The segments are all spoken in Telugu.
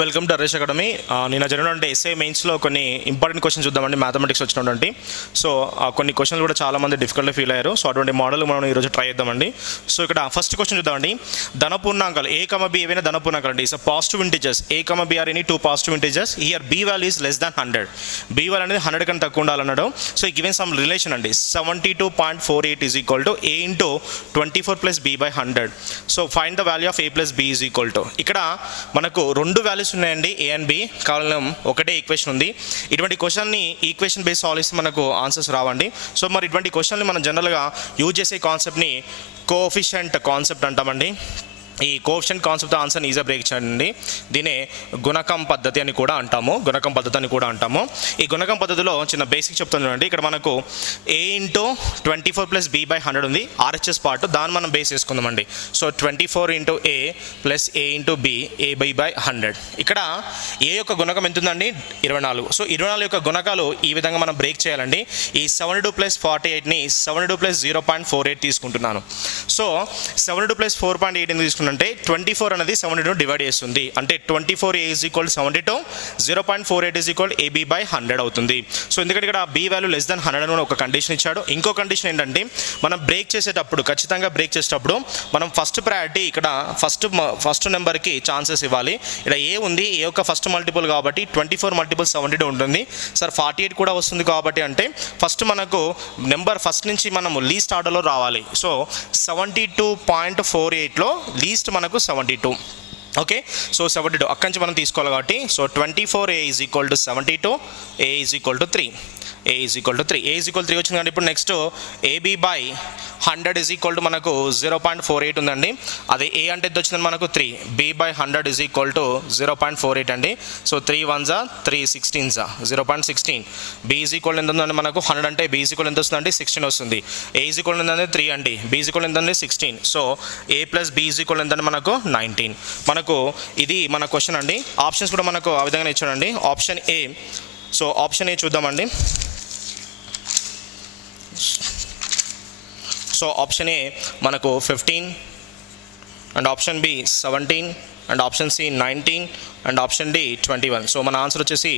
Welcome to అరేష్ academy. నిన్న జరిగినటువంటి ఎస్ఐ మెయిన్స్లో కొన్ని ఇంపార్టెంట్ క్వశ్చన్స్ చూద్దామండి. మ్యాథమెటిక్స్ వచ్చినటువంటి కొన్ని క్వశ్చన్స్ కూడా చాలామంది డిఫికల్ట్గా ఫీల్ అయ్యారు. సో అటువంటి మోడల్ మనం ఈరోజు ట్రై చేద్దామండి. సో ఇక్కడ ఫస్ట్ క్వశ్చన్ చూద్దామండి. ధనపూర్ణాంకాలు ఏ కమ బి ఏవైనా ధనపూర్ణాంకాలు అండి. So positive integers A comma B are any two positive integers. Here B value is less than 100. B value అనేది 100 కన్నా తక్కువ ఉండాలన్నాడు. సో గివెన్ సమ్ రిలేషన్ అండి. 72.48 is equal to A into 24 plus B by 100. So find the value of A plus B is equal to. ఇక్కడ మనకు రెండు వాల్యూస్ ఉన్నాయండి, ఏ అండ్ బి. కేవలం ఒకటే ఈక్వేషన్ ఉంది. ఇటువంటి క్వశ్చన్ని ఈక్వేషన్ బేస్ సాల్వ్ చేస్తే మనకు ఆన్సర్స్ రావండి. సో మరి ఇటువంటి క్వశ్చన్ని మనం జనరల్గా యూజ్ చేసే కాన్సెప్ట్ని కోఎఫిషియంట్ కాన్సెప్ట్ అంటామండి. ఈ కోఎఫిషియంట్ కాన్సెప్ట్ ఆన్సర్ని ఈజీగా బ్రేక్ చేయండి. దీనే గుణకం పద్ధతి అని కూడా అంటాము. ఈ గుణకం పద్ధతిలో చిన్న బేసిక్ చెప్తున్నానండి. ఇక్కడ మనకు A into 24 plus B by 100 ఉంది, ఆర్హెచ్ఎస్ పార్ట్. దాన్ని మనం బేస్ చేసుకుందామండి. So 24 into A plus A into B, A by 100. ఇక్కడ ఏ యొక్క గుణకం ఎంత ఉందండి? 24. సో 24 యొక్క గుణకాలు ఈ విధంగా మనం బ్రేక్ చేయాలండి. ఈ 72 ప్లస్ 48ని 72 ప్లస్ 0.48 తీసుకుంటున్నాను. సో 72 ప్లస్ 4.8 తీసుకుంటున్నాను అంటే 24 అనేది 72 డివైడ్ చేస్తుంది. అంటే 24 A is equal 72, 0.48 is equal AB by 100 అవుతుంది. సో ఎందుకంటే ఇక్కడ బీ వాల్యూ లెస్ దాన్ 100 అని ఒక కండిషన్ ఇచ్చాడు. ఇంకో కండిషన్ ఏంటంటే మనం బ్రేక్ చేసేటప్పుడు, ఖచ్చితంగా బ్రేక్ చేసేటప్పుడు మనం ఫస్ట్ ప్రయారిటీ ఇక్కడ ఫస్ట్ నెంబర్కి ఛాన్సెస్ ఇవ్వాలి. ఇక్కడ ఏ ఉంది, ఏ యొక్క ఫస్ట్ మల్టిపుల్ కాబట్టి 24 మల్టిపుల్ 72 ఉంటుంది. సార్ 48 కూడా వస్తుంది కాబట్టి అంటే ఫస్ట్ మనకు నెంబర్ ఫస్ట్ నుంచి మనము లీస్ట్ ఆర్డర్లో రావాలి. సో 72.48లో లీస్ట్ మనకు 72. ఓకే, సో 72 అక్కడి నుంచి మనం తీసుకోవాలి కాబట్టి so 24 A is equal to 72, A is equal to 3. A is equal to 3 వచ్చింది కానీ ఇప్పుడు next AB by 100 is equal to మనకు 0.48 ఉందండి. అదే ఏ అంటే ఎంత వచ్చిందని మనకు 3. B by 100 is equal to 0.48 అండి. So 3 1s 3 16s 0.16. B is equal ఎంత ఉందండి మనకు 100 అంటే బి ఈజ్ ఈక్వల్ ఎంత వస్తుందండి? 16 వస్తుంది. ఏ ఈజ్ ఈక్వల్ ఎంతంటే 3 అండి. బి ఈజ్ ఈక్వల్ ఎంతండి? 16. So A plus B is equal ఎంతంటే మనకు 19. మనకు ఇది మన క్వశ్చన్ అండి. ఆప్షన్స్ కూడా మనకు ఆ విధంగా ఇచ్చాడండి. Option A. So option A చూద్దామండి. సో ఆప్షన్ ఏ మనకు 15 and option B 17 and option C 19 and option D 21. So మన ఆన్సర్ వచ్చేసి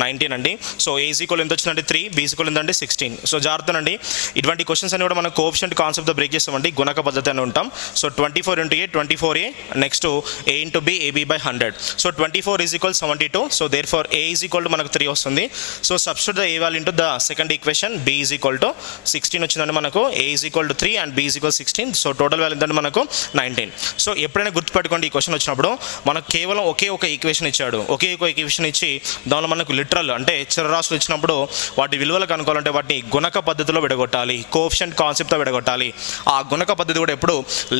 19 అండి. సో ఏ ఈజ్ ఈక్వల్ ఎంత వచ్చిందంటే 3, బి ఈజ్ ఈక్వల్ ఎంతంటే 16. సో జాగ్రత్తనండి, ఇటువంటి క్వశ్చన్స్ అన్ని కూడా మనం కోఎఫిషియంట్ కాన్సెప్ట్తో బ్రేక్ చేస్తామండి. గుణక పద్ధతి అని ఉంటాం. So 24 into A 24 A, next A into B, AB by 100. So 24 is equal 72. So therefore A is equal to మనకు 3 వస్తుంది. So substitute the A value into the second equation. B is equal to 16 వచ్చిందండి మనకు. A is equal to 3 and B is equal 16. So total value ఎంతంటే మనకు 19. సో ఎప్పుడైనా గుర్తుపెట్టుకోండి, ఈ క్వశ్చన్ వచ్చినప్పుడు మనకు కేవలం ఒకే ఒక ఈక్వేషన్ ఇచ్చాడు. ఒకే ఒక ఈక్వేషన్ ఇచ్చి దానిలో మనకు లిటరల్ అంటే చరరాశులు ఇచ్చినప్పుడు వాటి విలువలు కనుక్కోవాలంటే వాటిని గుణక పద్ధతిలో విడగొట్టాలి, కోఎఫిషియంట్ కాన్సెప్ట్తో విడగొట్టాలి. ఆ గుణక పద్ధతి కూడా ఎప్పుడు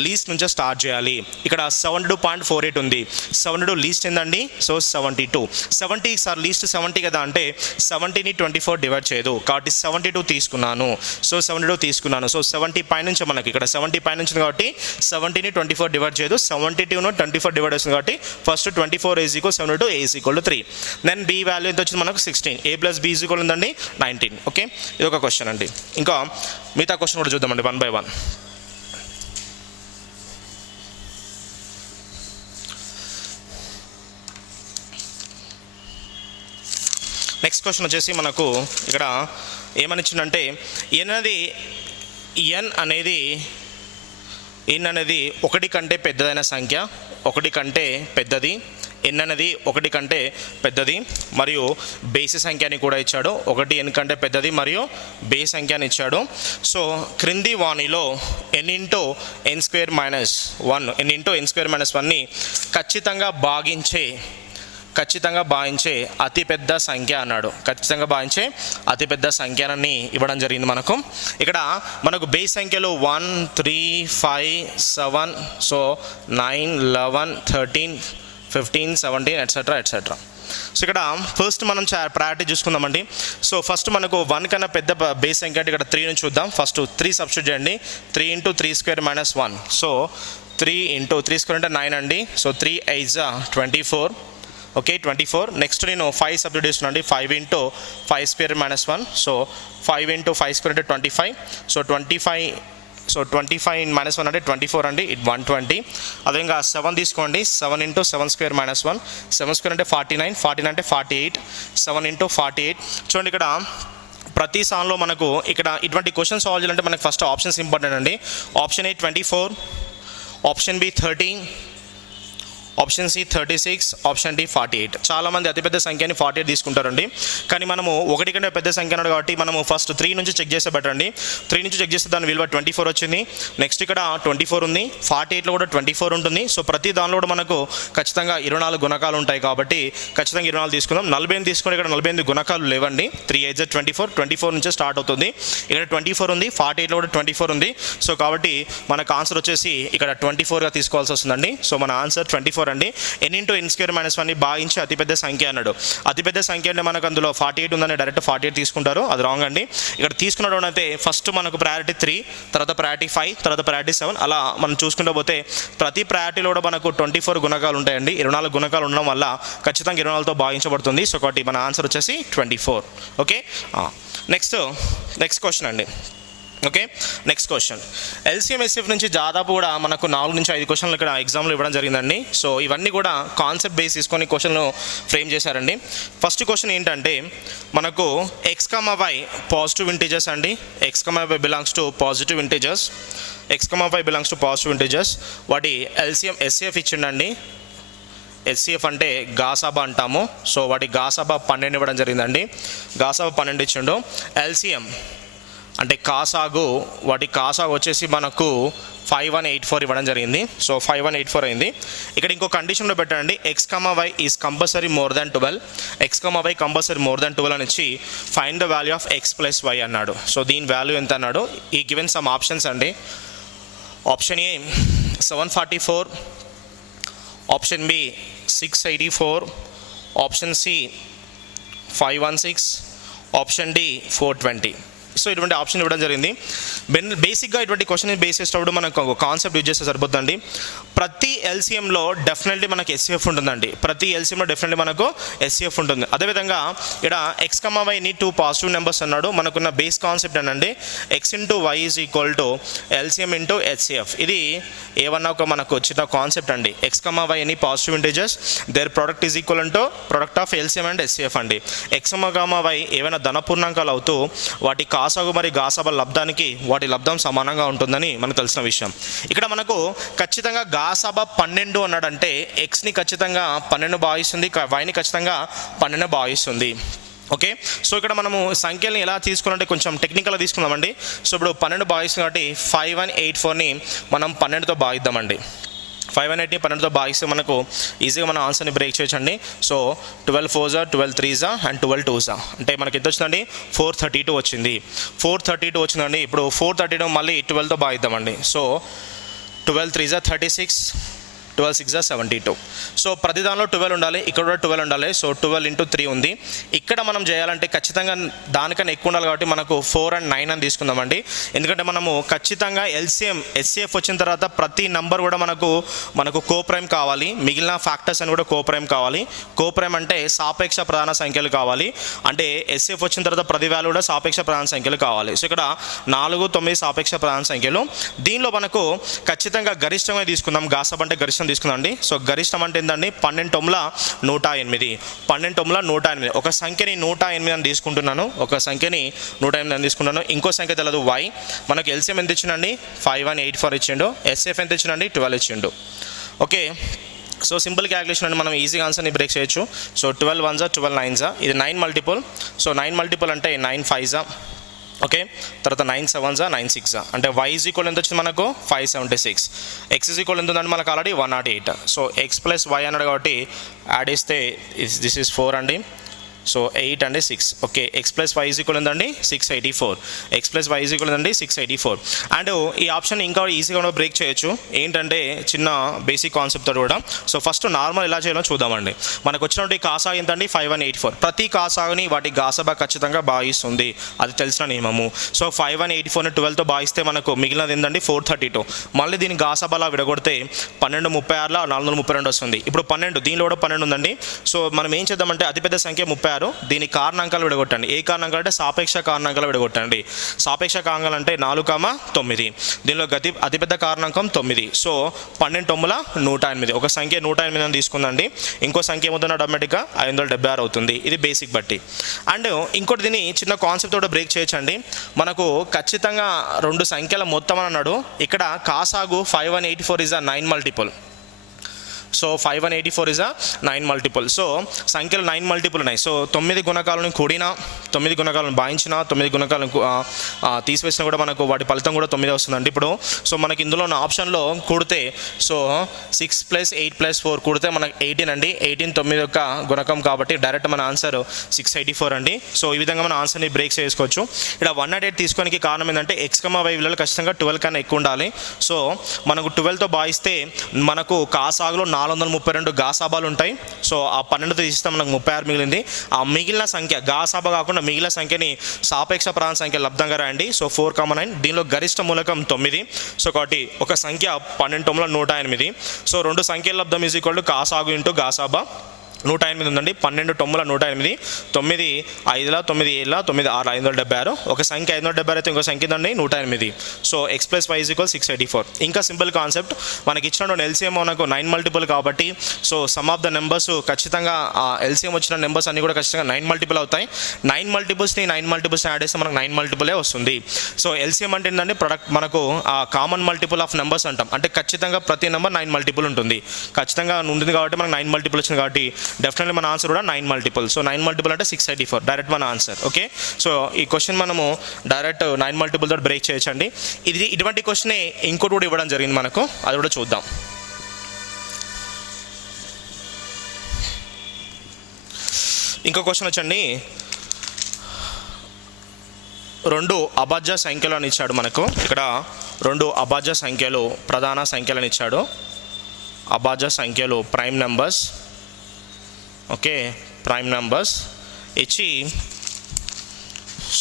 లీస్ట్ నుంచే స్టార్ట్ చేయాలి. ఇక్కడ 72.48 ఉంది. 72 లీస్ట్ ఏందండి? సో 72. 70 సార్ లీస్ట్ 70 కదా అంటే 70ని 24 డివైడ్ చేయదు కాబట్టి 72 తీసుకున్నాను. సో 72 తీసుకున్నాను. సో 70 పైనుంచి మనకి ఇక్కడ 70 పైనుంచి కాబట్టి 70ని 24 డివైడ్ చేయదు. 72ను 24 డివైడ్ అవుతుంది కాబట్టి first 24 is equal 72, A is equal to 3. Then B value ఎంత వచ్చింది మనకు 16. A plus B is equal ఉందండి 19. ఓకే, ఇది ఒక క్వశ్చన్ అండి. ఇంకా మిగతా క్వశ్చన్ కూడా చూద్దామండి 1 by 1. నెక్స్ట్ క్వశ్చన్ వచ్చేసి మనకు ఇక్కడ ఏమని ఇచ్చిందంటే ఎన్ అనేది 1 కంటే పెద్దదైన సంఖ్య, 1 కంటే పెద్దది. ఎన్ అనేది 1 కంటే పెద్దది మరియు బేసి సంఖ్య అని కూడా ఇచ్చాడు. 1 n కంటే పెద్దది మరియు బేసి సంఖ్య అని ఇచ్చాడు. సో క్రింది వాణిలో n into n square minus 1ని ఖచ్చితంగా భాగించే అతిపెద్ద సంఖ్య అన్నాడు. ఖచ్చితంగా భావించే అతిపెద్ద సంఖ్యని ఇవ్వడం జరిగింది మనకు. ఇక్కడ మనకు బేస్ సంఖ్యలు 1 3 5 7 సో 9 11 13 15 17 ఎట్సెట్రా. సో ఇక్కడ ఫస్ట్ మనం ప్రయారిటీ చూసుకుందామండి. సో ఫస్ట్ మనకు 1 కన్నా పెద్ద బేస్ సంఖ్య అంటే ఇక్కడ 3 నుంచి చూద్దాం. ఫస్ట్ 3 సబ్స్టిట్యూట్ చేయండి. 3 into 3 square minus 1. So 3 into 3 square అంటే 9 అండి. So 3 8s 24. ఓకే 24. నెక్స్ట్ నేను 5 సబ్స్టిట్యూట్ చేస్తున్నాను. 5 into 5 square minus 1. So 5 into 5 square అంటే 25. సో 25 సో 25 - 1 అంటే 24 అండి, ఇట్ 120. అదేవిధంగా 7 తీసుకోండి, 7 × 7² - 1, 7² అంటే 49, 49 అంటే 48, 7 × 48. చూడండి ఇక్కడ ప్రతి సాన్లో మనకు ఇక్కడ ఇటువంటి క్వశ్చన్ సాల్వ్ చేయాలంటే మనకు ఫస్ట్ ఆప్షన్స్ ఇంపార్టెంట్ అండి. Option A 24, option B 30, option C 36, option D 48. చాలామంది అతిపెద్ద సంఖ్యని 48 తీసుకుంటారండి, కానీ మనము ఒకటి కంటే పెద్ద సంఖ్య అన్నాడు కాబట్టి మనము ఫస్ట్ 3 నుంచి చెక్ చేస్తే బెటర్ అండి. 3 నుంచి చెక్ చేస్తే దాని విలువ 24 వచ్చింది. నెక్స్ట్ ఇక్కడ 24 ఉంది, 48లో కూడా 24 ఉంటుంది. సో ప్రతి దానిలో కూడా మనకు ఖచ్చితంగా 24 గుణకాలు ఉంటాయి కాబట్టి ఖచ్చితంగా 24 తీసుకుందాం. 48 తీసుకుంటే ఇక్కడ 48 గుణకాలు లేవండి. 3 × 8 = 24, 24 నుంచే స్టార్ట్ అవుతుంది. ఇక్కడ 24 ఉంది, 48లో కూడా 24 ఉంది. సో కాబట్టి మనకు ఆన్సర్ వచ్చేసి ఇక్కడ 24గా తీసుకోవాల్సి వస్తుందండి. సో మన ఆన్సర్ 24 అండి. n × n² - 1ని భాగించి అతిపెద్ద సంఖ్య అన్నాడు. అతిపెద్ద సంఖ్య అంటే మనకు అందులో 48 ఉందని డైరెక్ట్ 48 తీసుకుంటారు, అది రాంగ్ అండి. ఇక్కడ తీసుకున్నప్పుడు అయితే ఫస్ట్ మనకు ప్రయారిటీ 3, తర్వాత ప్రయారిటీ 5, తర్వాత ప్రయారిటీ 7, అలా మనం చూసుకుంటూ పోతే ప్రతి ప్రయారిటీలో కూడా మనకు 24 గుణకాలు ఉంటాయండి. 24 గుణకాలు ఉండడం వల్ల ఖచ్చితంగా 24తో భాగించబడుతుంది. సో కాబట్టి మన ఆన్సర్ వచ్చేసి 24. ఓకే, నెక్స్ట్ క్వశ్చన్ అండి. Okay, next question LCM SF నుంచి దాదాపు కూడా మనకు 4 నుంచి 5 క్వశ్చన్లు ఇక్కడ ఎగ్జామ్లో ఇవ్వడం జరిగిందండి. సో ఇవన్నీ కూడా కాన్సెప్ట్ బేస్ తీసుకొని క్వశ్చన్లు ఫ్రేమ్ చేశారండి. ఫస్ట్ క్వశ్చన్ ఏంటంటే మనకు x, y పాజిటివ్ ఇంటీజర్స్ అండి. x, y belongs to positive integers. x, y belongs to positive integers. వాటి ఎల్సిఎం ఎస్ఎఫ్ ఇచ్చిండండి. ఎస్సిఎఫ్ అంటే గాసాబా అంటాము. సో వాటి గాసాబా 12 ఇవ్వడం జరిగిందండి. గాసాబా 12 ఇచ్చిండు. ఎల్సిఎం అంటే కాసాగు, వాటి కాసాగు వచ్చేసి మనకు 5184 ఇవ్వడం జరిగింది. సో 5184 అయింది. ఇక్కడ ఇంకో కండిషన్లో పెట్టండి, x, y is compulsory more than 12, x, y compulsory more than 12 అని ఇచ్చి find the value of x + y అన్నాడు. సో దీని వాల్యూ ఎంత అన్నాడు. ఈ గివెన్ సమ్ ఆప్షన్స్ అండి. Option A 744, option B 684, option C 516, option D 420. So ఇటువంటి ఆప్షన్ ఇవ్వడం జరిగింది. బేసిక్గా ఇటువంటి క్వశ్చన్ బేస్ చేసేటప్పుడు మనకు కాన్సెప్ట్ యూజ్ చేస్తే సరిపోతుందండి. ప్రతి ఎల్సిఎంలో డెఫినెట్లీ మనకు ఎస్సిఎఫ్ ఉంటుందండి. ప్రతి ఎల్సిఎంలో డెఫినెట్లీ మనకు ఎస్సిఎఫ్ ఉంటుంది. అదేవిధంగా ఇక్కడ x, y ని 2 పాజిటివ్ నెంబర్స్ అన్నాడు. మనకున్న బేస్ కాన్సెప్ట్ ఏంటంటే x × y = ఎల్సిఎం × హెచ్సిఎఫ్. ఇది ఏమన్నా ఒక మనకు చిన్న కాన్సెప్ట్ అండి. x, y ని positive integers, their product is equal to product of LCM and HCF అండి. x, y ఏవైనా ధనపూర్ణాంకాలు అవుతూ వాటి కాసాగు మరి గాసాబా లబ్ధానికి వాటి లబ్ధం సమానంగా ఉంటుందని మనకు తెలిసిన విషయం. ఇక్కడ మనకు ఖచ్చితంగా గాసాబా 12 అన్నాడంటే ఎక్స్ని ఖచ్చితంగా 12 భావిస్తుంది, వైని ఖచ్చితంగా 12 భావిస్తుంది. ఓకే, సో ఇక్కడ మనము సంఖ్యల్ని ఎలా తీసుకోవాలంటే కొంచెం టెక్నికల్గా తీసుకుందామండి. సో ఇప్పుడు 12 భావిస్తుంది కాబట్టి 5184ని మనం 12తో భావిద్దామండి. 518ని 12తో భాగిస్తే మనకు ఈజీగా మన ఆన్సర్ని బ్రేక్ చేయొచ్చండి. So 12 4s, 12 3s and 12 2s అంటే మనకి ఎంత వచ్చిందండి, 432 వచ్చింది. 432 వచ్చిందండి. ఇప్పుడు 432 మళ్ళీ 12తో భాగిద్దామండి. So 12 3s 36, 12 6 72. సో ప్రతి దానిలో 12 ఉండాలి, ఇక్కడ కూడా 12 ఉండాలి. సో 12 × 3 ఉంది. ఇక్కడ మనం చేయాలంటే ఖచ్చితంగా దానికన్నా ఎక్కువ ఉండాలి కాబట్టి మనకు 4 and 9 అని తీసుకుందామండి. ఎందుకంటే మనము ఖచ్చితంగా ఎల్సిఎం ఎస్సిఎఫ్ వచ్చిన తర్వాత ప్రతి నంబర్ కూడా మనకు కోప్రైమ్ కావాలి, మిగిలిన ఫ్యాక్టర్స్ అని కూడా కోప్రైమ్ కావాలి. కోప్రైమ్ అంటే సాపేక్ష ప్రధాన సంఖ్యలు కావాలి. అంటే ఎస్సిఎఫ్ వచ్చిన తర్వాత ప్రతి వాల్యూ కూడా సాపేక్ష ప్రధాన సంఖ్యలు కావాలి. సో ఇక్కడ 4 9 సాపేక్ష ప్రధాన సంఖ్యలు. దీనిలో మనకు ఖచ్చితంగా గరిష్టంగా తీసుకుందాం. గాసాబా అంటే గరిష్టం తీసుకుందండి. సో గరిష్టం అంటే ఏంటండి, 12 9 108, 12 9 108. ఒక సంఖ్యని 108 అని తీసుకుంటున్నాను, ఒక సంఖ్యని 108 అని తీసుకుంటున్నాను. ఇంకో సంఖ్య తెలియదు y. మనకు ఎల్సిఎం ఎంత ఇచ్చిండండి, 5184 ఇచ్చిండు. ఎస్ఎఫ్ ఎంత ఇచ్చిండండి, 12 ఇచ్చిండు. ఓకే, సో సింపుల్ క్యాలిక్యులేషన్ అంటే మనం ఈజీగా ఆన్సర్ని బ్రేక్ చేయొచ్చు. సో 12 1s 12 9s, ఇది 9 మల్టిపుల్. సో 9 మల్టిపుల్ అంటే 9 5s. ఓకే, తర్వాత 9 7s 9 6 అంటే y ఈజ్ ఈక్వల్ ఎంత వచ్చింది మనకు 576. x ఈజ్ ఈక్వల్ ఎంత ఉందంటే మనకు ఆల్రెడీ 108. సో x + y అన్నాడు కాబట్టి యాడ్ చేస్తే దిస్ ఈజ్ 4 అండి. So 8 and 6. Okay, x + y is equal ఎంతండి 684. x + y ఈజ్ ఈక్వల్ ఎంతండి 684. అండ్ ఈ ఆప్షన్ ఇంకా ఈజీగా కూడా బ్రేక్ చేయొచ్చు. ఏంటంటే చిన్న బేసిక్ కాన్సెప్ట్ తోటి కూడా. సో ఫస్ట్ నార్మల్ ఎలా చేయాలో చూద్దామండి. మనకు వచ్చినటువంటి కాసాగు ఎంతండి 5184. ప్రతి కాసాగుని వాటి గాసాబా ఖచ్చితంగా భాగిస్తుంది, అది తెలిసిన నియమము. సో 5184ని 12తో భాగిస్తే మనకు మిగిలినది ఏంటండి 432. మళ్ళీ దీని గాసాబాలా విడగొడితే 12 36 432 వస్తుంది. ఇప్పుడు 12 దీనిలో కూడా 12 ఉందండి. సో మనం ఏం చేద్దామంటే అతిపెద్ద సంఖ్య 36 చెప్పారు. దీని కారణాంకాలు విడగొట్టండి. ఏ కారణాంకాలు అంటే సాపేక్ష కారణాంకాలు విడగొట్టండి. సాపేక్ష కారణాంకాలు అంటే 4,9. దీనిలో అతిపెద్ద కారణాంకం 9. సో 12 9 108. ఒక సంఖ్య 108 అని తీసుకుందండి. ఇంకో సంఖ్య ఏమవుతుంది ఆటోమేటిక్గా 576 అవుతుంది. ఇది బేసిక్ బట్టి. అండ్ ఇంకోటి దీన్ని చిన్న కాన్సెప్ట్ తోటి బ్రేక్ చేయొచ్చండి. మనకు ఖచ్చితంగా 2 సంఖ్యల మొత్తం అని అన్నాడు. ఇక్కడ కాసాగు 5184 is a 9 multiple. So 5184 is a 9 multiple. So సంఖ్యలు 9 మల్టిపుల్ ఉన్నాయి. సో 9 గుణకాలను కూడినా, 9 గుణకాలను భాగించినా, 9 గుణకాలను తీసివేసినా కూడా మనకు వాటి ఫలితం కూడా 9 వస్తుందండి. ఇప్పుడు సో మనకి ఇందులో ఉన్న ఆప్షన్లో కూడితే సో 6 + 8 + 4 కూడితే మనకు 18 అండి. 18 9 యొక్క గుణకం కాబట్టి డైరెక్ట్ మన ఆన్సర్ 684 అండి. సో ఈ విధంగా మన ఆన్సర్ని బ్రేక్ చేసుకోవచ్చు. ఇక్కడ 108 తీసుకోవడానికి కారణం ఏంటంటే x, y విలువలు ఖచ్చితంగా 12 కన్నా ఎక్కువ ఉండాలి. సో మనకు 12తో భాగిస్తే మనకు కాసాగులో 432 గాసాబాలు ఉంటాయి. సో ఆ 12తో తీస్తే మనకు 36 మిగిలింది. ఆ మిగిలిన సంఖ్య గాసాబా కాకుండా మిగిలిన సంఖ్యని సాపేక్ష ప్రాణ సంఖ్య లబ్ధంగా రాయండి. సో 4,9. దీనిలో గరిష్ట మూలకం 9. సో కాబట్టి ఒక సంఖ్య 12 9 108. సో 2 సంఖ్యల లబ్ధం ఈజ్ ఈక్వల్ టు కాసాగు ఇంటూ గాసాబా. 108 ఉందండి. 12 9 108. 9 5 9 7 9 6 576. ఒక సంఖ్య 576 అయితే ఇంకో సంఖ్య ఉందండి 108. So x + y = 684. ఇంకా సింపుల్ కాన్సెప్ట్. మనకి ఇచ్చిన ఎల్సిఎం మనకు 9 మల్టిపుల్ కాబట్టి so some of the numbers ఖచ్చితంగా ఎల్సిఎం వచ్చిన నెంబర్స్ అన్ని కూడా ఖచ్చితంగా 9 మల్టిపుల్ అవుతాయి. 9 మల్టిపుల్స్ని యాడ్ చేస్తే మనకు 9 మల్టిపులే వస్తుంది. సో ఎల్సిఎం అంటే ఏంటంటే ప్రొడక్ట్ మనకు కామన్ మల్టిపుల్ ఆఫ్ నెంబర్స్ అంటాం. అంటే ఖచ్చితంగా ప్రతి నెంబర్ 9 మల్టిపుల్ ఉంటుంది. ఖచ్చితంగా ఉంటుంది కాబట్టి మనకు 9 మల్టిపుల్ వచ్చింది కాబట్టి డెఫినెట్లీ మన ఆన్సర్ కూడా 9 మల్టిపుల్. సో 9 మల్టిపుల్ అంటే 684 డైరెక్ట్ మన ఆన్సర్. ఓకే. సో ఈ క్వశ్చన్ మనము డైరెక్ట్ 9 మల్టిపుల్ తోటి బ్రేక్ చేయొచ్చండి. ఇటువంటి క్వశ్చనే ఇంకోటి కూడా ఇవ్వడం జరిగింది మనకు, అది కూడా చూద్దాం. ఇంకో క్వశ్చన్ వచ్చండి. 2 అభాజ్య సంఖ్యలు అని ఇచ్చాడు మనకు. ఇక్కడ 2 అభాజ్య సంఖ్యలు ప్రధాన సంఖ్యలను ఇచ్చాడు. అభాజ్య సంఖ్యలు prime numbers. Okay, prime numbers ఇచ్చి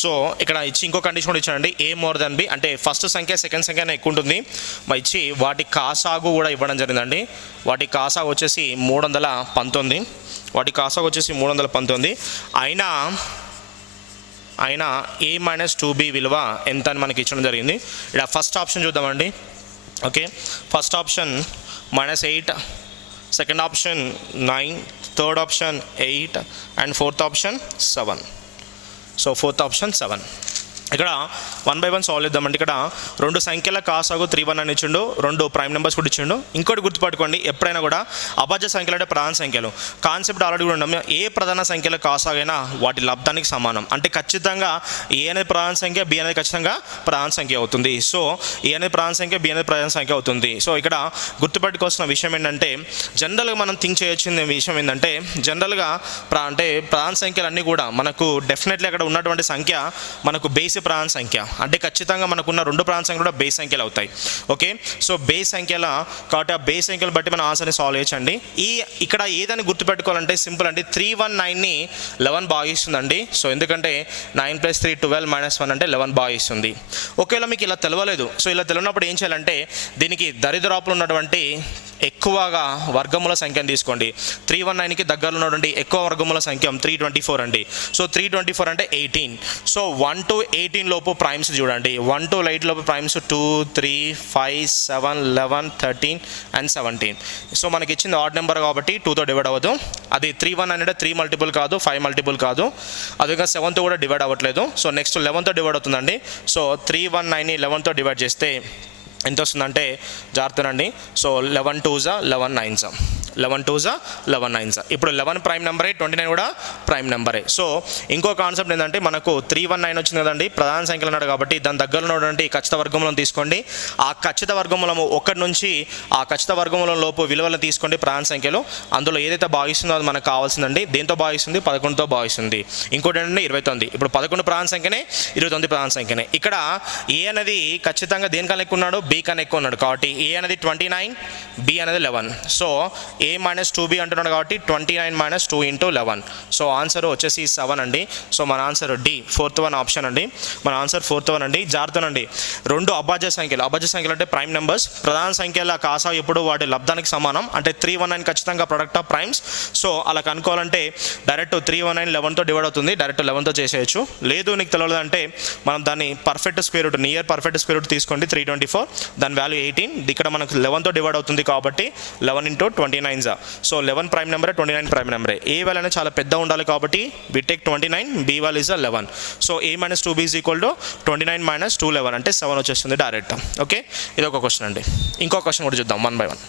సో ఇక్కడ ఇచ్చి ఇంకో కండిషన్ కూడా ఇచ్చాడండి. ఏ మోర్ దెన్ బి అంటే ఫస్ట్ సంఖ్య సెకండ్ సంఖ్య ఎక్కువ ఉంటుంది. ఇచ్చి వాటి కాసాగు కూడా ఇవ్వడం జరిగిందండి. వాటి కాసాగు వచ్చేసి 319. వాటి కాసాగు వచ్చేసి 319. అయినా a - 2b విలువ ఎంత అని మనకి ఇచ్చడం జరిగింది. ఇక్కడ ఫస్ట్ ఆప్షన్ చూద్దామండి. Okay, first option -8, second option 9, third option 8 and fourth option 7. So fourth option 7. ఇక్కడ 1 by 1 సాల్వ్ చేద్దామండి. ఇక్కడ 2 సంఖ్యల కాసాగు 3 1 అని ఇచ్చిండు. 2 ప్రైమ్ నెంబర్స్ కూడా ఇచ్చిండు. ఇంకోటి గుర్తుపట్టుకోండి, ఎప్పుడైనా కూడా అభాజ్య సంఖ్యలు అంటే ప్రధాన సంఖ్యలు కాన్సెప్ట్ ఆల్రెడీ కూడా ఉన్నాం. ఏ ప్రధాన సంఖ్యల కాసాగైనా వాటి లబ్ధానికి సమానం. అంటే ఖచ్చితంగా ఏ అనేది ప్రధాన సంఖ్య, బి అనేది ఖచ్చితంగా ప్రధాన సంఖ్య అవుతుంది. సో ఏ అనేది ప్రధాన సంఖ్య, బి అనేది ప్రధాన సంఖ్య అవుతుంది. సో ఇక్కడ గుర్తుపెట్టుకోవాల్సిన విషయం ఏంటంటే జనరల్గా మనం థింక్ చేయొచ్చిన విషయం ఏంటంటే జనరల్గా అంటే ప్రధాన సంఖ్యలు అన్నీ కూడా మనకు డెఫినెట్లీ అక్కడ ఉన్నటువంటి సంఖ్య మనకు బేస్ ప్రధాన సంఖ్య. అంటే ఖచ్చితంగా మనకున్న 2 ప్రధాన సంఖ్యలు కూడా బేస్ సంఖ్యలు అవుతాయి. ఓకే, సో బేస్ సంఖ్యల కాబట్టి ఆ బేస్ సంఖ్యలు బట్టి మన ఆన్సర్ని సాల్వ్ చేయొచ్చండి. ఇక్కడ ఏదని గుర్తుపెట్టుకోవాలంటే సింపుల్ అండి. 319ని 11 భాగిస్తుందండి. సో ఎందుకంటే 9 + 3 12 - 1 అంటే 11 భాగిస్తుంది. ఒకవేళ మీకు ఇలా తెలవలేదు, సో ఇలా తెలియనప్పుడు ఏం చేయాలంటే దీనికి దరిదాపులు ఉన్నటువంటి ఎక్కువగా వర్గముల సంఖ్యను తీసుకోండి. 319కి దగ్గరలో ఉన్నటువంటి ఎక్కువ వర్గముల సంఖ్య 324 అండి. సో 324 అంటే 18. సో 1 to 18 లోపు ప్రైమ్స్ చూడండి. 1 to 8 లోపు ప్రైమ్స్ 2 3 5 7 11 13 అండ్ 17. సో మనకి ఇచ్చింది ఆడ్ నెంబర్ కాబట్టి 2తో డివైడ్ అవ్వదు. అది 319 అంటే 3 మల్టిపుల్ కాదు, 5 మల్టిపుల్ కాదు. అదేవిధంగా 7తో కూడా డివైడ్ అవ్వట్లేదు. సో నెక్స్ట్ 11తో డివైడ్ అవుతుందండి. సో 319ని 11తో డివైడ్ చేస్తే ఎంత వస్తుందంటే జాగ్రత్తనండి. So 11 2s 11 9s 11 2s 11 9s. ఇప్పుడు 11 ప్రైమ్ నెంబరే, 29 కూడా ప్రైమ్ నెంబరే. సో ఇంకో కాన్సెప్ట్ ఏంటంటే మనకు 319 వచ్చింది కదండి, ప్రధాన సంఖ్యలు అన్నాడు కాబట్టి దాని దగ్గరలో ఉన్నటువంటి ఖచ్చిత వర్గమూలం తీసుకోండి. ఆ ఖచ్చిత వర్గమూలము 1 నుంచి ఆ ఖచ్చిత వర్గమూలం లోపు విలువలను తీసుకోండి ప్రధాన సంఖ్యలు. అందులో ఏదైతే భాగిస్తుందో అది మనకు కావాల్సిందండి. దేంతో భాగిస్తుంది? 11తో భాగిస్తుంది. ఇంకోటి ఏంటంటే 29. ఇప్పుడు 11 ప్రధాన సంఖ్యనే, 29 ప్రధాన సంఖ్యనే. ఇక్కడ ఏ అనేది ఖచ్చితంగా దేనికన్నా ఎక్కువ ఉన్నాడు? బి కన్నా ఎక్కువ ఉన్నాడు కాబట్టి ఏ అనేది 29, బి అనేది 11. సో a మైనస్ 2b అంటున్నాడు కాబట్టి 29 మైనస్ 2 ఇంటూ 11. సో ఆన్సర్ వచ్చేసి 7 అండి. సో మన answer D, 4th one option అండి. మన ఆన్సర్ 4th వన్ అండి. జాగ్రత్తనండి, రెండు అభాజ్య సంఖ్యలు అంటే ప్రైమ్ నెంబర్స్, ప్రధాన సంఖ్యల కాసా ఎప్పుడు వాటి లబ్ధానికి సమానం, అంటే 319 ఖచ్చితంగా ప్రొడక్ట్ ఆఫ్ ప్రైమ్స్. సో అలా కనుక్కోవాలంటే డైరెక్ట్ 319 11తో డివైడ్ అవుతుంది, డైరెక్ట్ 11తో చేసేయచ్చు. లేదు నీకు తెలియదు అంటే మనం దాన్ని perfect square root, near perfect square root తీసుకోండి. 324, దాని వాల్యూ 18. ఇక్కడ మనకు 11తో డివైడ్ అవుతుంది కాబట్టి 11 ఇంటూ 29. సో 11 ప్రైమ్ నెంబరే, 29 ప్రైమ్ నెంబరే. ఏ వాల్యూ అనేది చాలా పెద్ద ఉండాలి కాబట్టి we take 29, B value is 11. So a minus 2b is equal to 29 minus 211 అంటే 7 వచ్చేస్తుంది డైరెక్ట్. ఓకే, ఇది ఒక క్వశ్చన్ అండి. ఇంకో క్వశ్చన్ కూడా చూద్దాం 1 by 1.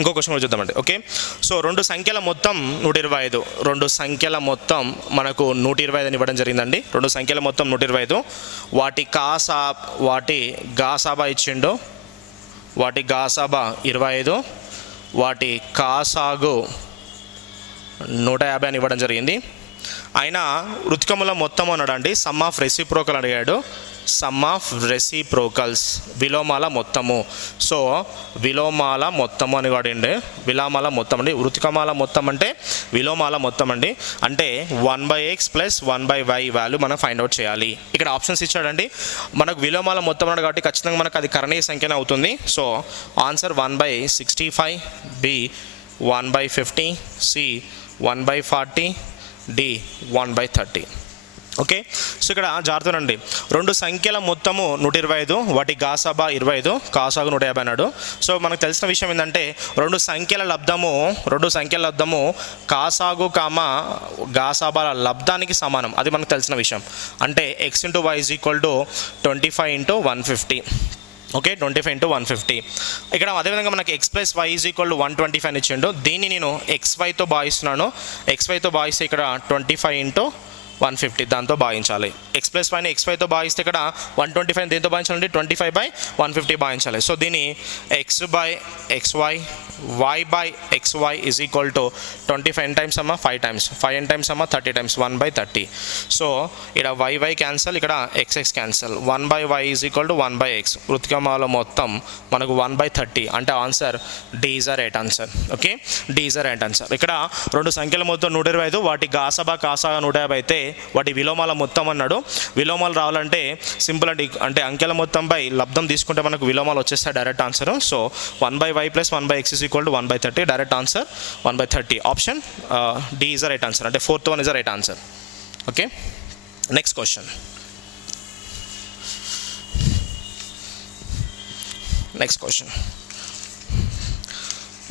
ఇంకో క్వశ్చన్ కూడా చూద్దామండి. ఓకే, సో రెండు సంఖ్యల మొత్తం 125, రెండు సంఖ్యల మొత్తం మనకు 125 అని ఇవ్వడం జరిగిందండి. రెండు సంఖ్యల మొత్తం 125, వాటి గాసాబా ఇచ్చిండు, వాటి గాసాబా 25, వాటి కాసాగు 150 అని ఇవ్వడం జరిగింది. ఆయన వృత్కముల మొత్తం అన్నాడండి, సమ్ ఆఫ్ రెసిప్రోకల్ అడిగాడు. సమ్ ఆఫ్ రెసిప్రోకల్స్, విలోమాల మొత్తము. సో విలోమాల మొత్తము అని వాడండి, విలోమాల మొత్తం అండి. వృత్కమాల మొత్తం అంటే విలోమాల మొత్తం అండి. అంటే 1/x ప్లస్ 1/y వాల్యూ మనం ఫైండ్ అవుట్ చేయాలి. ఇక్కడ ఆప్షన్స్ ఇచ్చాడండి, మనకు విలోమాల మొత్తం అన్నాడు కాబట్టి ఖచ్చితంగా మనకు అది కరణీయ సంఖ్యనే అవుతుంది. So answer 1/65, B 1/50, C 1/40, D 1/30. Okay, so ఇక్కడ జాగ్రత్తనండి, రెండు సంఖ్యల మొత్తము 125, వాటి గాసాబా 25, కాసాగు 150 అన్నాడు. సో మనకు తెలిసిన విషయం ఏంటంటే రెండు సంఖ్యల లబ్ధము కాసాగు గాసాబాల లబ్ధానికి సమానం, అది మనకు తెలిసిన విషయం. అంటే x into y is equal to 25 into 150. Okay, 25 into 150. ఇక్కడ అదేవిధంగా మనకి x plus y is equal to 125 అని ఇచ్చిండు. దీన్ని నేను xyతో భాగిస్తున్నాను. xyతో భాగిస్తే ఇక్కడ 25 ఇంటూ 150 దాంతో భాగించాలి. x ప్లస్ వైని xyతో భాగిస్తే ఇక్కడ 125 దేంతో భాగించాలంటే 25/150 భాగించాలి. సో దీన్ని x/xy, y/xy is equal to 25 times అమ్మ 5 టైమ్స్, 5 టైమ్స్ అమ్మ 30 టైమ్స్, 1/30. సో ఇక్కడ y క్యాన్సల్, ఇక్కడ x cancel, 1/y is equal to 1/x. వృత్కమాల మొత్తం మనకు 1/30 అంటే answer D is the right answer. Okay, D is the right answer. ఇక్కడ రెండు సంఖ్యల మొత్తం 125, వాటి గాసాబా కాసాగా 150 అయితే వాటి విలోమాల మొత్తం అన్నాడు. విలోమాలు రావాలంటే సింపుల్ అంటే అంకెల మొత్తంపై లబ్ధం తీసుకుంటే మనకు విలోమాలు వచ్చేస్తాయి direct answer. So 1/y plus 1/x is equal to 1/30, direct answer 1/30. Option D is the right answer, అంటే 4th one is the right answer. Okay, next question.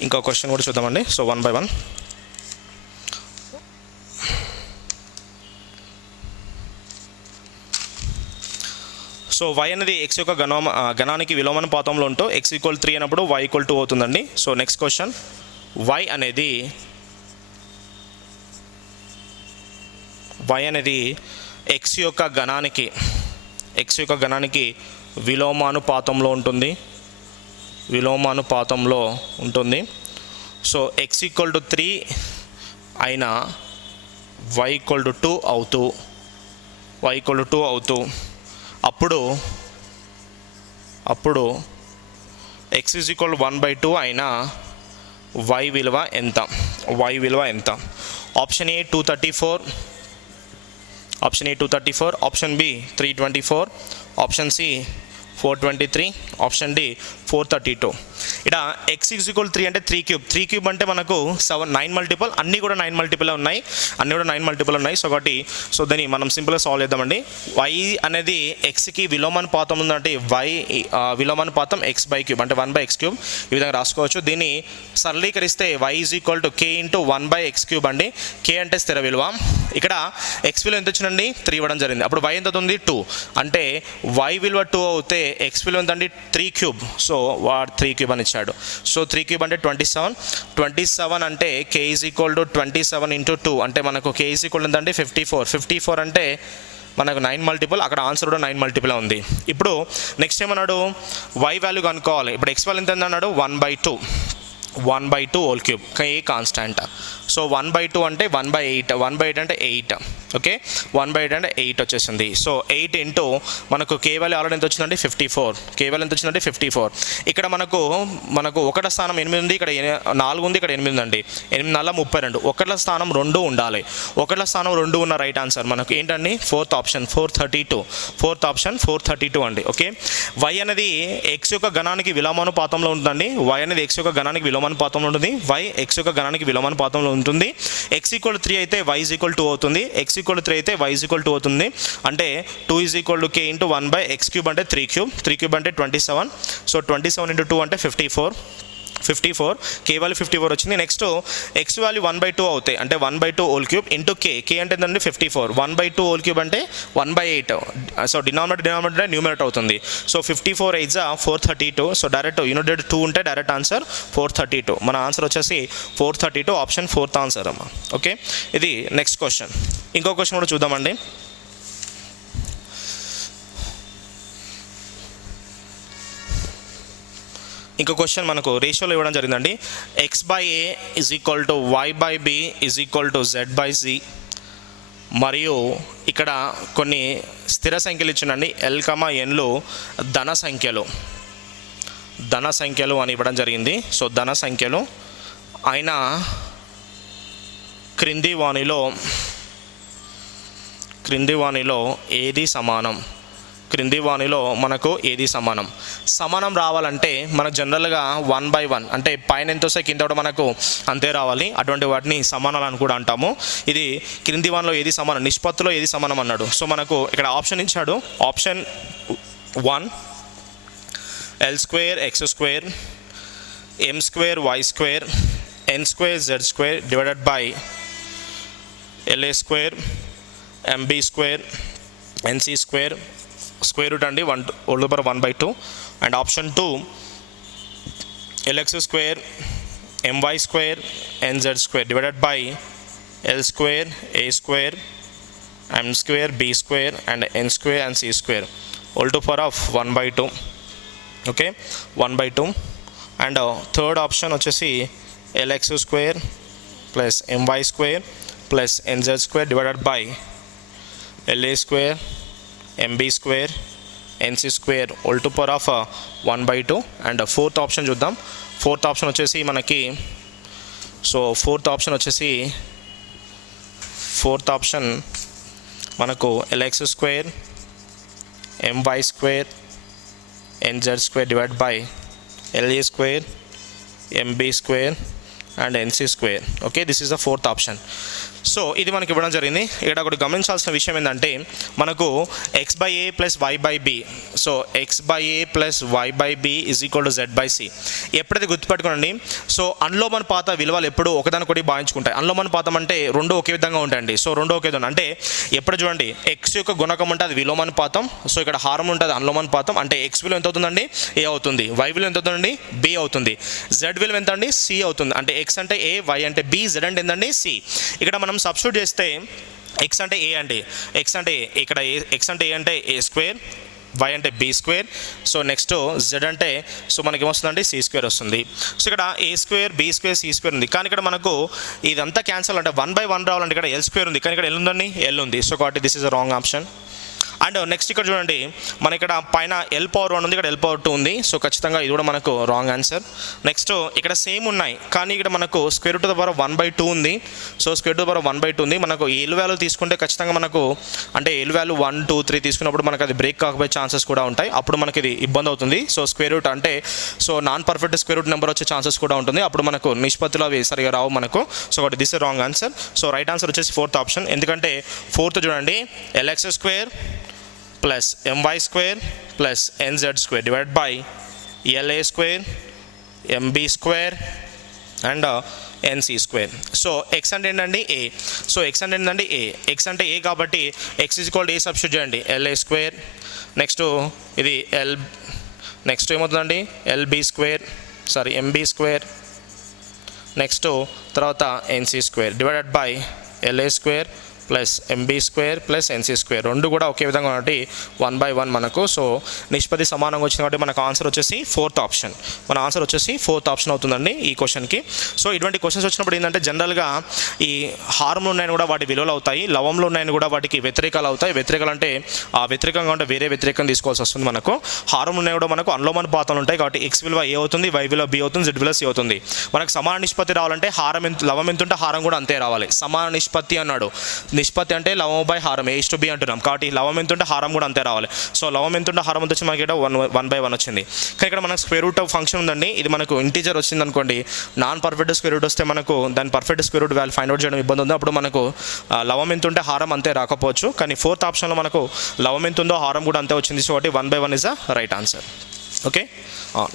ఇంకో క్వశ్చన్ కూడా చూద్దామండి. So 1 by 1. సో y అనేది x యొక్క గణానికి విలోమానుపాతంలో ఉంటూ x = 3 అయినప్పుడు y = 2 అవుతుందండి. సో నెక్స్ట్ క్వశ్చన్, y అనేది x యొక్క గణానికి విలోమానుపాతంలో ఉంటుంది. సో x = 3 అయినా y = 2 అవుతూ అప్పుడు x = 1/2 అయినా y విలువ ఎంత? Option A 234, option B 324, option C 423, option D 432. ఇక్కడ x = 3 అంటే 3³ అంటే మనకు 9 మల్టిపుల్, అన్నీ కూడా 9 మల్టిపుల్ ఉన్నాయి. కాబట్టి సో దీన్ని మనం సింపుల్గా సాల్వ్ చేద్దామండి. y అనేది xకి విలోమానుపాతం ఉందంటే y విలోమానుపాతం x/3 అంటే 1/x3 ఈ విధంగా రాసుకోవచ్చు. దీన్ని సరళీకరిస్తే y = k × 1/x3 అండి. k అంటే స్థిర విలువ. ఇక్కడ x విలువ ఎంత వచ్చిందండి? 3 ఇవ్వడం జరిగింది. అప్పుడు y ఎంత అవుతుంది? 2. అంటే y విలువ 2 అవుతే x విలువ ఎంతండి? 3³ సో వాడు 3³ అని ఇచ్చాడు. సో 3³ అంటే 27 అంటే k = 27 × 2 అంటే మనకు k = ఎంతండి? 54 అంటే మనకు 9 మల్టిపుల్, అక్కడ ఆన్సర్ కూడా 9 మల్టిపుల్ ఉంది. ఇప్పుడు నెక్స్ట్ ఏమన్నాడు? y వాల్యూ కనుక్కోవాలి. ఇప్పుడు x వాల్యూ ఎంత అన్నాడు? 1/2 whole cube, k constant. So 1/2 అంటే 1/8 అంటే 8. ఓకే 1/8 అంటే 8 వచ్చేసింది. సో 8 ఇంటూ మనకు కే వాల్యూ ఆల్రెడీ ఎంత వచ్చిందండి 54. కే వాల్యూ ఎంత వచ్చిందండి 54. ఇక్కడ మనకు ఒకటి స్థానం 8 ఉంది, ఇక్కడ 4 ఉంది, ఇక్కడ 8 ఉందండి. 8 4 32. ఒకట్ల స్థానం 2 ఉండాలి. ఒకట్ల స్థానం 2 ఉన్న రైట్ ఆన్సర్ మనకు ఏంటండి ఫోర్త్ ఆప్షన్ 432. ఫోర్త్ ఆప్షన్ 432 అండి. ఓకే y అనేది x యొక్క గణానికి విలోమానుపాతంలో ఉంటుందండి. y అనేది x యొక్క గణానికి విలోమానుపాతంలో ఉంటుంది. y x యొక్క గణానికి విలోమానుపాతంలో ఉంటుంది. x = 3 అయితే y = 2 అవుతుంది. x = 3 అయితే y = 2 అవుతుంది. అంటే 2 = k × 1/x³ అంటే 3³ 3³ అంటే 27. సో 27 × 2 అంటే 54. కే వాల్యూ 54 వచ్చింది. నెక్స్ట్ ఎక్స్ వాల్యూ 1/2 అవుతాయి. అంటే 1/2³ ఇంటూ కే అంటే ఏంటంటే 54. 1/2³ అంటే 1/8. సో డినామినేటర్ న్యూమరేటర్ అవుతుంది. సో 54 8 432. సో డైరెక్ట్ యూనిట్ 2 ఉంటే డైరెక్ట్ ఆన్సర్ 432. మన ఆన్సర్ వచ్చేసి 432 ఆప్షన్ 4th ఆన్సర్ అమ్మా. ఓకే ఇది నెక్స్ట్ క్వశ్చన్. ఇంకో క్వశ్చన్ కూడా చూద్దామండి. ఇంకో క్వశ్చన్ మనకు రేషియోలో ఇవ్వడం జరిగిందండి. x/a = y/b = z/c. మరియు ఇక్కడ కొన్ని స్థిర సంఖ్యలు ఇచ్చిందండి. l, nలు ధన సంఖ్యలు అని ఇవ్వడం జరిగింది. సో ధన సంఖ్యలు అయినా క్రింది వానిలో ఏది సమానం? క్రింది వానిలో మనకు ఏది సమానం రావాలంటే మనకు జనరల్గా 1/1 అంటే పైన ఎంత వస్తే కింద కూడా మనకు అంతే రావాలి. అటువంటి వాటిని సమానాలు అని కూడా అంటాము. ఇది క్రింది వానిలో ఏది సమానం, నిష్పత్తిలో ఏది సమానం అన్నాడు. సో మనకు ఇక్కడ ఆప్షన్ ఇచ్చాడు. Option 1 L² x² m² y² n² z² divided by LA² MB² NC² square root అండి 1/2. And option 2 LX² MY² NZ² divided by L² A² M² B² and N² and C² whole to power of 1/2. Okay 1/2. And third option వచ్చేసి LX² plus MY² plus NZ² divided by LA² MB² NC² whole to power of 1/2. And fourth option చూద్దాం. ఫోర్త్ ఆప్షన్ వచ్చేసి మనకి ఫోర్త్ ఆప్షన్ మనకు LX² MY² NZ² divide by LA² MB² and NC². Okay this is the fourth option. So ఇది మనకి ఇవ్వడం జరిగింది. ఇక్కడ ఒకటి గమనించాల్సిన విషయం ఏంటంటే మనకు x/a + y/b. So x/a + y/b = z/c. ఎప్పుడైతే గుర్తుపెట్టుకోండి. సో అనులోమానుపాత విలువలు ఎప్పుడు ఒకదానికొకటి భావించుకుంటాయి. అనులోమానుపాతం అంటే రెండు ఒకే విధంగా ఉంటాయండి. సో రెండు ఒకే విధంగా అంటే ఎప్పుడు చూడండి x యొక్క గుణకం అంటే అది విలోమానుపాతం. సో ఇక్కడ హారం ఉంటుంది అనులోమానుపాతం. అంటే x విలువ ఎంత అవుతుందండి a అవుతుంది. y విలువ ఎంత అవుతుందండి b అవుతుంది. z విలువ ఎంత అండి c అవుతుంది. అంటే x అంటే a, y అంటే b, z అంటే ఏంటండి c. ఇక్కడ మనం సబ్స్టిట్యూట్ చేస్తే x అంటే a అండి. x అంటే ఇక్కడ x అంటే a అంటే a², y అంటే b². సో నెక్స్ట్ z అంటే సో మనకి ఏమొస్తుందండి c² వస్తుంది. సో ఇక్కడ a² b² c² ఉంది. కానీ ఇక్కడ మనకు ఇదంతా క్యాన్సల్ అంటే 1/1 రావాలంటే ఇక్కడ l² ఉంది. కానీ ఇక్కడ l ఉందండి l ఉంది. సో కాబట్టి this is a wrong option. And next ఇక్కడ చూడండి మన ఇక్కడ పైన L⁴1 ఉంది, ఇక్కడ L⁴2 ఉంది. సో ఖచ్చితంగా ఇది కూడా మనకు రాంగ్ ఆన్సర్. నెక్స్ట్ ఇక్కడ సేమ్ ఉన్నాయి కానీ ఇక్కడ మనకు √1/2 ఉంది. సో √1/2 ఉంది. మనకు ఎల్ వాల్యూ తీసుకుంటే ఖచ్చితంగా మనకు అంటే ఎల్ వాల్యూ 1 2 3 తీసుకున్నప్పుడు మనకు అది బ్రేక్ కాకపోయే ఛాన్సెస్ కూడా ఉంటాయి. అప్పుడు మనకి ఇది ఇబ్బంది అవుతుంది. సో స్క్వేర్ రూట్ అంటే so non perfect square root number వచ్చే ఛాన్సెస్ కూడా ఉంటుంది. అప్పుడు మనకు నిష్పత్తిలో అవి సరిగా రావు మనకు. సో ఒకటి this wrong answer. So right answer వచ్చేసి ఫోర్త్ ఆప్షన్. ఎందుకంటే ఫోర్త్ చూడండి LX² plus MY² plus NZ² divide by LA² MB² and NC². So x అంటే ఏంటండి a. సో x అంటే ఏంటండి a. x అంటే a కాబట్టి x = a సబ్స్టిట్యూట్ చేయండి. LA². నెక్స్ట్ ఇది నెక్స్ట్ ఏమవుతుందండి MB². నెక్స్ట్ తర్వాత NC² divided by LA² plus MB square plus NC square రెండు కూడా ఒకే విధంగా కాబట్టి 1/1 మనకు. సో నిష్పత్తి సమానంగా వచ్చింది కాబట్టి మనకు ఆన్సర్ వచ్చేసి ఫోర్త్ ఆప్షన్. మన ఆన్సర్ వచ్చేసి ఫోర్త్ ఆప్షన్ అవుతుందండి ఈ క్వశ్చన్కి. సో ఇటువంటి క్వశ్చన్స్ వచ్చినప్పుడు ఏంటంటే జనరల్గా ఈ హారంలో ఉన్నాయని కూడా వాటి విలువలు అవుతాయి, లవంలో ఉన్నాయని కూడా వాటికి వ్యతిరేకాలు అవుతాయి. వ్యతిరేకాలు అంటే ఆ వ్యతిరేకంగా ఉంటే వేరే వ్యతిరేకం తీసుకోవాల్సి వస్తుంది మనకు. హారం ఉన్నాయి కూడా మనకు అనులోమానుపాతాలు ఉంటాయి కాబట్టి ఎక్స్ విలువ ఏ అవుతుంది, వై విలువ బి అవుతుంది, జెడ్ విలువ సి అవుతుంది. మనకు సమాన నిష్పత్తి రావాలంటే లవం ఎంత ఉంటే హారం కూడా అంతే రావాలి. సమాన నిష్పత్తి అన్నాడు, నిష్పత్తి అంటే లవం బై హారం A/B అంటున్నాం కాబట్టి లవం ఎంత ఉంటే హారం కూడా అంతే రావాలి. సో లవం ఎంత ఉంటే హారం ఎంత వచ్చి మనకి 1/1 వచ్చింది. కానీ ఇక్కడ మనకు స్క్వేర్ రూట్ ఆఫ్ ఫంక్షన్ ఉందండి, ఇది మనకు ఇంటీజర్ వచ్చింది అనుకోండి, నాన్ పర్ఫెక్ట్ స్క్వేర్ రూట్ వస్తే మనకు దాని perfect square root value find out చేయడం ఇబ్బంది ఉంది. అప్పుడు మనకు లవం ఎంత ఉంటే హారం అంతే రాకపోవచ్చు. కానీ ఫోర్త్ ఆప్షన్లో మనకు లవం ఎంత ఉందో హారం కూడా అంతే వచ్చింది. సో కాబట్టి 1/1 is the right answer. Okay,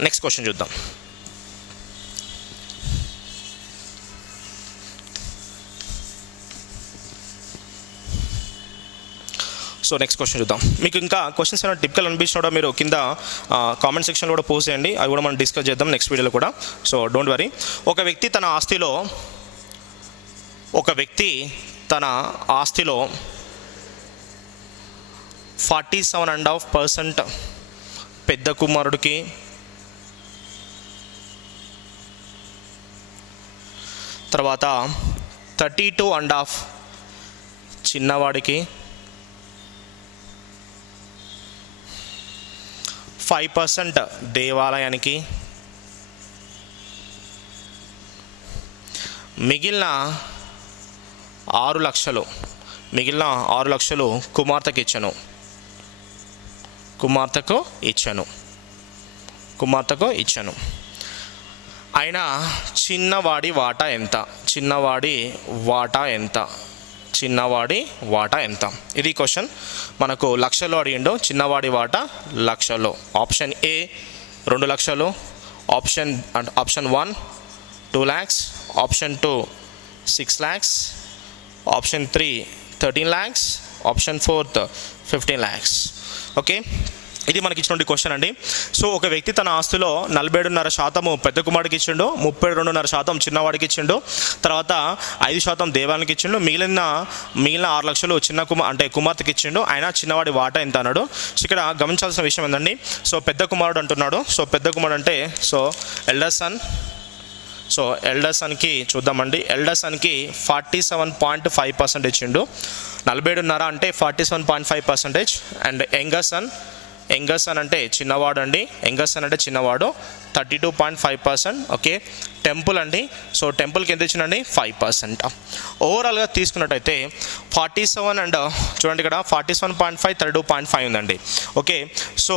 next question చూద్దాం. సో నెక్స్ట్ క్వశ్చన్ చూద్దాం. మీకు ఇంకా క్వశ్చన్స్ ఏమైనా టిపికల్ అనిపించినా మీరు కింద కామెంట్ సెక్షన్లో కూడా పోస్ట్ చేయండి, అవి కూడా మనం డిస్కస్ చేద్దాం నెక్స్ట్ వీడియోలో కూడా. So don't worry. ఒక వ్యక్తి తన ఆస్తిలో 47.5% పెద్ద కుమారుడికి, తర్వాత 32.5 చిన్నవాడికి, 5% దేవాలయానికి, మిగిలిన 6 లక్షలు కుమార్తెకు ఇచ్చాను. అయినా చిన్నవాడి వాటా ఎంత? ఇది క్వశ్చన్. మనకు లక్షల్లో అడిగిండు, చిన్నవాడి వాటా లక్షల్లో. ఆప్షన్ ఏ 2 లక్షలు, option 1 2 lakhs, option 2 6 lakhs, option 3 13 lakhs, option 4 15 lakhs. Okay, ఇది మనకి ఇచ్చినటువంటి క్వశ్చన్ అండి. సో ఒక వ్యక్తి తన ఆస్తిలో 47.5% పెద్ద కుమారుడికి ఇచ్చిండు, 32.5% చిన్నవాడికి ఇచ్చిండు, తర్వాత 5% దేవాలయానికి ఇచ్చిండు, మిగిలిన 6 లక్షలు కుమార్తెకి ఇచ్చిండు. ఆయన చిన్నవాడి వాటా ఎంత అన్నాడు. సో ఇక్కడ గమనించాల్సిన విషయం ఏంటండి, సో పెద్ద కుమారుడు అంటున్నాడు. సో పెద్ద కుమారుడు అంటే ఎల్డర్ సన్కి చూద్దామండి. ఎల్డర్ సన్కి 47.5% ఇచ్చిండు. 47.5 అంటే 47.5%. అండ్ యంగర్ సన్ అంటే చిన్నవాడు అండి, 32.5%. ఓకే, టెంపుల్ అండి, సో టెంపుల్కి ఎంత ఇచ్చిండండి 5%. ఓవరాల్గా తీసుకున్నట్టయితే 47 అండ్ చూడండి ఇక్కడ 47.5 32.5 ఉందండి. ఓకే, సో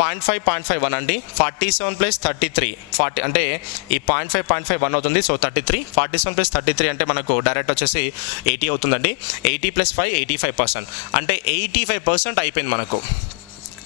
0.5 1 అండి, 47 + 33 40 అంటే ఈ 0.5 1 అవుతుంది. సో 33, 47 + 33 అంటే మనకు డైరెక్ట్ వచ్చేసి 80 అవుతుందండి. 80 + 5 85%, అంటే 85% అయిపోయింది మనకు.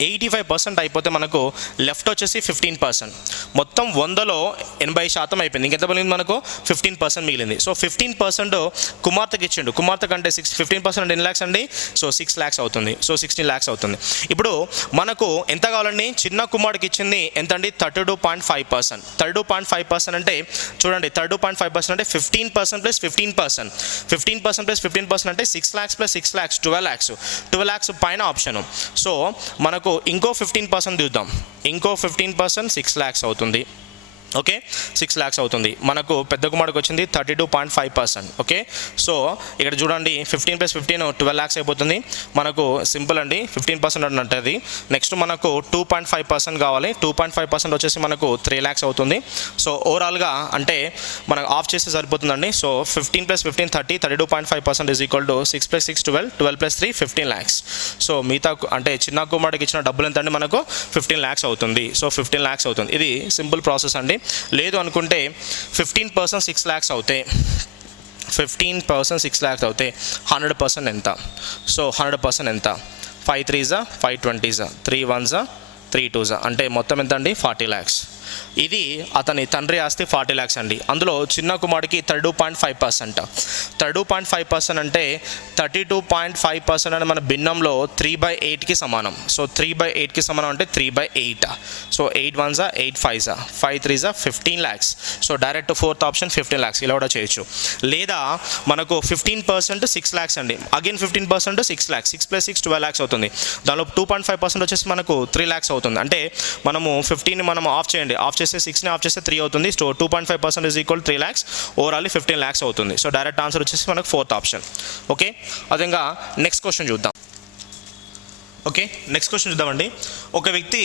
85% అయిపోతే మనకు లెఫ్ట్ వచ్చేసి 15%. మొత్తం 100లో 80% అయిపోయింది. ఇంకెంత మిగిలింది మనకు 15% మిగిలింది. సో 15% కుమార్తెకి ఇచ్చిండు. కుమార్తె కంటే 15% ఎన్ని lakhs అండి, సో 6 lakhs అవుతుంది. సో 16 lakhs అవుతుంది. ఇప్పుడు మనకు ఎంత కావాలండి, చిన్న కుమారుడికి ఇచ్చింది ఎంత అండి 32.5%. 32.5% అంటే చూడండి 32.5% అంటే 15% + 15%. 15% + 15% అంటే 6 lakhs + 6 lakhs 12 lakhs. 12 lakhs పైన ఆప్షన్. సో మనకు ఇంకో 15% చూద్దాం. ఇంకో 15% 6 lakhs అవుతుంది. ఓకే, 6 lakhs అవుతుంది. మనకు పెద్ద కుమారుడికి వచ్చింది 32.5%. ఓకే, సో ఇక్కడ చూడండి 15 + 15 12 lakhs అయిపోతుంది. మనకు సింపుల్ అండి, 15% అన్నట్టు. నెక్స్ట్ మనకు 2.5% కావాలి. 2.5% వచ్చేసి మనకు 3 lakhs అవుతుంది. సో ఓవరాల్గా అంటే మనకు ఆఫ్ చేస్తే సరిపోతుందండి. So 15 + 15 30, 32.5% = 6 + 6 12, 12 + 3 15 lakhs. సో మిగతా అంటే చిన్న కుమారుడికి ఇచ్చిన డబ్బులు ఎంత అండి, మనకు 15 lakhs అవుతుంది. సో 15 lakhs అవుతుంది. ఇది సింపుల్ ప్రాసెస్ అండి. లేదు అనుకుంటే 15% 6 lakhs అవుతాయి. 15% 6 lakhs అవుతాయి. 100% ఎంత? సో 100% ఎంత? 5 3s 5 20s 3 1s 3 2s అంటే మొత్తం ఎంత అండి 40 lakhs. ఇది అతని తండ్రి ఆస్తి 40 lakhs అండి. అందులో చిన్న కుమారుడికి 32.5%. 32.5% అంటే 32.5% అని మన భిన్నంలో 3/8కి సమానం. సో 3/8కి సమానం అంటే 3/8. So 8 1s 8 5s 5 3s 15 lakhs. So direct fourth option 15 lakhs ఇలా కూడా చేయొచ్చు. లేదా మనకు 15% 6 lakhs అండి. Again 15% 6 lakhs. 6 + 6 12 lakhs అవుతుంది. దానిలో 2.5% వచ్చేసి మనకు 3 lakhs అవుతుంది. అంటే మనము 15ని మనం ఆఫ్ చేయండి, ఆఫ్ చేస్తే 6ని ఆఫ్ చేస్తే 3 అవుతుంది. So 2.5% is equal 3 lakhs. ఓవరాల్లీ 15 lakhs అవుతుంది. సో డైరెక్ట్ ఆన్సర్ వచ్చేసి మనకు ఫోర్త్ ఆప్షన్. ఓకే, అదేవిధంగా నెక్స్ట్ క్వశ్చన్ చూద్దాం. ఓకే, నెక్స్ట్ క్వశ్చన్ చూద్దామండి. ఒక వ్యక్తి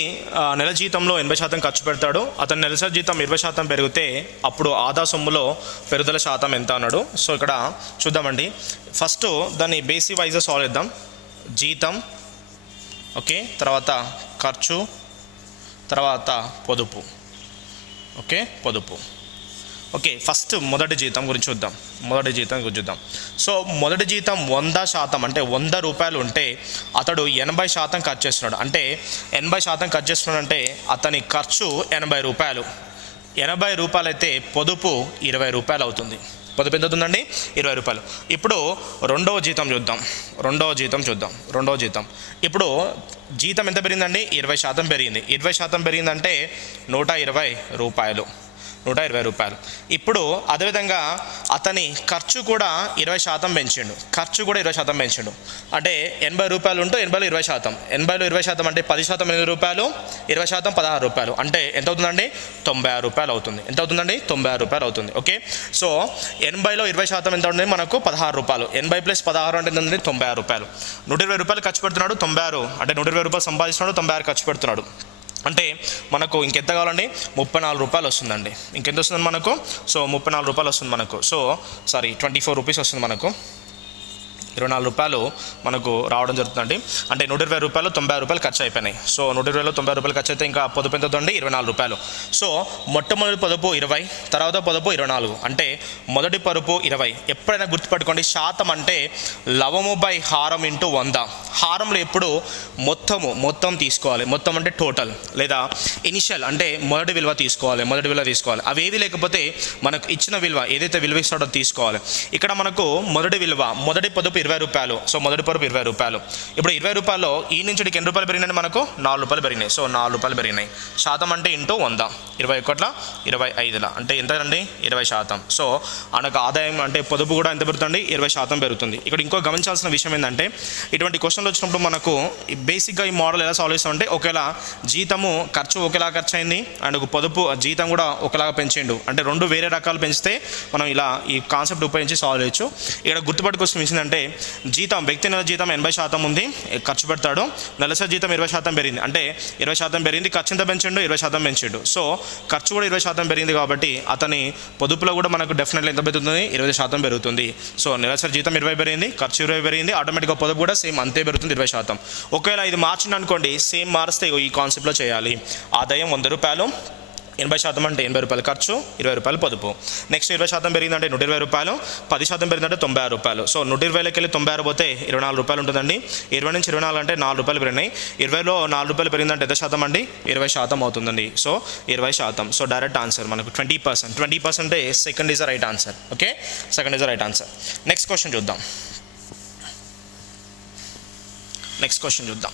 నెల జీతంలో 80% ఖర్చు పెడతాడు. అతని నెలసరి జీతం 20% పెరిగితే అప్పుడు ఆదా సొమ్ములో పెరుగుదల శాతం ఎంత అన్నాడు. సో ఇక్కడ చూద్దామండి. ఫస్ట్ దాన్ని బేసిక్ వైజ్గా సాల్వ్ చేద్దాం. జీతం, ఓకే, తర్వాత ఖర్చు, తర్వాత పొదుపు. ఓకే, పొదుపు. ఓకే, ఫస్ట్ మొదటి జీతం గురించి చూద్దాం. సో మొదటి జీతం 100% అంటే 100 రూపాయలు ఉంటే అతడు 80% ఖర్చు చేస్తున్నాడు. అంటే 80% ఖర్చు చేస్తున్నాడు అంటే అతని ఖర్చు 80 రూపాయలు. 80 రూపాయలు అయితే పొదుపు 20 రూపాయలు అవుతుంది. పొదుపు ఎంత అవుతుందండి? 20 రూపాయలు. ఇప్పుడు రెండవ జీతం చూద్దాం. ఇప్పుడు జీతం ఎంత పెరిగిందండి? 20% పెరిగింది. 20% పెరిగిందంటే 120 రూపాయలు. ఇప్పుడు అదేవిధంగా అతని ఖర్చు కూడా 20% పెంచిండు. అంటే 80 రూపాయలు ఉంటూ 80లో 20%. 80లో 20% అంటే 10% 8 రూపాయలు, 20% 16 రూపాయలు. అంటే ఎంత అవుతుందండి? 96 రూపాయలు అవుతుంది. ఎంత అవుతుందండి? 96 రూపాయలు అవుతుంది. ఓకే, సో 80లో 20% ఎంత ఉంటుంది? మనకు 16 రూపాయలు. 80 + 16 అంటే ఎంత? 96 రూపాయలు. 120 రూపాయలు ఖర్చు పెడుతున్నాడు, 96 అంటే 120 రూపాయలు సంపాదిస్తున్నాడు, 96 ఖర్చు పెడుతున్నాడు. అంటే మనకు ఇంకెంత కావాలండి? 34 రూపాయలు వస్తుందండి. ఇంకెంత వస్తుంది మనకు? సో 34 రూపాయలు వస్తుంది మనకు. సో 24 రూపీస్ వస్తుంది మనకు. 24 రూపాయలు మనకు రావడం జరుగుతుందండి. అంటే 120 రూపాయలు 90 రూపాయలు ఖర్చు అయిపోయినాయి. సో 120లో 90 రూపాయలు ఖర్చు అయితే ఇంకా పొదుపు ఎంత అవుతుంది? 24 రూపాయలు. సో మొట్టమొదటి పొదుపు 20, తర్వాత పొదుపు 24. అంటే మొదటి పొదుపు 20. ఎప్పుడైనా గుర్తుపెట్టుకోండి, శాతం అంటే లవము బై హారం ఇంటూ 100. హారంలో ఎప్పుడు మొత్తం తీసుకోవాలి. మొత్తం అంటే టోటల్, లేదా ఇనిషియల్ అంటే మొదటి విలువ తీసుకోవాలి. అవి ఏవి లేకపోతే మనకు ఇచ్చిన విలువ ఏదైతే విలువ ఇస్తాడో తీసుకోవాలి. ఇక్కడ మనకు మొదటి పొదుపు 20 రూపాయలు. సో మొదటి పొదుపు 20 రూపాయలు. ఇప్పుడు 20 రూపాయలు ఈ నుంచి ఎన్ని రూపాయలు పెరిగినాయి? మనకు 4 రూపాయలు పెరిగినాయి. సో 4 రూపాయలు పెరిగినాయి. శాతం అంటే ఇంటూ 100. 21/25 అంటే ఎంత అండి? 20%. సో మనకు ఆదాయం అంటే పొదుపు కూడా ఎంత పెరుగుతుంది? 20% పెరుగుతుంది. ఇక్కడ ఇంకో గమనించాల్సిన విషయం ఏంటంటే, ఇటువంటి క్వశ్చన్లు వచ్చినప్పుడు మనకు బేసిక్గా ఈ మోడల్ ఎలా సాల్వ్ చేస్తామంటే, ఒకవేళ జీతము ఖర్చు ఒకేలా ఖర్చు అయింది అండ్ పొదుపు జీతం కూడా ఒకలాగా పెంచిండు అంటే రెండు వేరే రకాలు పెంచితే మనం ఇలా ఈ కాన్సెప్ట్ ఉపయోగించి సాల్వ్ చేయొచ్చు. ఇక్కడ గుర్తుపట్టుకోవాల్సిన విషయం ఏంటంటే, జీతం వ్యక్తి నెల జీతం 80% ఉంది, ఖర్చు పెడతాడు. నెలసరి జీతం 20% పెరిగింది. అంటే 20% పెరిగింది. ఖర్చు ఎంత పెంచిండు? 20% పెంచిండు. సో ఖర్చు కూడా 20% పెరిగింది కాబట్టి అతని పొదుపులో కూడా మనకు డెఫినెట్లీ ఎంత పెరుగుతుంది? 20% పెరుగుతుంది. సో నెలసరి జీతం 20 పెరిగింది, ఖర్చు 20 పెరిగింది, ఆటోమేటిక్గా పొదుపు కూడా సేమ్ అంతే పెరుగుతుంది, 20%. ఒకవేళ ఇది మార్చింది అనుకోండి, సేమ్ మారిస్తే ఈ కాన్సెప్ట్లో చేయాలి. ఆదాయం 100 రూపాయలు, 80% అంటే 80 రూపాయలు ఖర్చు, 20 రూపాయలు పొదుపు. నెక్స్ట్ 20% పెరిగిందంటే 120 రూపాయలు, 10% పెరిగిందంటే 96 రూపాయలు. సో 120లోకి వెళ్ళి 96 పోతే 24 రూపాయలు ఉంటుందండి. 20 నుంచి 24 అంటే 4 రూపాయలు పెరిగినాయి. 20లో 4 రూపాయలు పెరిగిందంటే ఎంత శాతం అండి? 20% అవుతుందండి. సో 20%. సో డైరెక్ట్ ఆన్సర్ మనకు 20%. 20% second is the right answer. Okay, second is the right answer. Next question చూద్దాం. నెక్స్ట్ క్వశ్చన్ చూద్దాం.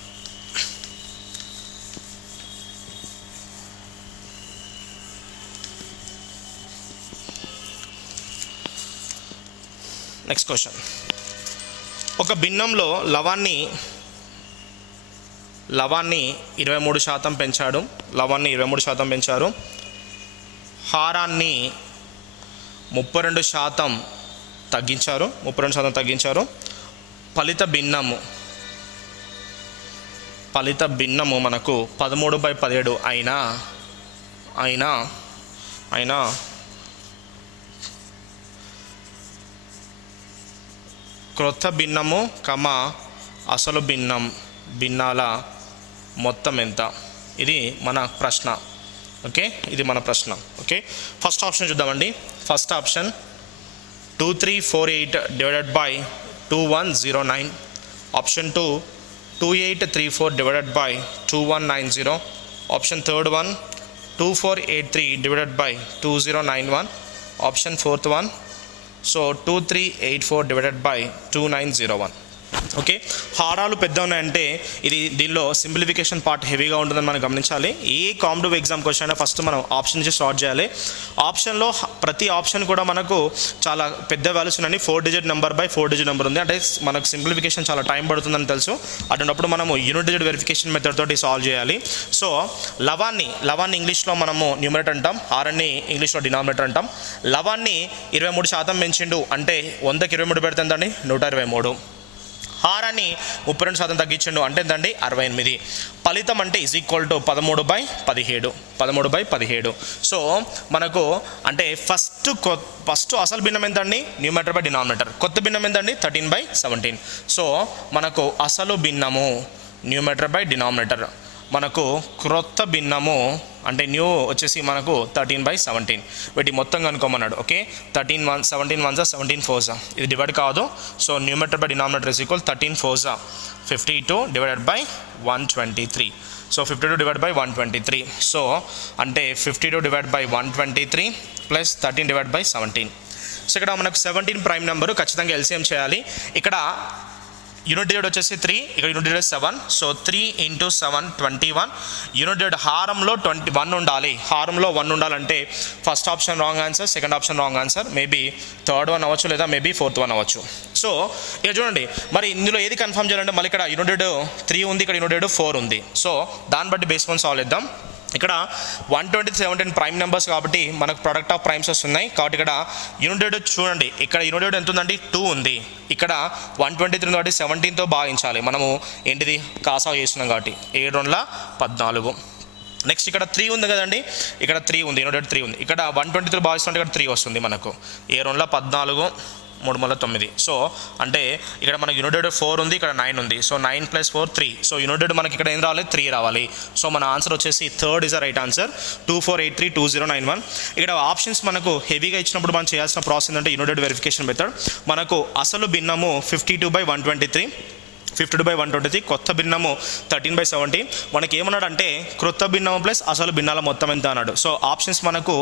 Next question. ఒక భిన్నంలో లవాన్ని 23% పెంచాడు. లవాన్ని 23% పెంచారు. హారాన్ని 32% తగ్గించారు. ఫలిత భిన్నము మనకు 13/17 అయినా క్రొత్త భిన్నము అసలు భిన్నాల మొత్తం ఎంత? ఇది మన ప్రశ్న. ఓకే, ఇది మన ప్రశ్న. ఓకే, ఫస్ట్ ఆప్షన్ చూద్దామండి. First option 2348 divided by 2109. Option 2 2834 divided by 2190. Option third one 2483 divided by 2091. Option fourth one. So 2384 divided by 2901. Okay, హారాలు పెద్ద ఉన్నాయంటే దీనిలో సింప్లిఫికేషన్ పార్ట్ హెవీగా ఉంటుందని మనం గమనించాలి. ఏ కాంపిటిటివ్ ఎగ్జామ్ క్వశ్చన్ అయినా ఫస్ట్ మనం ఆప్షన్ నుంచి స్టార్ట్ చేయాలి. ఆప్షన్లో ప్రతి ఆప్షన్ కూడా మనకు చాలా పెద్ద వాల్యూస్ ఉన్నాయి. 4 digit number by 4 digit number ఉంది, అంటే మనకు సింప్లిఫికేషన్ చాలా టైం పడుతుందని తెలుసు. అటువంటిప్పుడు మనము యూనిట్ డిజిట్ వెరిఫికేషన్ మెథడ్ తోటి సాల్వ్ చేయాలి. సో లవాన్ని ఇంగ్లీష్లో మనము న్యూమరేటర్ అంటాం, హారాన్ని ఇంగ్లీష్లో డినామినేటర్ అంటాం. లవాన్ని 23% పెంచిండు అంటే 100కి 23 పెడితే ఎంతండి 123. హారాన్ని 32% తగ్గించండు అంటే ఎంతండి 68. ఫలితం అంటే ఈజ్ ఈక్వల్ టు 13/17. సో మనకు అంటే ఫస్ట్ అసలు భిన్నం ఎంతండి న్యూమరేటర్ బై డినామినేటర్, కొత్త భిన్నం ఎంతండి 13/17. సో మనకు అసలు భిన్నము న్యూమరేటర్ బై డినామినేటర్, మనకు క్రొత్త భిన్నము అంటే న్యూ వచ్చేసి మనకు 13/17. వీటి మొత్తం కనుక్కోమన్నాడు. ఓకే, 17 1 17 4 ఇది డివైడ్ కాదు. So numerator by denominator is equal 13 4 52 divided by 123. So 52 divide by 123. So అంటే 52 divide by 123 plus 13 divide by 17. So ఇక్కడ మనకు 17 ప్రైమ్ నెంబరు, ఖచ్చితంగా ఎల్సిఎం చేయాలి. ఇక్కడ యూనిట్ డిజిట్ వచ్చేసి 3, ఇక్కడ unit digit 7. So 3 × 7 21. Unit digit హారంలో 21 ఉండాలి. హారంలో 1 ఉండాలంటే first option wrong answer, second option wrong answer, maybe third one అవ్వచ్చు లేదా మేబీ ఫోర్త్ వన్ అవ్వచ్చు. సో ఇక చూడండి, మరి ఇందులో ఏది కన్ఫర్మ్ చేయాలంటే మళ్ళీ ఇక్కడ యూనిట్ డిజిట్ 3 ఉంది, ఇక్కడ యూనిట్ డిజిట్ 4 ఉంది. సో దాన్ని బట్టి బేస్కొని సాల్వ్ చేద్దాం. ఇక్కడ 120 17 ప్రైమ్ నెంబర్స్ కాబట్టి మనకు ప్రొడక్ట్ ఆఫ్ ప్రైమ్స్ వస్తున్నాయి. కాబట్టి ఇక్కడ యూనిట్ డిజిట్ చూడండి, ఇక్కడ యూనిట్ డిజిట్ ఎంత ఉందండి 2 ఉంది. ఇక్కడ 123 కాబట్టి 17తో భాగించాలి. మనము ఏంటిది కాసా చేస్తున్నాం కాబట్టి 7 2 14. నెక్స్ట్ ఇక్కడ 3 ఉంది కదండి, ఇక్కడ 3 ఉంది, యూనిట్ డిజిట్ 3 ఉంది. ఇక్కడ 123 భాగిస్తుంటే ఇక్కడ 3 వస్తుంది మనకు. 7 2 14 3 3 9. సో అంటే ఇక్కడ మనకి యూనిట్ డిజిట్ 4 ఉంది, ఇక్కడ 9 ఉంది. సో 9 + 4 3. సో యూనిట్ డిజిట్ మనకి ఇక్కడ ఏం రావాలి 3 రావాలి. సో మన ఆన్సర్ వచ్చేసి third is the right answer 24832091. ఇక్కడ ఆప్షన్స్ మనకు హెవీగా ఇచ్చినప్పుడు మనం చేయాల్సిన ప్రాసెస్ ఏంటంటే యూనిట్ డిజిట్ వెరిఫికేషన్ మెథడ్. మనకు అసలు భిన్నము 52/123, 52/123, కొత్త భిన్నము 13/17. మనకి ఏమన్నాడు అంటే క్రొత్త భిన్నము ప్లస్ అసలు భిన్నాల మొత్తం ఎంత అన్నాడు. సో ఆప్షన్స్ మనకు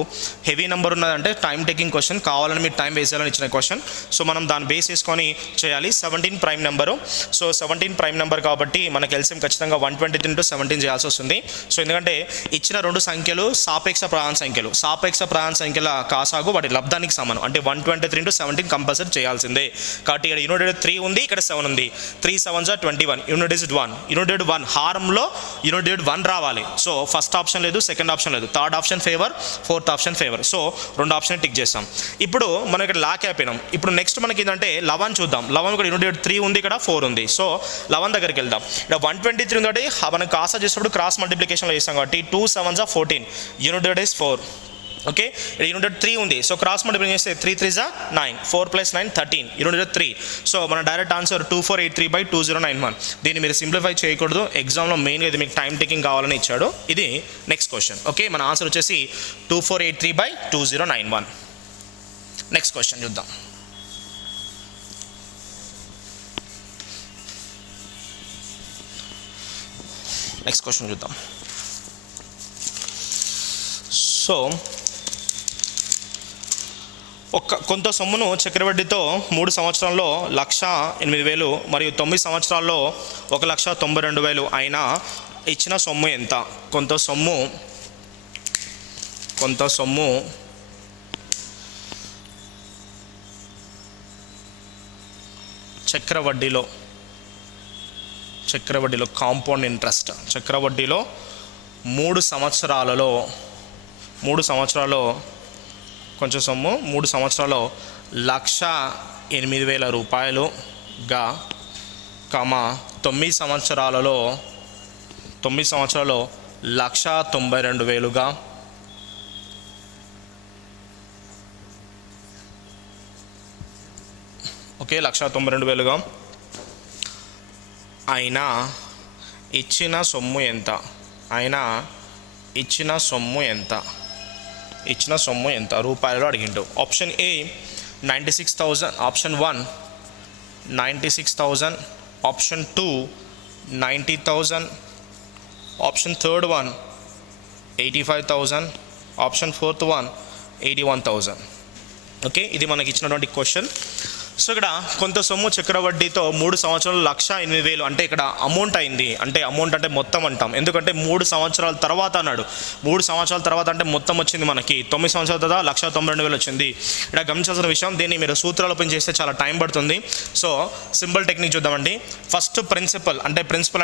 హెవీ నెంబర్ ఉన్నదంటే టైం టేకింగ్ క్వశ్చన్, కావాలని మీరు టైం వేస్ట్ చేయాలని ఇచ్చిన క్వశ్చన్. సో మనం దాన్ని బేస్ చేసుకొని చేయాలి. 17 prime number. So 17 prime number కాబట్టి మనకి ఎల్సిఎం ఖచ్చితంగా 123 × 17 చేయాల్సి వస్తుంది. సో ఎందుకంటే ఇచ్చిన రెండు సంఖ్యలు సాపేక్ష ప్రధాన సంఖ్యలు, సాపేక్ష ప్రధాన సంఖ్యల కాసాగు వాటి లబ్ధానికి సమానం, అంటే 123 × 17 కంపల్సరీ చేయాల్సిందే. కాబట్టి ఇక్కడ యూనిట్ డిజిట్ 3 ఉంది, ఇక్కడ 7 ఉంది. 3 7 21. యూనిట్ డిజిట్ 1, యూనిట్ డిజిట్ 1 హారంలో యూనిట్ డిజిట్ 1 రావాలి. సో ఫస్ట్ ఆప్షన్ లేదు, సెకండ్ ఆప్షన్ లేదు, third option favour, fourth option favour. So రెండు ఆప్షన్ టిక్ చేస్తాం. ఇప్పుడు మనం ఇక్కడ లాక్ అయిపోయినాం. ఇప్పుడు నెక్స్ట్ మనకి ఏంటంటే 11 చూద్దాం. 11 ఇక్కడ యూనిట్ డిజిట్ 3 ఉంది, ఇక్కడ 4 ఉంది. సో 11 దగ్గరికి వెళ్దాం. ఇక్కడ 123 ఉంది కాబట్టి మనం కాసా చేసినప్పుడు క్రాస్ మల్టిప్లికేషన్లో చేస్తాం కాబట్టి 2 7 14, unit digit is 4. Okay, unit digit 3 ఉంది. సో క్రాస్ మల్టిప్లికేషన్ చేస్తే 3 3 9, 4 + 9 13, యూనిట్ డిజిట్ 3. సో మన డైరెక్ట్ ఆన్సర్ 2483/2091. దీన్ని మీరు సింప్లిఫై చేయకూడదు, ఎగ్జామ్లో మెయిన్గా ఇది మీకు టైం టేకింగ్ కావాలని ఇచ్చాడు. ఇది నెక్స్ట్ క్వశ్చన్. ఓకే, మన ఆన్సర్ వచ్చేసి 2483/2091. నెక్స్ట్ క్వశ్చన్ చూద్దాం. నెక్స్ట్ క్వశ్చన్ చూద్దాం. సో కొంత సొమ్మును చక్రవడ్డీతో 3 సంవత్సరాల్లో 1,08,000 మరియు 9 సంవత్సరాల్లో 1,92,000 అయినా ఇచ్చిన సొమ్ము ఎంత? కొంత సొమ్ము చక్రవడ్డీలో కాంపౌండ్ ఇంట్రెస్ట్, చక్రవడ్డీలో 3 సంవత్సరాల్లో కొంచెం సొమ్ము 3 సంవత్సరాల్లో 1,08,000 రూపాయలుగా, 9 సంవత్సరాలలో 1,92,000గా, ఓకే 1,92,000గా అయినా ఇచ్చిన సొమ్ము ఎంత? ఇచ్చిన సొమ్ము ఎంత రూపాయలలో అడిగిండు. Option A 96,000, option 1 96,000, option 2 90,000, option third one 85,000. Option fourth one 81,000. Okay, ఇది మనకి ఇచ్చినటువంటి క్వశ్చన్. సో ఇక్కడ కొంత సొమ్ము చక్ర వడ్డీతో 3 సంవత్సరాలు 1,08,000 అంటే ఇక్కడ అమౌంట్ అయింది. అంటే అమౌంట్ అంటే మొత్తం అంటాం, ఎందుకంటే 3 సంవత్సరాల తర్వాత అన్నాడు. 3 సంవత్సరాల తర్వాత అంటే మొత్తం వచ్చింది మనకి 9 సంవత్సరాల తర్వాత 1,92,000 వచ్చింది. ఇక్కడ గమనించాల్సిన విషయం, దీన్ని మీరు సూత్రాలు ఓపెన్ చేస్తే చాలా టైం పడుతుంది. సో సింపుల్ టెక్నిక్ చూద్దామండి. ఫస్ట్ ప్రిన్సిపల్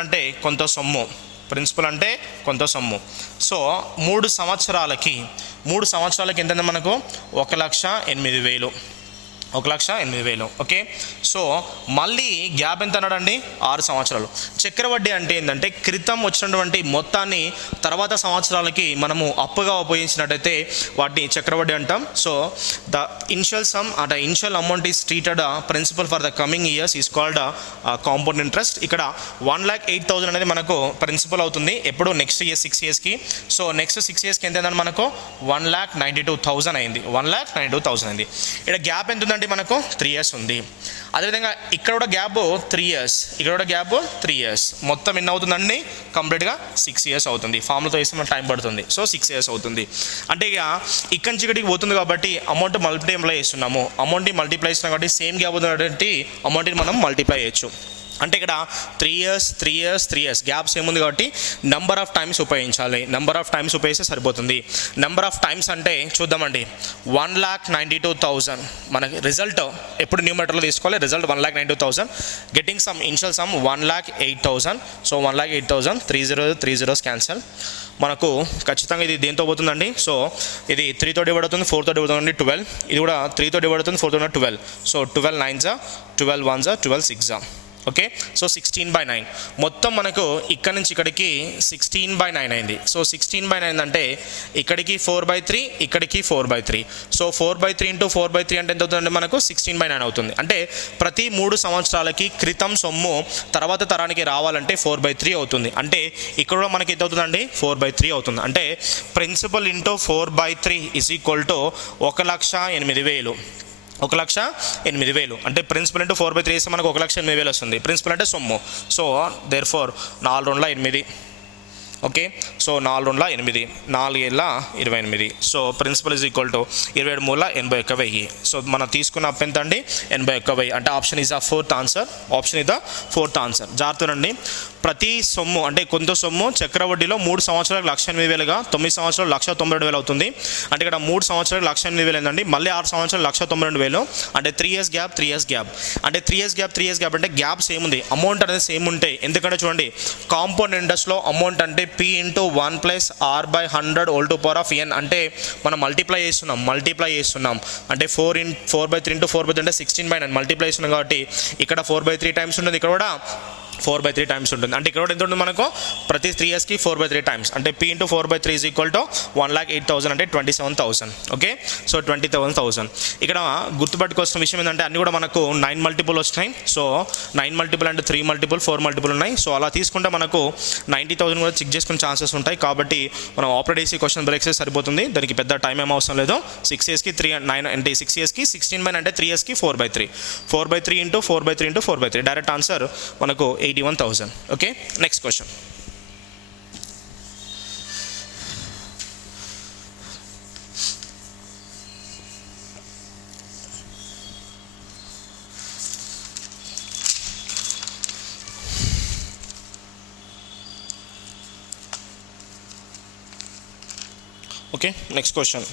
అంటే కొంత సొమ్ము. ప్రిన్సిపల్ అంటే కొంత సొమ్ము. సో 3 సంవత్సరాలకి ఎంత మనకు 1,08,000. 1,08,000. ఓకే, సో మళ్ళీ గ్యాప్ ఎంత అన్నాడండి? 6 సంవత్సరాలు. చక్రవడ్డీ అంటే ఏంటంటే క్రితం వచ్చినటువంటి మొత్తాన్ని తర్వాత సంవత్సరాలకి మనము అప్పుగా ఉపయోగించినట్టయితే వాటిని చక్రవడ్డీ అంటాం. సో ద ఇనిషియల్ సమ్ అంటే initial amount is treated principal for the coming years is called compound interest. ఇక్కడ 1,08,000 అనేది మనకు ప్రిన్సిపల్ అవుతుంది ఎప్పుడు? నెక్స్ట్ ఇయర్ 6 ఇయర్స్కి. సో నెక్స్ట్ 6 ఇయర్స్కి ఎంత అయిందంటే మనకు 1,92,000 అయింది. 1,92,000 అయింది. ఇక్కడ గ్యాప్ ఎంత ఉందంటే మనకు 3 ఇయర్స్ ఉంది. అదేవిధంగా ఇక్కడ కూడా గ్యాప్ 3 ఇయర్స్, ఇక్కడ కూడా గ్యాప్ 3 ఇయర్స్. మొత్తం ఎన్ని అవుతుందండి? కంప్లీట్గా 6 ఇయర్స్ అవుతుంది. ఫార్ములాతో వేస్తే మనకు టైం పడుతుంది. సో 6 ఇయర్స్ అవుతుంది. అంటే ఇక ఇక్కడి నుంచి ఇక్కడికి పోతుంది కాబట్టి అమౌంట్ మల్టిప్లై చేస్తున్నాము. అమౌంట్ని మల్టిప్లై చేస్తున్నాం కాబట్టి సేమ్ గ్యాప్ ఉన్నటువంటి అమౌంట్ని మనం మల్టిప్లై చేయొచ్చు. అంటే ఇక్కడ 3 ఇయర్స్ గ్యాప్ సేమ్ ఉంది కాబట్టి నెంబర్ ఆఫ్ టైమ్స్ ఉపయోగించాలి. నెంబర్ ఆఫ్ టైమ్స్ ఉపయోగిస్తే సరిపోతుంది. నెంబర్ ఆఫ్ టైమ్స్ అంటే చూద్దామండి. 1,92,000 మనకి రిజల్ట్ ఎప్పుడు న్యూమరేటర్లో తీసుకోవాలి. Result 1,92,000. Getting some initial some 1,08,000. So 1,08,000 3 zeros cancel. మనకు ఖచ్చితంగా ఇది దేంతో పోతుందండి? సో ఇది 3తో డివైడ్ అవుతుంది, 4తో డివైడ్ అవుతుంది 12. ఇది కూడా 3తో డివైడ్ అవుతుంది, 4తో 12. So 12 9s, 12 1s, 12 6s. Okay, so 16/9 మొత్తం మనకు ఇక్కడ నుంచి ఇక్కడికి 16/9 అయింది. సో 16/9 అంటే ఇక్కడికి 4/3, ఇక్కడికి 4/3. సో 4/3 ఇంటూ 4/3 అంటే ఎంత అవుతుందంటే మనకు 16/9 అవుతుంది. అంటే ప్రతి 3 సంవత్సరాలకి క్రితం సొమ్ము తర్వాత తరానికి రావాలంటే 4/3 అవుతుంది. అంటే ఇక్కడ కూడా మనకి ఎంత అవుతుందండి? 4/3 అవుతుంది. అంటే principal into 4/3 is equal to 1,08,000. 1,08,000 అంటే ప్రిన్సిపల్ ఇంటూ 4/3 వేస్తే మనకు 1,08,000 వస్తుంది. ప్రిన్సిపల్ అంటే సొమ్ము. So therefore 4 2 8. Okay, so 4 2 8, 4 7 28. So principal is equal to 27 3 81,000. So మనం తీసుకున్న అప్పు ఎంత అండి? 81,000. అంటే option is the fourth answer. Option is the fourth answer. జాగ్రత్తనండి. ప్రతి సొమ్ము అంటే కొంత సొమ్ము చక్రవడ్డీలో 3 సంవత్సరాలకు 1,08,000గా 9 సంవత్సరాలు 1,92,000 అవుతుంది. అంటే ఇక్కడ 3 సంవత్సరాలు 1,08,000 ఏంటండి? మళ్ళీ 6 సంవత్సరాలు 1,92,000. అంటే 3 years గ్యాప్. అంటే 3 years గ్యాప్ అంటే గ్యాప్ సేమ్ ఉంది. అమౌంట్ అనేది సేమ్ ఉంటాయి. ఎందుకంటే చూడండి, కాంపౌండ్ ఇంట్రెస్ట్లో అమౌంట్ అంటే P into 1 + R/100 whole to power of n. అంటే మనం మల్టిప్లై చేస్తున్నాం. అంటే 4/3 ఇంటూ 4/3 అంటే 16/9 మల్టిప్లై చేస్తున్నాం కాబట్టి ఇక్కడ 4/3 టైమ్స్ ఉంటుంది, ఇక్కడ కూడా 4/3 టైమ్స్ ఉంటుంది. అంటే ఇక్కడ ఎంత ఉంటుంది మనకు? ప్రతి 3 yearsకి 4/3 టైమ్స్. అంటే P into 4/3 is equal to 1,08,000 అంటే 27,000. Okay, so 27,000. ఇక్కడ గుర్తుపెట్టుకోవాల్సిన విషయం ఏంటంటే అన్ని కూడా మనకు 9 మల్టిపుల్ వస్తున్నాయి. సో 9 మల్టిపుల్ అంటే 3 మల్టిపుల్ 4 మల్టిపుల్ ఉన్నాయి. సో అలా తీసుకుంటే మనకు 90,000 కూడా చెక్ చేసుకునే ఛాన్సెస్ ఉంటాయి. కాబట్టి మనం ఆపరేట్ చేసి క్వశ్చన్ బ్రేక్ చేస్తే సరిపోతుంది. దానికి పెద్ద టైం ఏం అవసరం లేదు. 6 yearsకి 3 9 అంటే 6 yearsకి 16/9 అంటే 3 yearsకి 4/3. 4/3 ఇంటూ 4/3 ఇంటూ 4/3 డైరెక్ట్ ఆన్సర్ మనకు 81,000. Okay, next question. Okay, next question.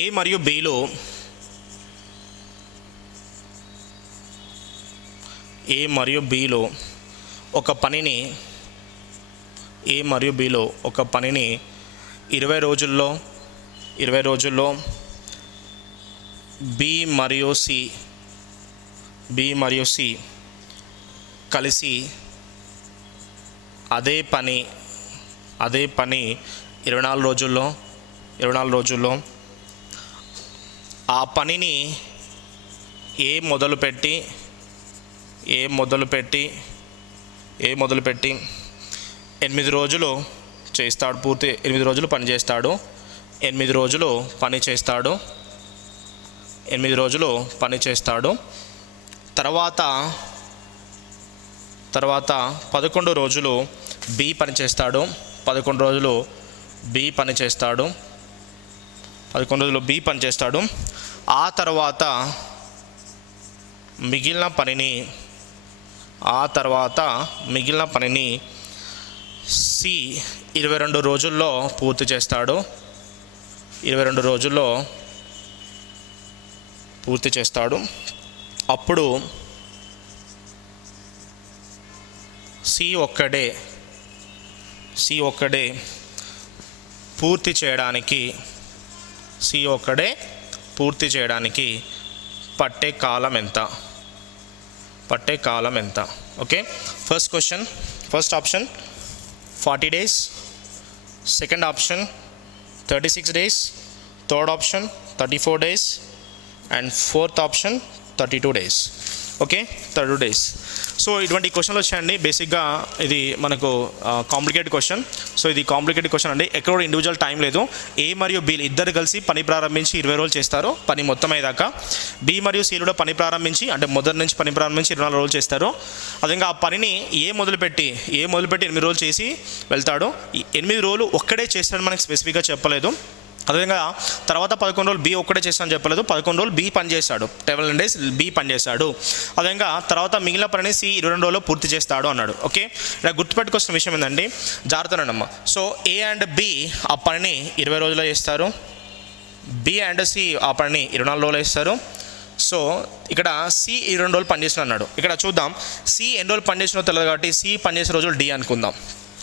A మరియు బిలో ఒక పనిని 20 రోజుల్లో బి మరియు సి కలిసి అదే పని 24 రోజుల్లో ఆ పనిని ఏ మొదలుపెట్టి 8 రోజులు చేస్తాడు. పూర్తి 8 రోజులు పని చేస్తాడు. 8 రోజులు పని చేస్తాడు. తర్వాత 11 రోజులు బి పని చేస్తాడు, 11 రోజులు బి పని చేస్తాడు, 11 రోజులు బి పని చేస్తాడు. ఆ తర్వాత మిగిలిన పనిని సి 22 రోజుల్లో పూర్తి చేస్తాడు, 22 రోజుల్లో పూర్తి చేస్తాడు. అప్పుడు సి ఒక్కడే పూర్తి చేయడానికి పట్టే కాలం ఎంత? Okay, first option 40 days, second option 36 days, third option 34 days and fourth option 32 days. Okay, 32 days. So ఇటువంటి క్వశ్చన్లు వచ్చాయండి. బేసిక్గా ఇది మనకు కాంప్లికేటెడ్ క్వశ్చన్. సో ఇది కాంప్లికేటెడ్ క్వశ్చన్ అండి. ఎక్కడ కూడా ఇండివిజువల్ టైం లేదు. ఏ మరియు బి ఇద్దరు కలిసి పని ప్రారంభించి 20 రోజులు చేస్తారు, పని మొత్తం అయ్యేదాకా. బి మరియు సి కూడా పని ప్రారంభించి, అంటే మొదటి నుంచి పని ప్రారంభించి 24 రోజులు చేస్తారు. అదేవిధంగా ఆ పనిని ఏ మొదలుపెట్టి 8 రోజులు చేసి వెళ్తాడు. ఈ 8 రోజులు ఒక్కడే చేస్తాడని మనకి స్పెసిఫిక్గా చెప్పలేదు. అదేవిధంగా తర్వాత 11 రోజులు బి ఒక్కడే చేస్తానని చెప్పలేదు, 11 రోజులు బి పని చేస్తాడు, 12 days బి పని చేస్తాడు. అదేవిధంగా తర్వాత మిగిలిన పనిని సి 22 రోజుల్లో పూర్తి చేస్తాడు అన్నాడు. ఓకే, ఇక్కడ గుర్తుపెట్టుకొస్తున్న విషయం ఏంటండి, జాగ్రత్తనమ్మా. సో ఏ అండ్ బి ఆ పనిని 20 రోజుల్లో చేస్తారు, బి అండ్ సి ఆ పనిని 24 రోజుల్లో చేస్తారు. సో ఇక్కడ సి 22 రోజులు పనిచేసిన అన్నాడు. ఇక్కడ చూద్దాం, సి ఎన్ని రోజులు పనిచేసినో తెలియదు కాబట్టి సి పనిచేసిన రోజులు డి అనుకుందాం.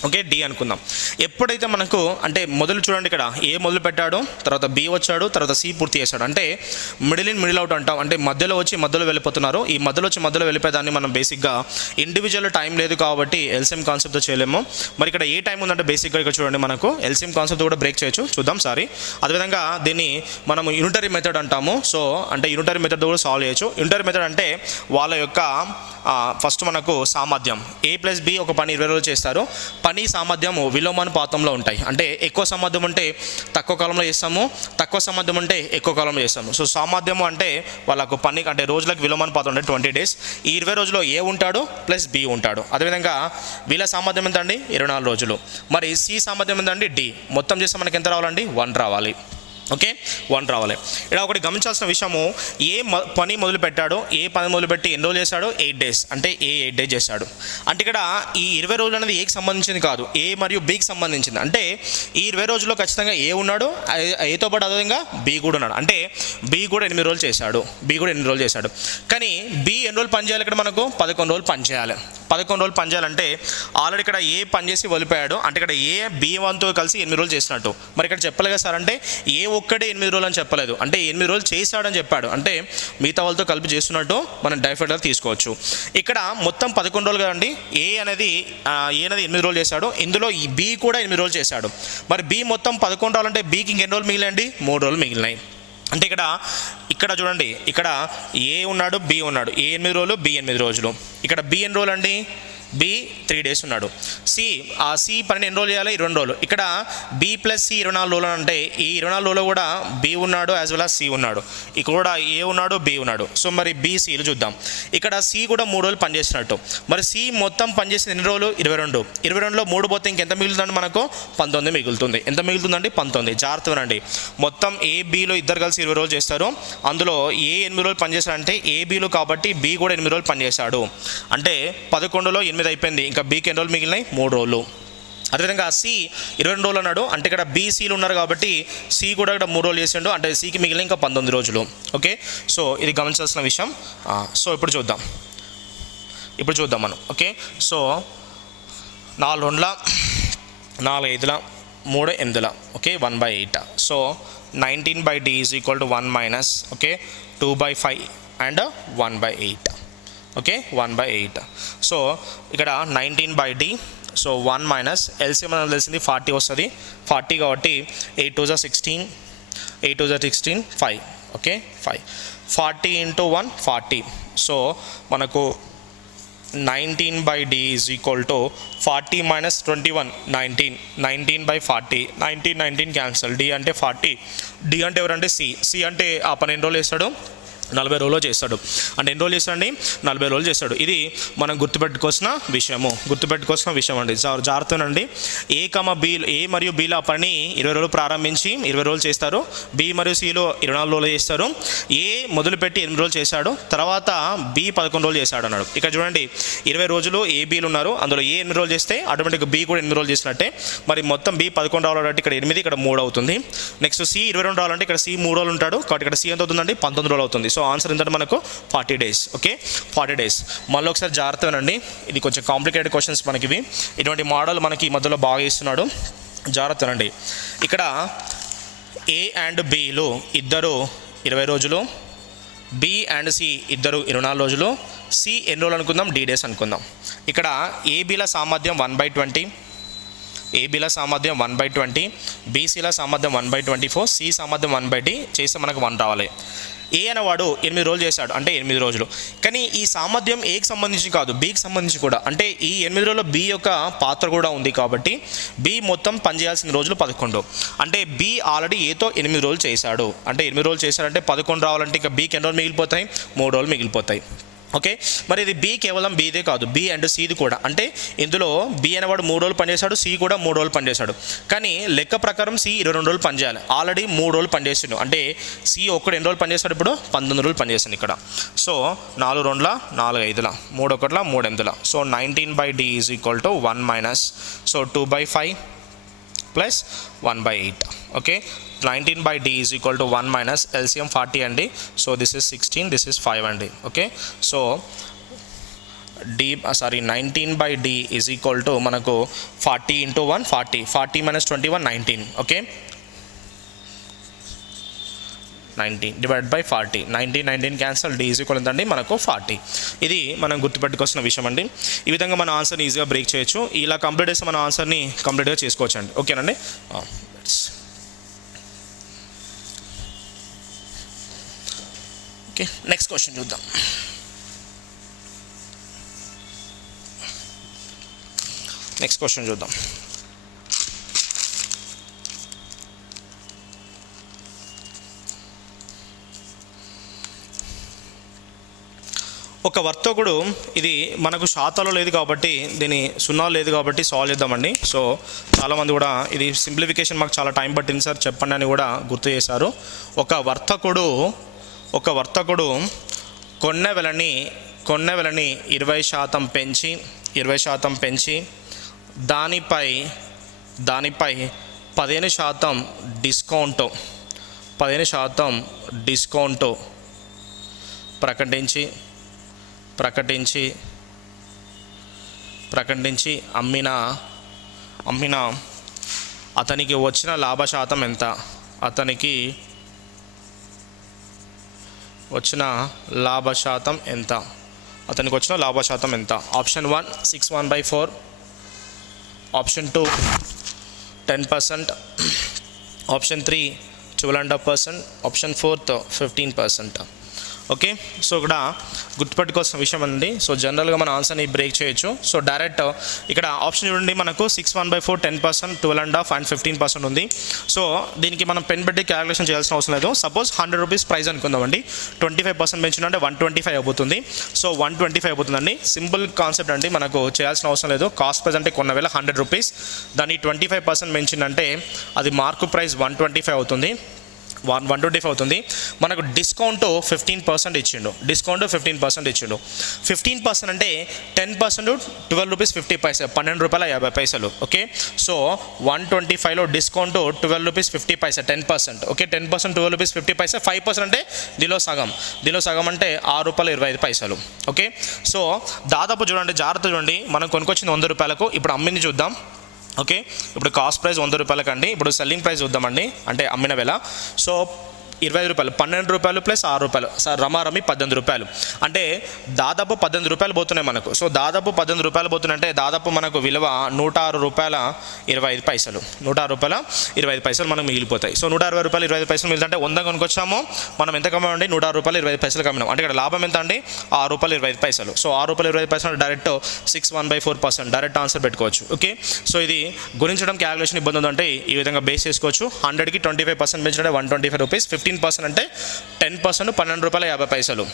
ఓకే, డి అనుకుందాం. ఎప్పుడైతే మనకు అంటే మొదలు చూడండి, ఇక్కడ ఏ మొదలు పెట్టాడు, తర్వాత బి వచ్చాడు, తర్వాత సి పూర్తి చేశాడు. అంటే మిడిల్ అవుట్ అంటాం. అంటే మధ్యలో వచ్చి మధ్యలో వెళ్ళిపోతున్నారు. ఈ మధ్యలో వచ్చి మధ్యలో వెళ్ళిపోయేదాన్ని మనం బేసిక్గా ఇండివిజువల్ టైం లేదు కాబట్టి ఎల్సిఎం కాన్సెప్ట్తో చేయలేము. మరి ఇక్కడ ఏ టైం ఉందంటే బేసిక్గా ఇక్కడ చూడండి, మనకు ఎల్సిఎం కాన్సెప్ట్ కూడా బ్రేక్ చేయొచ్చు, చూద్దాం సారీ. అదేవిధంగా దీన్ని మనం యూనిటరీ మెథడ్ అంటాము. సో అంటే యూనిటరీ మెథడ్ కూడా సాల్వ్ చేయొచ్చు. యూనిటరీ మెథడ్ అంటే వాళ్ళ యొక్క ఫస్ట్ మనకు సామర్థ్యం ఏ ప్లస్ బి ఒక పని 20 రోజులు చేస్తారు. పని సామర్థ్యం విలోమానుపాతంలో ఉంటాయి. అంటే ఎక్కువ సామర్థ్యం ఉంటే తక్కువ కాలంలో చేస్తాము, తక్కువ సామర్థ్యం ఉంటే ఎక్కువ కాలంలో చేస్తాము. సో సామర్థ్యము అంటే వాళ్ళకు పని అంటే రోజులకు విలోమానుపాతం అంటే 20 days. ఈ 20 రోజుల్లో ఏ ఉంటాడు ప్లస్ బి ఉంటాడు. అదేవిధంగా వీళ్ళ సామర్థ్యం ఎంత అండి 24 రోజులు. మరి సి సామర్థ్యం ఎంతండి డి. మొత్తం చేస్తే మనకి ఎంత రావాలండి 1 రావాలి. ఓకే, 1 రావాలి. ఇక్కడ ఒకటి గమనించాల్సిన విషయము, ఏ పని మొదలు పెట్టాడు, ఏ పని మొదలుపెట్టి ఎన్ని రోజులు చేశాడు 8 days. అంటే ఏ 8 days చేశాడు. అంటే ఇక్కడ ఈ 20 రోజులు అనేది ఏకి సంబంధించింది కాదు, ఏ మరియు బికి సంబంధించింది. అంటే ఈ 20 రోజుల్లో ఖచ్చితంగా ఏ ఉన్నాడు, ఏతో పాటు అదేవిధంగా బి కూడా ఉన్నాడు. అంటే బి కూడా 8 రోజులు చేశాడు. కానీ బి ఎన్ని రోజులు పని చేయాలి, ఇక్కడ మనకు 11 రోజులు పని చేయాలి. 11 రోజులు పని చేయాలంటే ఆల్రెడీ ఇక్కడ ఏ పని చేసి వదిలిపోయాడు. అంటే ఇక్కడ ఏ బి 1తో కలిసి 8 రోజులు చేసినట్టు. మరి ఇక్కడ చెప్పాలి కదా సార్, అంటే ఏ ఒక్కడే 8 రోజులు అని చెప్పలేదు, అంటే 8 రోజులు చేశాడని చెప్పాడు. అంటే మిగతా వాళ్ళతో కలిపి చేస్తున్నట్టు మనం డైఫెక్ట్గా తీసుకోవచ్చు. ఇక్కడ మొత్తం 11 రోజులు కదండి. ఏ అనేది 8 రోజులు చేశాడు, ఇందులో ఈ బి కూడా 8 రోజులు చేశాడు. మరి బి మొత్తం 11 రోజులు అంటే బికి ఇంకెన్ని రోజులు మిగిలినాయండి 3 రోజులు మిగిలినాయి. అంటే ఇక్కడ చూడండి, ఇక్కడ ఏ ఉన్నాడు బి ఉన్నాడు, ఏ 8 రోజులు బి 8 రోజులు. ఇక్కడ బి ఎన్ని రోజులు అండి, బి 3 days ఉన్నాడు. సి పని ఎన్ని రోజులు చేయాలి 22 రోజులు. ఇక్కడ బి ప్లస్ సి 24 రోజులు అంటే ఈ 24 రోజులు కూడా బి ఉన్నాడు యాజ్ వెల్ as సి ఉన్నాడు. ఇక్కడ కూడా ఏ ఉన్నాడు బి ఉన్నాడు. సో మరి బీసీలు చూద్దాం. ఇక్కడ సి కూడా 3 రోజులు పనిచేసినట్టు. మరి సి మొత్తం పనిచేసిన ఎన్ని రోజులు 22. 22లో 3 పోతే ఇంకెంత మిగులుతుందండి మనకు 19 మిగులుతుంది. ఎంత మిగులుతుందండి 19. జాగ్రత్తనండి, మొత్తం ఏ బిలో ఇద్దరు కలిసి 20 రోజులు చేస్తారు. అందులో ఏ 8 రోజులు పనిచేస్తాడంటే ఏ బిలో కాబట్టి బి కూడా 8 రోజులు పనిచేశాడు. అంటే 11లో 8 అయిపోయింది, ఇంకా బీకి ఎన్ని రోజులు మిగిలినాయి 3 రోజులు. అదేవిధంగా సి 22 రోజులు అన్నాడు, అంటే ఇక్కడ బీసీలు ఉన్నారు కాబట్టి సి కూడా ఇక్కడ 3 రోజులు చేసిండు, అంటే సికి మిగిలిన ఇంకా 19 రోజులు. ఓకే, సో ఇది గమనించాల్సిన విషయం. సో ఇప్పుడు చూద్దాం మనం. Okay, so 4 2 4 5 3 8. Okay, 1/8. So 19/d is equal to 1 minus 2/5 and 1/8. Okay, 1/8. So ఇక్కడ 19/d. సో 1 మైనస్ ఎల్సిఎం అనేది తెలిసింది 40 వస్తుంది. 40 కాబట్టి 8 2 16, 8 2 16, 5. ఓకే, 5. 40 into 1 40. సో మనకు 19/d is equal to 40 minus 21 19. 19/40. 19 cancel. d అంటే 40. d అంటే ఎవరంటే సి అంటే ఆ 12 రోజులు వేస్తాడు. 40 రోజుల్లో చేస్తాడు. అంటే ఎన్ని రోజులు చేస్తాడండి? 40 రోజులు చేస్తాడు. ఇది మనం గుర్తుపెట్టుకోవాల్సిన విషయం అండి. జాగ్రత్తనండి. ఏ మరియు బిలో పని 20 రోజులు ప్రారంభించి 20 రోజులు చేస్తారు. బి మరియు సిలో 24 రోజులు చేస్తారు. ఏ మొదలుపెట్టి 8 రోజులు చేశాడు, తర్వాత బి 11 రోజులు చేశాడు అన్నాడు. ఇక్కడ చూడండి 20 రోజులు ఏ బీలు ఉన్నారు, అందులో ఏ 8 రోజులు చేస్తే ఆటోమేటిక్గా బి కూడా 8 రోజులు చేసినట్టే. మరి మొత్తం బి 11 రావాలంటే ఇక్కడ 8, ఇక్కడ 3 అవుతుంది. నెక్స్ట్ సి 22 రావాలంటే ఇక్కడ సి 3 రోజులు ఉంటాడు, కాబట్టి ఇక్కడ సి ఎంత అవుతుందండి? 19 రోజులు అవుతుంది. సో ఆన్సర్ ఏంటంటే మనకు 40 days. Okay, 40 days. మళ్ళీ ఒకసారి జాగ్రత్తగానండి, ఇది కొంచెం కాంప్లికేటెడ్ క్వశ్చన్స్ మనకి ఇవి. ఇటువంటి మోడల్ మనకి ఈ మధ్యలో బాగా ఇస్తున్నాడు, జాగ్రత్తనండి. ఇక్కడ ఏ అండ్ బిలు ఇద్దరు 20 రోజులు, బి అండ్ సి ఇద్దరు 24 రోజులు, సి ఎన్ని రోజులు అనుకుందాం? D days అనుకుందాం. ఇక్కడ ఏబీల సామర్థ్యం 1/20, ఏబీల సామర్థ్యం 1/20, బీసీల సామర్థ్యం 1/24, సి సామర్థ్యం 1/D చేస్తే మనకు 1 రావాలి. ఏ అనేవాడు 8 రోజులు చేశాడు, అంటే 8 రోజులు. కానీ ఈ సామర్థ్యం ఏకి సంబంధించి కాదు, బికి సంబంధించి కూడా. అంటే ఈ 8 రోజుల్లో బి యొక్క పాత్ర కూడా ఉంది, కాబట్టి బి మొత్తం పనిచేయాల్సిన రోజులు 11. అంటే బి ఆల్రెడీ ఏతో 8 రోజులు చేశాడు. అంటే 8 రోజులు చేశాడంటే 11 రావాలంటే ఇంకా బికి ఎన్ని రోజులు మిగిలిపోతాయి? 3 రోజులు మిగిలిపోతాయి. ఓకే, మరి ఇది బి కేవలం బీదే కాదు, బి అండ్ సిది కూడా. అంటే ఇందులో బి అనేవాడు 3 రోజులు పనిచేశాడు, సి కూడా 3 రోజులు పనిచేశాడు. కానీ లెక్క ప్రకారం సి 22 రోజులు పనిచేయాలి, ఆల్రెడీ 3 రోజులు పనిచేసిండు. అంటే సి ఒక్కడు ఎన్ని రోజులు పనిచేస్తాడు? ఇప్పుడు 19 రోజులు పనిచేసింది ఇక్కడ. So 4 2 4 5 3 1 3 8. So 19/D is equal to 1 minus, so 2/5 plus 1/8. Okay, 19/D is equal to 1 minus LCM 40 అండి. So this is 16, this is 5 అండి. Okay, so 19/D is equal to మనకు 40 × 1 40, 40 - 21 19. Okay, 19 divide by 40, 19 cancel, D is equal ఎంతండి? మనకు 40. ఇది మనం గుర్తుపెట్టుకోవాల్సిన విషయం అండి. ఈ విధంగా మన ఆన్సర్ని ఈజీగా బ్రేక్ చేయొచ్చు. ఇలా కంప్లీట్ చేస్తే మన ఆన్సర్ని కంప్లీట్గా చేసుకోవచ్చు అండి. ఓకేనండి. ఓకే, నెక్స్ట్ క్వశ్చన్ చూద్దాం. ఒక వర్తకుడు, ఇది మనకు శాతాలో లేదు కాబట్టి, దీని సున్నా లేదు కాబట్టి సాల్వ్ చేద్దామండి. సో చాలామంది కూడా ఇది సింప్లిఫికేషన్ మాకు చాలా టైం పట్టింది సార్ చెప్పండి అని కూడా గుర్తు చేశారు. ఒక వర్తకుడు కొన్న వెలని 20% పెంచి దానిపై 15% డిస్కౌంట్ ప్రకటించి అమ్మిన అతనికి వచ్చిన లాభ శాతం ఎంత? వచ్చిన లాభ శాతం ఎంత? Option 1 61/4, option 2 10%, option 3 12.5%, option 4 15%. Okay, so ఇక్కడ గుర్తుపెట్టుకోవాల్సిన విషయం అండి. సో జనరల్గా మన ఆన్సర్ని బ్రేక్ చేయొచ్చు. సో డైరెక్ట్ ఇక్కడ ఆప్షన్ చూడండి, మనకు 61/4, 10%, 12.5 and 15% ఉంది. సో దీనికి మనం పెన్ పెట్టి క్యాలిక్యులేషన్ చేయాల్సిన అవసరం లేదు. సపోజ్ 100 రూపీస్ ప్రైస్ అనుకుందామండి, 25% పెంచుంటే 125 అవుతుంది. సో 125 అవుతుందండి. సింపుల్ కాన్సెప్ట్ అండి, మనకు చేయాల్సిన అవసరం లేదు. కాస్ట్ ప్రైస్ అంటే కొన్న వేళ 100 రూపీస్, దాన్ని 25% పెంచిందంటే అది మార్కు ప్రైస్ 125 అవుతుంది. 125 అవుతుంది. మనకు డిస్కౌంట్ 15% ఇచ్చిండు. 15% అంటే 10% 12 రూపీస్ 50 పైసలు, 12 రూపాయల 50 పైసలు. ఓకే, సో 125లో డిస్కౌంట్ 12 రూపీస్ 50 పైసా, 10%. ఓకే, 10% 12 రూపీస్ 50 పైసా, 5% అంటే దీనిలో సగం అంటే 6 రూపాయల 25 పైసలు. ఓకే, సో దాదాపు చూడండి, జాగ్రత్త చూడండి, మనం కొనుక్కొచ్చింది 100 రూపాయలకు, ఇప్పుడు అమ్మింది చూద్దాం. ఓకే, ఇప్పుడు కాస్ట్ ప్రైస్ 100 రూపాయలకండి. ఇప్పుడు సెల్లింగ్ ప్రైస్ చూద్దామండి, అంటే అమ్మిన వేళ. సో 20 రూపాయలు, 12 రూపాయలు ప్లస్ 6 రూపాయలు, సార్ రమారమి 18 రూపాయలు. అంటే దాదాపు 18 రూపాయలు పోతున్నాయి మనకు. సో దాదాపు 18 రూపాయలు పోతున్నాయంటే దాదాపు మనకు విలువ 106 రూపాయల 25 పైసలు. 106 రూపాయల 25 పైసలు మనకు మిగిలిపోతాయి. సో 160 రూపాయలు 25 పైసలు మిగిలితే 100 కొనుక్కొచ్చాము, మనం ఎంత కమ్మామండి? 106 రూపాయలు 25 పైసలు కమ్మినాం. అంటే ఇక్కడ లాభం ఎంత అండి? 6 రూపాయలు 25 పైసలు. సో 6 రూపాయలు 25 పైసలు డైరెక్ట్ 61/4%, డైరెక్ట్ ఆన్సర్ పెట్టుకోవచ్చు. ఓకే, సో ఇది గుణించడం క్యాలిక్యులేషన్ ఇబ్బంది ఉందంటే ఈ విధంగా బేస్ చేసుకోవచ్చు. 100కి 25% పెంచినట్టే 125 రూపీస్, 15% అంటే 10% ₹12.50,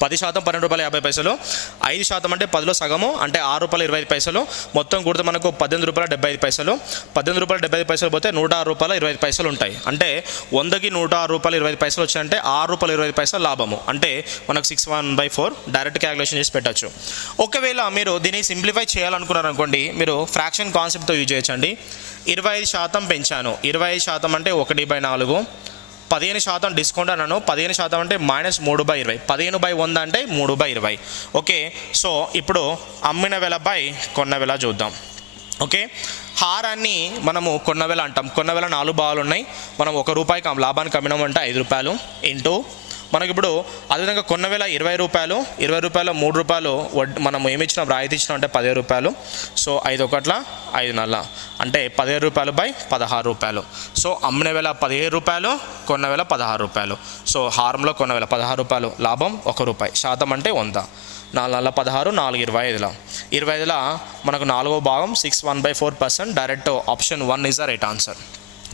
10% ₹12.50, 5% అంటే 10లో సగము అంటే ₹6.25, మొత్తం కూడితే మనకు ₹18.75, ₹18.75 పోతే ₹106.25 ఉంటాయి. అంటే 100కి ₹106.25 వచ్చాయంటే ₹6.25 లాభము, అంటే మనకు 6/1/4 డైరెక్ట్ క్యాలిక్యులేషన్ చేసి పెట్టచ్చు. ఒకవేళ మీరు దీన్ని సింప్లిఫై చేయాలనుకున్నారనుకోండి, మీరు ఫ్రాక్షన్ కాన్సెప్ట్తో యూజ్ చేయొచ్చండి. 25% పెంచాను, 25% అంటే 1/4, 15% డిస్కౌంట్ అన్నాను, 15% అంటే -3/20, 15/100 అంటే 3/20. ఓకే, సో ఇప్పుడు అమ్మిన వెల బై కొన్న వెల చూద్దాం. ఓకే, హారాన్ని మనము కొన్న వెల అంటాం. కొన్న వెల 4 భాగాలు ఉన్నాయి. మనం ₹1 లాభానికి అమ్మినామంటే ₹5 ఇంటూ మనకి ఇప్పుడు అదేవిధంగా కొన్న వేల ₹20, ₹20 ₹3 మనం ఏమి ఇచ్చినాం, రాయితీ ఇచ్చినాం అంటే ₹10. సో 5 1 5 4 అంటే ₹17 బై ₹16. సో అమ్మిన వేల ₹17, కొన్న వేల ₹16. సో హారంలో కొన్న వేల ₹16, లాభం ₹1, శాతం అంటే 100, 4 16 4 25, 25 మనకు 4వ భాగం 6/1/4%. Direct option 1 is the right answer.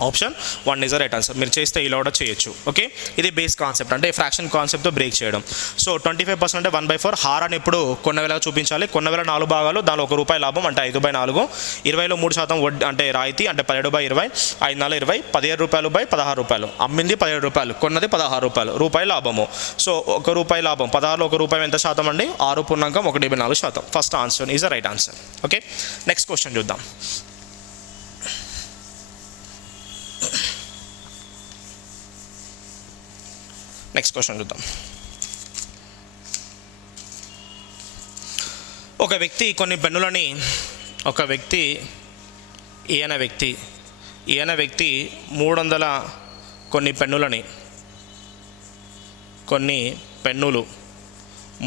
Option 1 is the right answer. మీరు చేస్తే ఇలా కూడా చేయొచ్చు. ఓకే, ఇది బేస్ కాన్సెప్ట్, అంటే ఫ్రాక్షన్ కాన్సెప్ట్తో బ్రేక్ చేయడం. సో 25% అంటే 1/4. హారాన్ని ఇప్పుడు కొన్న వేళగా చూపించాలి. కొన్న వేల 4 భాగాలు, దానిలో ₹1 లాభం అంటే 5/4, 20లో 3% వడ్డీ అంటే రాయితీ అంటే 17/20, 5 4 20, ₹17 బై ₹16. అమ్మింది ₹17, కొన్నది ₹16, రూపాయి లాభము. సో ₹1 లాభం, 16లో ₹1 ఎంత శాతం అండి, 6.14%. First answer is the right answer. Okay, next question చూద్దాం. నెక్స్ట్ క్వశ్చన్ చూద్దాం. ఒక వ్యక్తి కొన్ని పెన్నులని ఈయన వ్యక్తి 300 కొన్ని పెన్నులు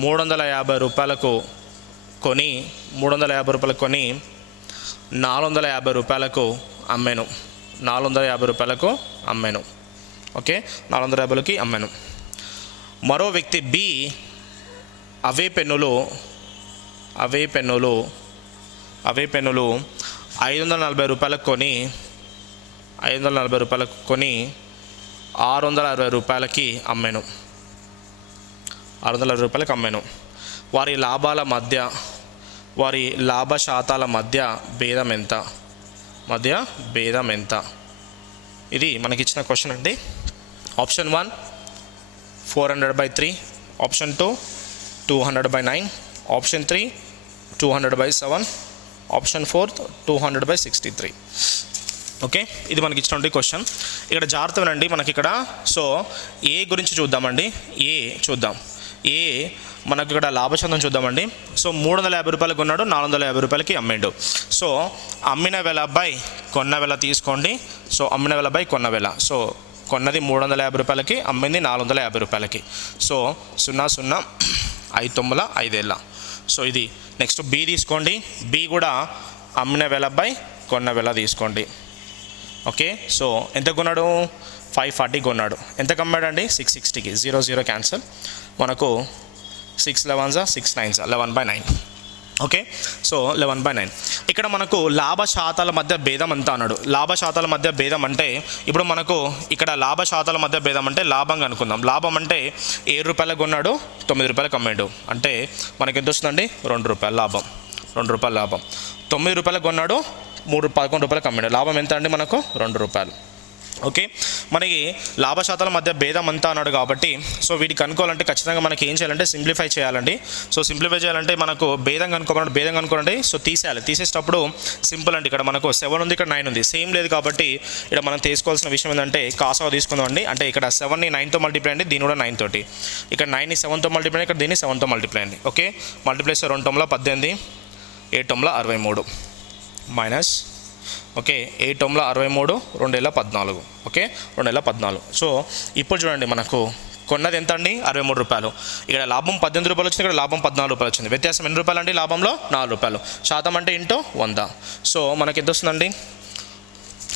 ₹350 కొని ₹450 అమ్మాను. ₹450 అమ్మాను. ఓకే, 450కి అమ్మాను. మరో వ్యక్తి బి అవే పెన్నులు ₹540 కొని ₹660కి అమ్మాను. అమ్మాను. వారి లాభ శాతాల మధ్య భేదం ఎంత? ఇది మనకిచ్చిన క్వశ్చన్ అండి. Option 1 400/3, option 2 200/9, option 3 200/7, option 4 200/63. Okay, ఇది మనకి ఇచ్చినటువంటి క్వశ్చన్. ఇక్కడ జాగ్రత్త వినండి. మనకి ఇక్కడ సో ఏ గురించి చూద్దామండి. ఏ మనకు ఇక్కడ లాభశాతం చూద్దామండి. సో ₹350 కొన్నాడు, ₹450కి అమ్మిండు. సో అమ్మిన వెల బై కొన్న వెల తీసుకోండి. సో అమ్మిన వెల బై కొన్న వెల. సో కొన్నది ₹350కి, అమ్మింది ₹450కి. సో 0 0 5 9 5. సో ఇది నెక్స్ట్ బి తీసుకోండి. బి కూడా అమ్మిన వెల బై కొన్న వెల తీసుకోండి. ఓకే, సో ఎంత కొన్నాడు, 540 కొన్నాడు. ఎంతకు అమ్మాడండి, 660కి. 0 0 క్యాన్సల్. మనకు 6 11 6 9 11/9. Okay, so 11/9. ఇక్కడ మనకు లాభ శాతాల మధ్య భేదం ఎంత అన్నాడు. లాభ శాతాల మధ్య భేదం అంటే ఇప్పుడు మనకు ఇక్కడ లాభ శాతాల మధ్య భేదం అంటే లాభంగా అనుకుందాం. లాభం అంటే ₹7 కొన్నాడు, ₹9కి అమ్మాడు. అంటే మనకి ఎంత వస్తుందండి, ₹2 లాభం. ₹2 లాభం. ₹9 కొన్నాడు, ₹11కి అమ్మాడు. లాభం ఎంత అండి మనకు, ₹2. ఓకే, మనకి లాభ శాతాల మధ్య భేదం అంతా అన్నాడు కాబట్టి సో వీటికి కనుక్కోవాలంటే ఖచ్చితంగా మనకి ఏం చేయాలంటే సింప్లిఫై చేయాలండి. సో సింప్లిఫై చేయాలంటే మనకు భేదం కనుక్కోవాలంటే సో తీసేయాలి. తీసేటప్పుడు సింపుల్ అండి. ఇక్కడ మనకు 7 ఉంది, ఇక్కడ 9 ఉంది, సేమ్ లేదు కాబట్టి ఇక్కడ మనం తీసుకోవాల్సిన విషయం ఏంటంటే కాసాగా తీసుకుందాం అండి. అంటే ఇక్కడ 7ని 9తో మల్టిప్లై అండి, దీని కూడా 9 తోటి. ఇక్కడ 9ని 7తో మల్టిప్లై, ఇక్కడ దీన్ని 7తో మల్టిప్లై అండి. Okay, multiply 2 9 18, 7 9 63 minus. Okay, 8 9 63, 2 14. Okay, 2 14. So ఇప్పుడు చూడండి, మనకు కొన్నది ఎంత అండి, ₹63. ఇక్కడ లాభం ₹18 వచ్చింది, ఇక్కడ లాభం ₹14 వచ్చింది. వ్యత్యాసం ఎన్ని రూపాయలు అండి, లాభంలో ₹4. శాతం అంటే ఇంటూ 100. సో మనకి ఎంత వస్తుందండి,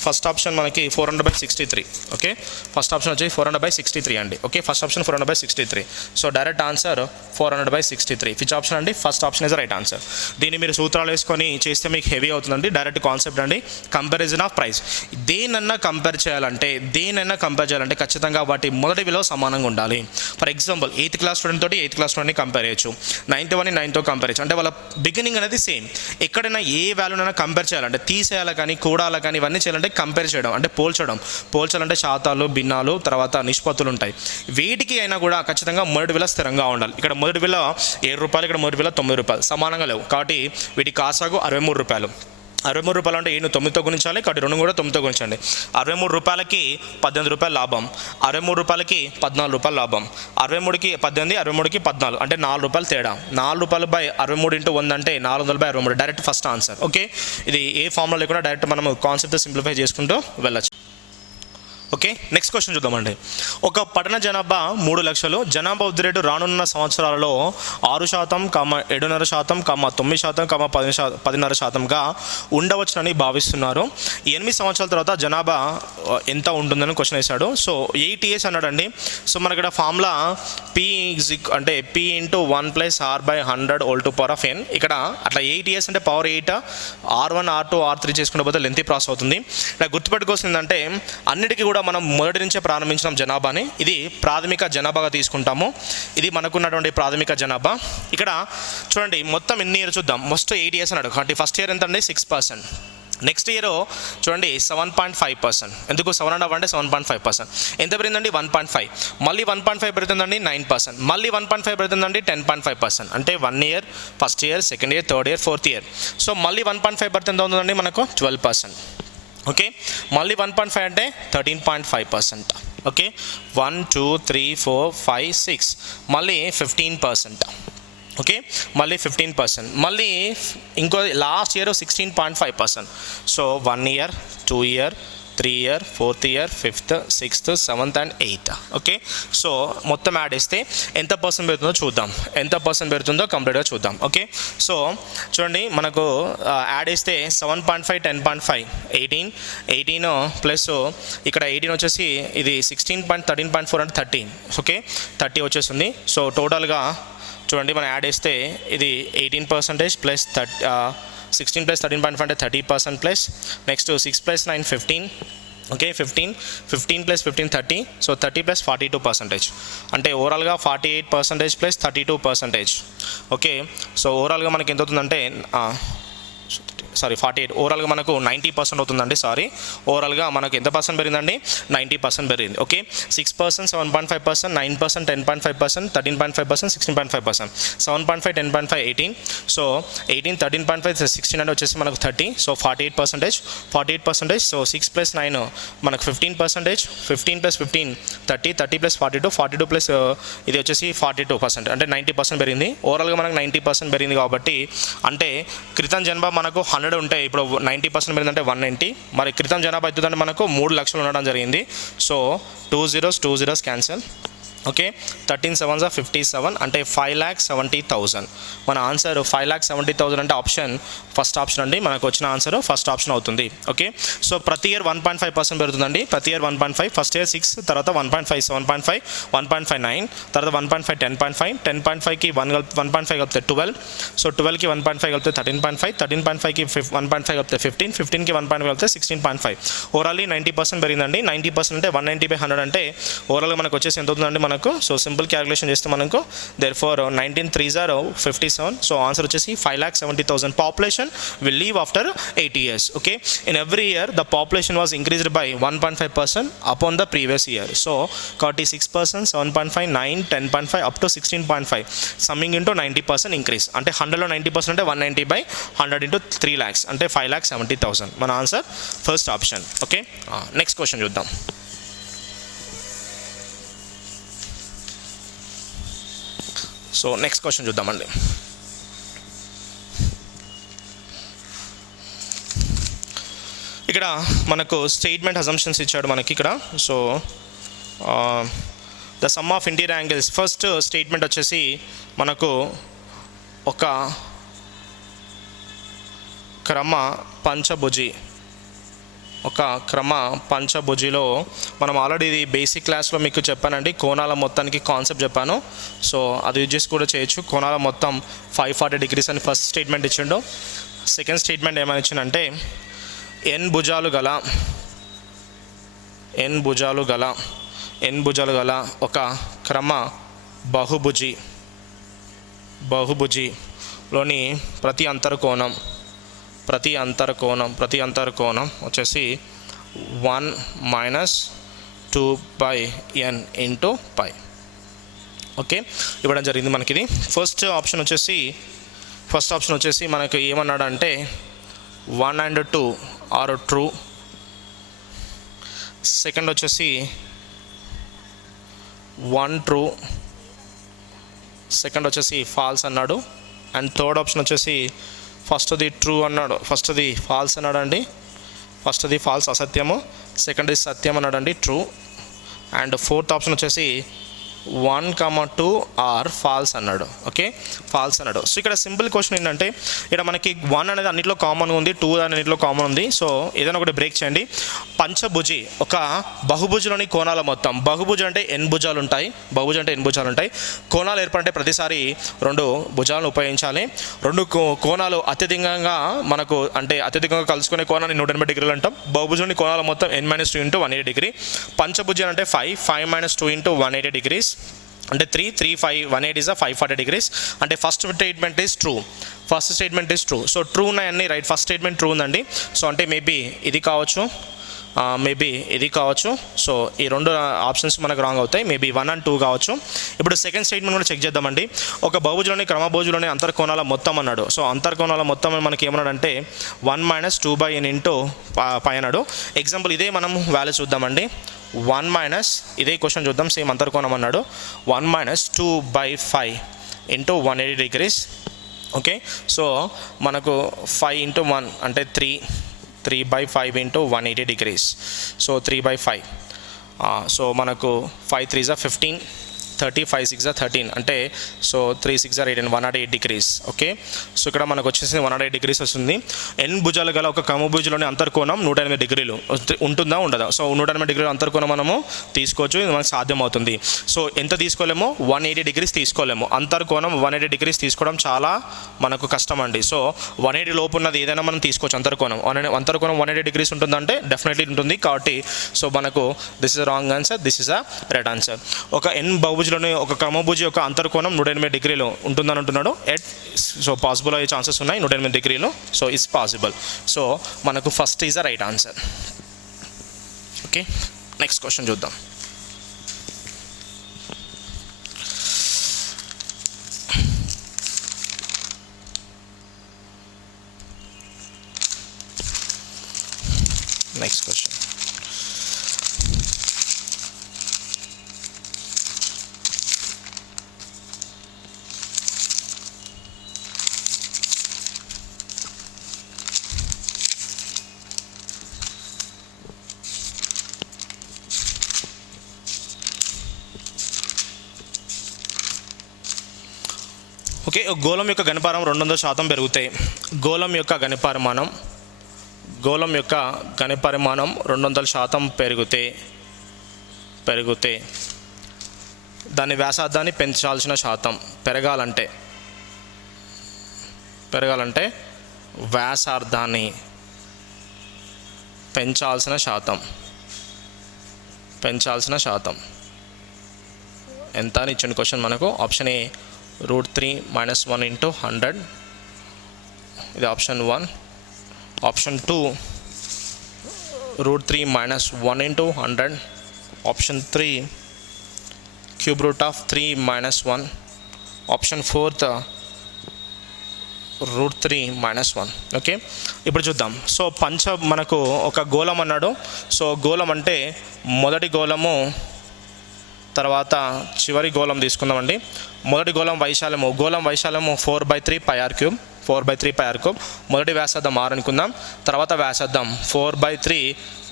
ఫస్ట్ ఆప్షన్ మనకి 400/63. ఓకే, ఫస్ట్ ఆప్షన్ వచ్చి 400/63 అండి. Okay, first option 400/63. So direct answer 400/63. Which option అండి? First option is right answer. దీన్ని మీరు సూత్రాలు వేసుకొని చేస్తే మీకు హెవీ అవుతుందండి. డైరెక్ట్ కాన్సెప్ట్ అండి, కంపారిజన్ ఆఫ్ ప్రైస్. దేనన్నా కంపేర్ చేయాలంటే ఖచ్చితంగా వాటి మొదటి విలువ సమానంగా ఉండాలి. For example 8th class student తోటి 8th క్లాస్ స్టూడెంట్ని కంపేర్ చేయొచ్చు, 9th వాడిని 9th కంపేర్ చేయొచ్చు. అంటే వాళ్ళ బిగినింగ్ అనేది సేమ్. ఎక్కడైనా ఏ వాల్యూనైనా కంపేర్ చేయాలంటే, తీసేయాలి కానీ కూడాలి కానీ ఇవన్నీ చేయాలంటే కంపేర్ చేయడం అంటే పోల్చాలంటే శాతాలు, భిన్నాలు, తర్వాత నిష్పత్తులు ఉంటాయి. వీటికి అయినా కూడా ఖచ్చితంగా మొదటి విలువ స్థిరంగా ఉండాలి. ఇక్కడ మొదటి విలువ 7 రూపాయలు, ఇక్కడ మొదటి విలువ 9 రూపాయలు, సమానంగా లేవు. కాబట్టి వీటి కాసాగు 63 రూపాయలు. 63 రూపాయలు అంటే 9తో గుణించాలి, కాబట్టి 2 కూడా 9తో గుణించండి. 63 రూపాయలకి 18 రూపాయలు లాభం, 63 రూపాయలకి 14 రూపాయలు లాభం, 63కి 18, 63కి 14 అంటే 4 రూపాయలు తేడా. 4 రూపాయలు బై 63 × 100 అంటే 400/63. Direct first answer. ఓకే, ఇది ఏ ఫార్ములా లేకుండా డైరెక్ట్ మనం కాన్సెప్ట్ సింప్లిఫై చేసుకుంటూ వెళ్ళచ్చు. ఓకే, నెక్స్ట్ క్వశ్చన్ చూద్దామండి. ఒక పట్టణ జనాభా 3 లక్షలు. జనాభా వృద్ధి రేటు రానున్న సంవత్సరాలలో 6%, 7.5%, 9%, 10.5%గా ఉండవచ్చునని భావిస్తున్నారు. 8 సంవత్సరాల తర్వాత జనాభా ఎంత ఉంటుందని క్వశ్చన్ వేశాడు. సో 8 years అన్నాడండి. సో మనకి ఇక్కడ ఫార్ములా P అంటే P × 1 + R/100 ఇక్కడ అట్లా 8 years అంటే పవర్ 8, R1, R2, R3 చేసుకుంటే పోతే లెంతీ ప్రాసెస్ అవుతుంది. ఇక్కడ గుర్తుపెట్టుకోవాల్సిందంటే అన్నిటికీ కూడా మనం మొదటి నుంచే ప్రారంభించిన జనాభాని ఇది ప్రాథమిక జనాభాగా తీసుకుంటాము. ఇది మనకున్నటువంటి ప్రాథమిక జనాభా. ఇక్కడ చూడండి మొత్తం ఎన్ని ఇయర్ చూద్దాం. ఫస్ట్ 8 years అన్నాడు కాబట్టి ఫస్ట్ ఇయర్ ఎంత అండి? 6%. నెక్స్ట్ ఇయర్ చూడండి 7.5%. ఎందుకు 7.5 అంటే 7.5%. ఎంత పెరిగిందండి? 1.5. మళ్ళీ 1.5 పెరుగుతుందండి 9%. మళ్ళీ 1.5 పెరుగుతుందండి 10.5%. అంటే 1 year, first year, second year, third year, fourth year. So మళ్ళీ 1.5 పెరిగితే ఎంత అవుతుందండి మనకు? 12%. ఓకే, మళ్ళీ 1.5 అంటే 13.5%. ఓకే, 1, 2, 3, 4, 5, 6 మళ్ళీ 15%. ఓకే, మళ్ళీ 15%. మళ్ళీ ఇంకో last year 16.5%. So 1 year, 2 year, 3 year, 4th year, 5th, 6th, 7th and 8th. Okay, so మొత్తం యాడ్ చేస్తే ఎంత పర్సెంట్ పెరుగుతుందో చూద్దాం. ఎంత పర్సెంట్ పెరుగుతుందో కంప్లీట్గా చూద్దాం. ఓకే, సో చూడండి మనకు యాడ్ చేస్తే 7.5, 10.5, 18 ప్లస్ ఇక్కడ 18 వచ్చేసి ఇది 16.13.4 అంటే 30. ఓకే, 30 వచ్చేస్తుంది. సో టోటల్గా చూడండి మనం యాడ్ చేస్తే ఇది 18% ప్లస్ 16 + 13.5 అంటే 30% ప్లస్ నెక్స్ట్ 6 + 9 15. ఓకే, 15 + 15 30. సో 30 + 42% అంటే ఓవరాల్గా 48% ప్లస్ 32%. ఓకే, సో ఓవరాల్గా మనకి ఎంత అవుతుందంటే 48 ఓవరాల్గా మనకు 90% అవుతుందండి. ఓవరాల్గా మనకు ఎంత పర్సెంట్ పెరిగిందండి? 90% పెరిగింది. ఓకే, 6%, 7.5%, 9%, 10.5%, 13.5%, 16.5%. 7.5, 10.5, 18. సో 18, 13.5, 16 అంటే వచ్చేసి మనకు 30. సో 48%. సో 6 + 9 మనకు 15%. 15 + 15 30. 30 + 42, 42 ప్లస్ ఇది వచ్చేసి 42% అంటే 90% పెరిగింది. ఓవరాల్గా మనకు 90% పెరిగింది కాబట్టి అంటే క్రితం జనాభా మనకు 100 ఉంటాయి, ఇప్పుడు 90% పెరిగిందంటే 190. మరి క్రితం జనాభా అవుతుందంటే మనకు 3 లక్షలు ఉండడం జరిగింది. So 2 zeros cancel. Okay, 13 7s are 57 అంటే 5,70,000. మన ఆన్సర్ 5,70,000 అంటే ఆప్షన్ ఫస్ట్ ఆప్షన్ అండి. మనకు వచ్చిన ఆన్సర్ ఫస్ట్ ఆప్షన్ అవుతుంది. ఓకే, సో ప్రతి ఇయర్ 1.5% పెరుగుతుందండి. ప్రతి ఇయర్ 1.5. ఫస్ట్ ఇయర్ 6, తర్వాత 1.5 7.5, 1.5 9, తర్వాత 1.5 10.5, 10.5కి 1.5 కలిపితే 12. సో 12కి 1.5 కలిపితే 13.5, 13.5కి 1.5 కలిపితే 15, 15కి 1.5 కలిపితే 16.5. ఓవరాల్లీ 90% పెరిగిందండి. 90% అంటే 190/100 అంటే ఓవరాల్గా మనకు వచ్చేసి ఎంత అవుతుందండి మనకు? సో సింపుల్ క్యాలిక్యులేషన్ చేస్తే మనకు therefore 19 3s are 57. So answer వచ్చేసి 5,70,000 population will leave after 80 years. Okay, in every year the population was increased by 1.5% upon the previous year. So 46%, 7.5, 9, 10.5 up to 16.5 summing into 90% increase. అంటే 100లో 90% అంటే 190/100 into 3 lakhs అంటే 5,70,000. మన answer first option. Okay, next question చూద్దాం. సో నెక్స్ట్ క్వశ్చన్ చూద్దామండి. ఇక్కడ మనకు స్టేట్మెంట్ అజంప్షన్స్ ఇచ్చాడు మనకి ఇక్కడ. So the sum of interior angles. First statement వచ్చేసి మనకు ఒక క్రమ పంచభుజి ఒక క్రమ పంచభుజిలో మనం ఆల్రెడీ ఇది బేసిక్ క్లాస్లో మీకు చెప్పానండి, కోణాల మొత్తానికి కాన్సెప్ట్ చెప్పాను. సో అది యూజ్ చేసి కూడా చేయొచ్చు. కోణాల మొత్తం 540 డిగ్రీస్ అని ఫస్ట్ స్టేట్మెంట్ ఇచ్చిండు. సెకండ్ స్టేట్మెంట్ ఏమని ఇచ్చిందంటే n భుజాలు గల ఒక క్రమ బహుభుజిలోని ప్రతి అంతర్కోణం వచ్చేసి 1 - 2πn ఇంటూ π. ఓకే, ఇవ్వడం జరిగింది మనకి. ఇది ఫస్ట్ ఆప్షన్ వచ్చేసి మనకు ఏమన్నాడు అంటే 1 and 2 ఆర్ ట్రూ. సెకండ్ వచ్చేసి 1 ట్రూ, సెకండ్ వచ్చేసి ఫాల్స్ అన్నాడు. అండ్ థర్డ్ ఆప్షన్ వచ్చేసి ఫస్ట్ది ట్రూ అన్నాడు, ఫస్ట్ది ఫాల్స్ అన్నాడు అండి. ఫస్ట్ది ఫాల్స్ అసత్యము, సెకండ్ది సత్యం అన్నాడండి ట్రూ. అండ్ ఫోర్త్ ఆప్షన్ వచ్చేసి 1, 2 ఆర్ ఫాల్స్ అన్నాడు. ఓకే, ఫాల్స్ అన్నాడు. సో ఇక్కడ సింపుల్ క్వశ్చన్ ఏంటంటే ఇక్కడ మనకి 1 అనేది అన్నింటిలో కామన్ ఉంది, 2 అన్నింటిలో కామన్ ఉంది. సో ఏదైనా ఒకటి బ్రేక్ చేయండి. పంచభుజి ఒక బహుభుజిలోని కోణాల మొత్తం, బహుభుజి అంటే n భుజాలు ఉంటాయి, కోణాలు ఏర్పడంటే ప్రతిసారి 2 భుజాలను ఉపయోగించాలి. 2 కోణాలు అత్యధికంగా కలుసుకునే కోణాన్ని 180 డిగ్రీలు అంటాం. బహుభుజులోని కోణాల మొత్తం n-2 ఇంటూ 180 డిగ్రీ. పంచభుజి అంటే 5 - 2 ఇంటూ 180 డిగ్రీస్ అంటే 3 5 180 is 540 డిగ్రీస్. అంటే first statement is true. So true ఉన్నాయన్నీ రైట్. ఫస్ట్ స్టేట్మెంట్ ట్రూ ఉందండి. సో అంటే మేబీ ఇది కావచ్చు, సో ఈ 2 ఆప్షన్స్ మనకు రాంగ్ అవుతాయి. మేబీ 1 and 2 కావచ్చు. ఇప్పుడు సెకండ్ స్టేట్మెంట్ కూడా చెక్ చేద్దామండి. ఒక బహుభుజిలోని క్రమభుజిలోని అంతర్కోణాల మొత్తం అన్నాడు. సో అంతర్కోణాల మొత్తం మనకి ఏమన్నాడు అంటే 1 - 2/n ఇంటూ π అన్నాడు. ఎగ్జాంపుల్ ఇదే మనం వాల్యూ చూద్దామండి. 1 - ఇదే క్వశ్చన్ చూద్దాం, సేమ్ అంతర్కోణం అన్నాడు. 1 - 2/5 ఇంటూ 180 డిగ్రీస్. ఓకే, సో మనకు 5 into 1 అంటే 3/5 ఇంటూ 180 డిగ్రీస్. సో 3/5. సో మనకు 5 3s are 15, 30 5 6 are 13 అంటే so 3 6 are 18, 108 degrees. Okay, so ఇక్కడ మనకు వచ్చేసి 108 డిగ్రీస్ వస్తుంది. n భుజాలు గల ఒక క్రమభుజిలోని అంతర్కోణం 180 డిగ్రీలు ఉంటుందా ఉండదా? సో 180 డిగ్రీల అంతర్కోణం మనము తీసుకోవచ్చు, ఇది మనకు సాధ్యం అవుతుంది. సో ఎంత తీసుకోలేము? 180 డిగ్రీస్ తీసుకోలేము. అంతర్కోణం 180 డిగ్రీస్ తీసుకోవడం చాలా మనకు కష్టం అండి. సో 180 లోపు ఉన్నది ఏదైనా మనం తీసుకోవచ్చు. అంతర్కోణం 180 డిగ్రీస్ ఉంటుందంటే డెఫినెట్లీ ఉంటుంది. కాబట్టి సో మనకు this is wrong answer, this is a right answer. ఒక n బహుభుజిలోని ఒక క్రమభుజి యొక్క అంతర్కోణం 180 డిగ్రీలు ఉంటుందని అంటున్నాడు. సో పాసిబుల్ అయ్యే ఛాన్సెస్ ఉన్నాయి 180 డిగ్రీలు. So it's possible. సో మనకు first is the right answer. Okay, next question చూద్దాం. నెక్స్ట్ క్వశ్చన్ ఓకే, గోళం యొక్క ఘనపరిమాణం 200% పెరుగుతాయి. గోళం యొక్క ఘనపరిమాణం 200% పెరిగితే దాని వ్యాసార్థాన్ని పెంచాల్సిన శాతం పెరగాలంటే వ్యాసార్థాన్ని పెంచాల్సిన శాతం ఎంత అని ఇచ్చిన క్వశ్చన్ మనకు. ఆప్షన్ ఏ √3 - 1 ఇంటూ 100, ఇది option 1. Option 2 √3 - 1 into 100. Option 3 √3 - 1. Option 4 √3 - 1. Okay, ఇప్పుడు చూద్దాం. సో మనకు ఒక గోళం అన్నాడు. సో గోళం అంటే మొదటి గోళము తర్వాత చివరి గోళం తీసుకుందామండి. మొదటి గోళం వైశాల్యము 4/3 πr3. 4/3 పై ఆర్ క్యూబ్. మొదటి వ్యాసార్థం r అనుకుందాం, తర్వాత వ్యాసార్థం 4/3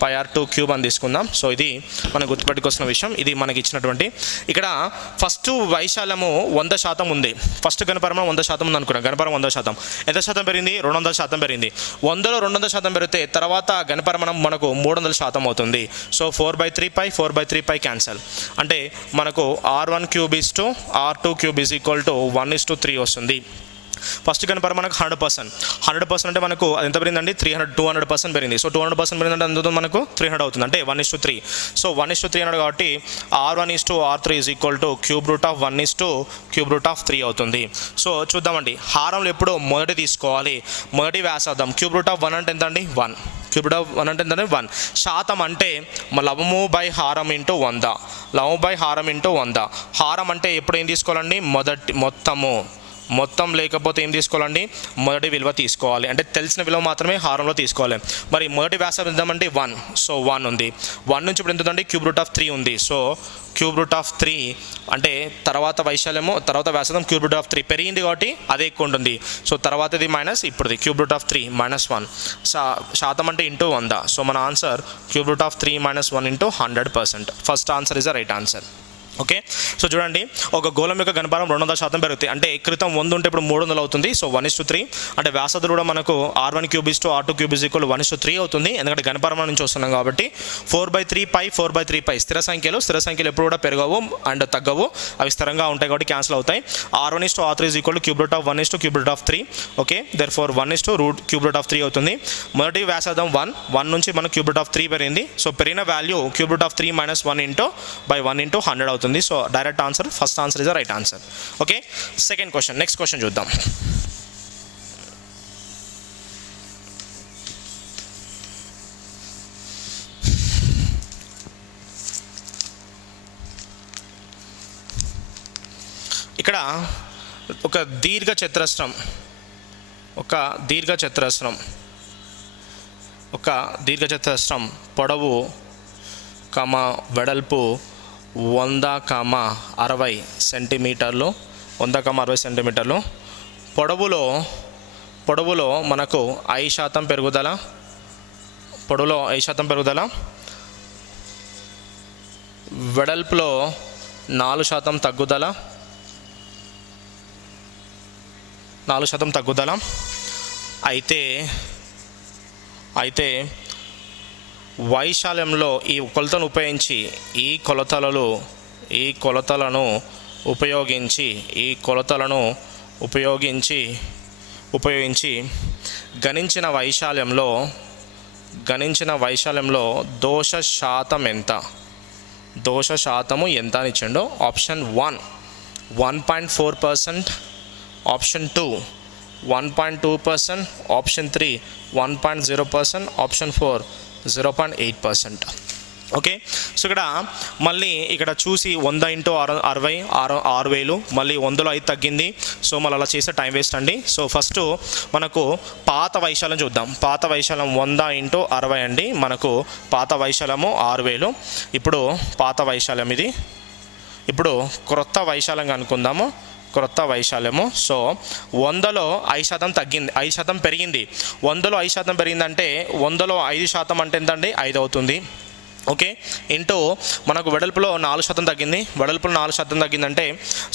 పై ఆర్ 2 క్యూబ్ అని తీసుకుందాం. సో ఇది మనం గుర్తుపెట్టుకోవాల్సిన విషయం. ఇది మనకి ఇచ్చినటువంటి ఇక్కడ ఫస్ట్ వైశాల్యము 100% ఉంది. ఫస్ట్ ఘనపరిమాణం 100% ఉంది అనుకున్నాం. ఘనపరిమాణం 100%. ఎంత శాతం పెరిగింది? 200% పెరిగింది. 100లో 200% పెరిగితే తర్వాత ఘనపరిమాణం మనకు 300% అవుతుంది. సో 4/3 పై క్యాన్సల్. అంటే మనకు r1 cube is to r2 cube is equal to 1:3 వస్తుంది. ఫస్ట్ ఘనపరిమాణం మనకు 100% అంటే మనకు అది ఎంత పెరిగిందండి? 200% పెరిగింది. సో 200% పెరిగిందంటే ఎంత మనకు 300 అవుతుంది, అంటే 1:3. సో 1:3 అన్నాడు కాబట్టి r1:r3 is equal to cube root of 1:3 అవుతుంది. సో చూద్దామండి, హారంలో ఎప్పుడు మొదటి తీసుకోవాలి. మొదటి వ్యాసార్థం క్యూబ్ రూట్ ఆఫ్ 1 అంటే ఎంత అండి? 1. క్యూబ్ రూట్ ఆఫ్ 1 అంటే ఎంత? 1. శాతం అంటే లవము బై హారం ఇంటూ 100. లవము బై హారం ఇంటూ 100. హారం అంటే ఎప్పుడు ఏం తీసుకోవాలండి? మొత్తం లేకపోతే ఏం తీసుకోవాలండి? మొదటి విలువ తీసుకోవాలి. అంటే తెలిసిన విలువ మాత్రమే హారంలో తీసుకోవాలి. మరి మొదటి వ్యాసార్థం ఎంతమంటే 1. సో 1 ఉంది. 1 నుంచి ఇప్పుడు ఎంత ఉందండి? క్యూబ్ రూట్ ఆఫ్ 3 ఉంది. సో క్యూబ్ రూట్ ఆఫ్ 3 అంటే తర్వాత వైశాల్యము తర్వాత వ్యాసార్థం క్యూబ్ రూట్ ఆఫ్ 3 పెరిగింది కాబట్టి అదే ఎక్కువ ఉంటుంది. సో తర్వాతది మైనస్ ఇప్పుడుది క్యూబ్ రూట్ ఆఫ్ 3 -1. శాతం అంటే ఇంటూ 100. సో మన answer cube root of 3 - 1 into 100%. First answer is the right answer. Okay, so చూడండి, ఒక గోళం యొక్క ఘనపరిమాణం 200% పెరుగుతాయి. అంటే క్రితం 100 ఉంటే ఇప్పుడు 300 అవుతుంది. సో 1:3. అంటే వ్యాసార్థం కూడా మనకు r1 cube is to r2 cube is equal 1:3 అవుతుంది. ఎందుకంటే ఘనపరిమాణం నుంచి వస్తున్నాం కాబట్టి. 4/3 పై స్థిర సంఖ్యలు ఎప్పుడు కూడా పెరగవు అండ్ తగ్గవు, అవి స్థిరంగా ఉంటాయి కాబట్టి క్యాన్సిల్ అవుతాయి. r1:r3 is equal cube root of 1 cube root of 3. Okay, therefore 1 cube root of 3 అవుతుంది. మొదటి వ్యాసార్థం 1 నుంచి మనకు క్యూబ్ రూట్ ఆఫ్ 3 పెరిగింది. సో పెరిగిన value cube root of 3 - 1 into by 1 into 100 అవుతుంది. So direct answer, first answer is the right answer. Okay, second question, next question చూద్దాం. ఇక్కడ ఒక దీర్ఘ చతురస్రం పొడవు వెడల్పు 100,60 సెంటీమీటర్లు. పొడవులో మనకు 5% పెరుగుదల. వెడల్పులో 4% తగ్గుదల. అయితే వైశాల్యంలో ఈ కొలతలను ఉపయోగించి గణించిన వైశాల్యంలో దోష శాతము ఎంత అని ఇచ్చిండు. Option 1 1.4%, option 2 1.2%, option 3 1.0%, option 4 0.8%. Okay, so మళ్ళీ ఇక్కడ చూసి 100 × 60 6,000, మళ్ళీ 100లో 5 తగ్గింది. సో మళ్ళీ అలా చేసే టైం వేస్ట్ అండి. సో ఫస్ట్ మనకు పాత వైశాల్యం చూద్దాం. పాత వైశాల్యం 100 × 60 అండి. మనకు పాత వైశాల్యము 6,000. ఇప్పుడు పాత వైశాల్యం ఇది. ఇప్పుడు క్రొత్త వైశాల్యం అనుకుందాము. క్రొత్త వైశాల్యము. సో 100లో 5% తగ్గింది, 5% పెరిగింది. 100లో 5% పెరిగిందంటే 100లో 5% అంటే ఎంతండి? 5 అవుతుంది. ఓకే, ఇంటూ మనకు వెడల్పులో 4% తగ్గింది. వెడల్పులో 4% తగ్గిందంటే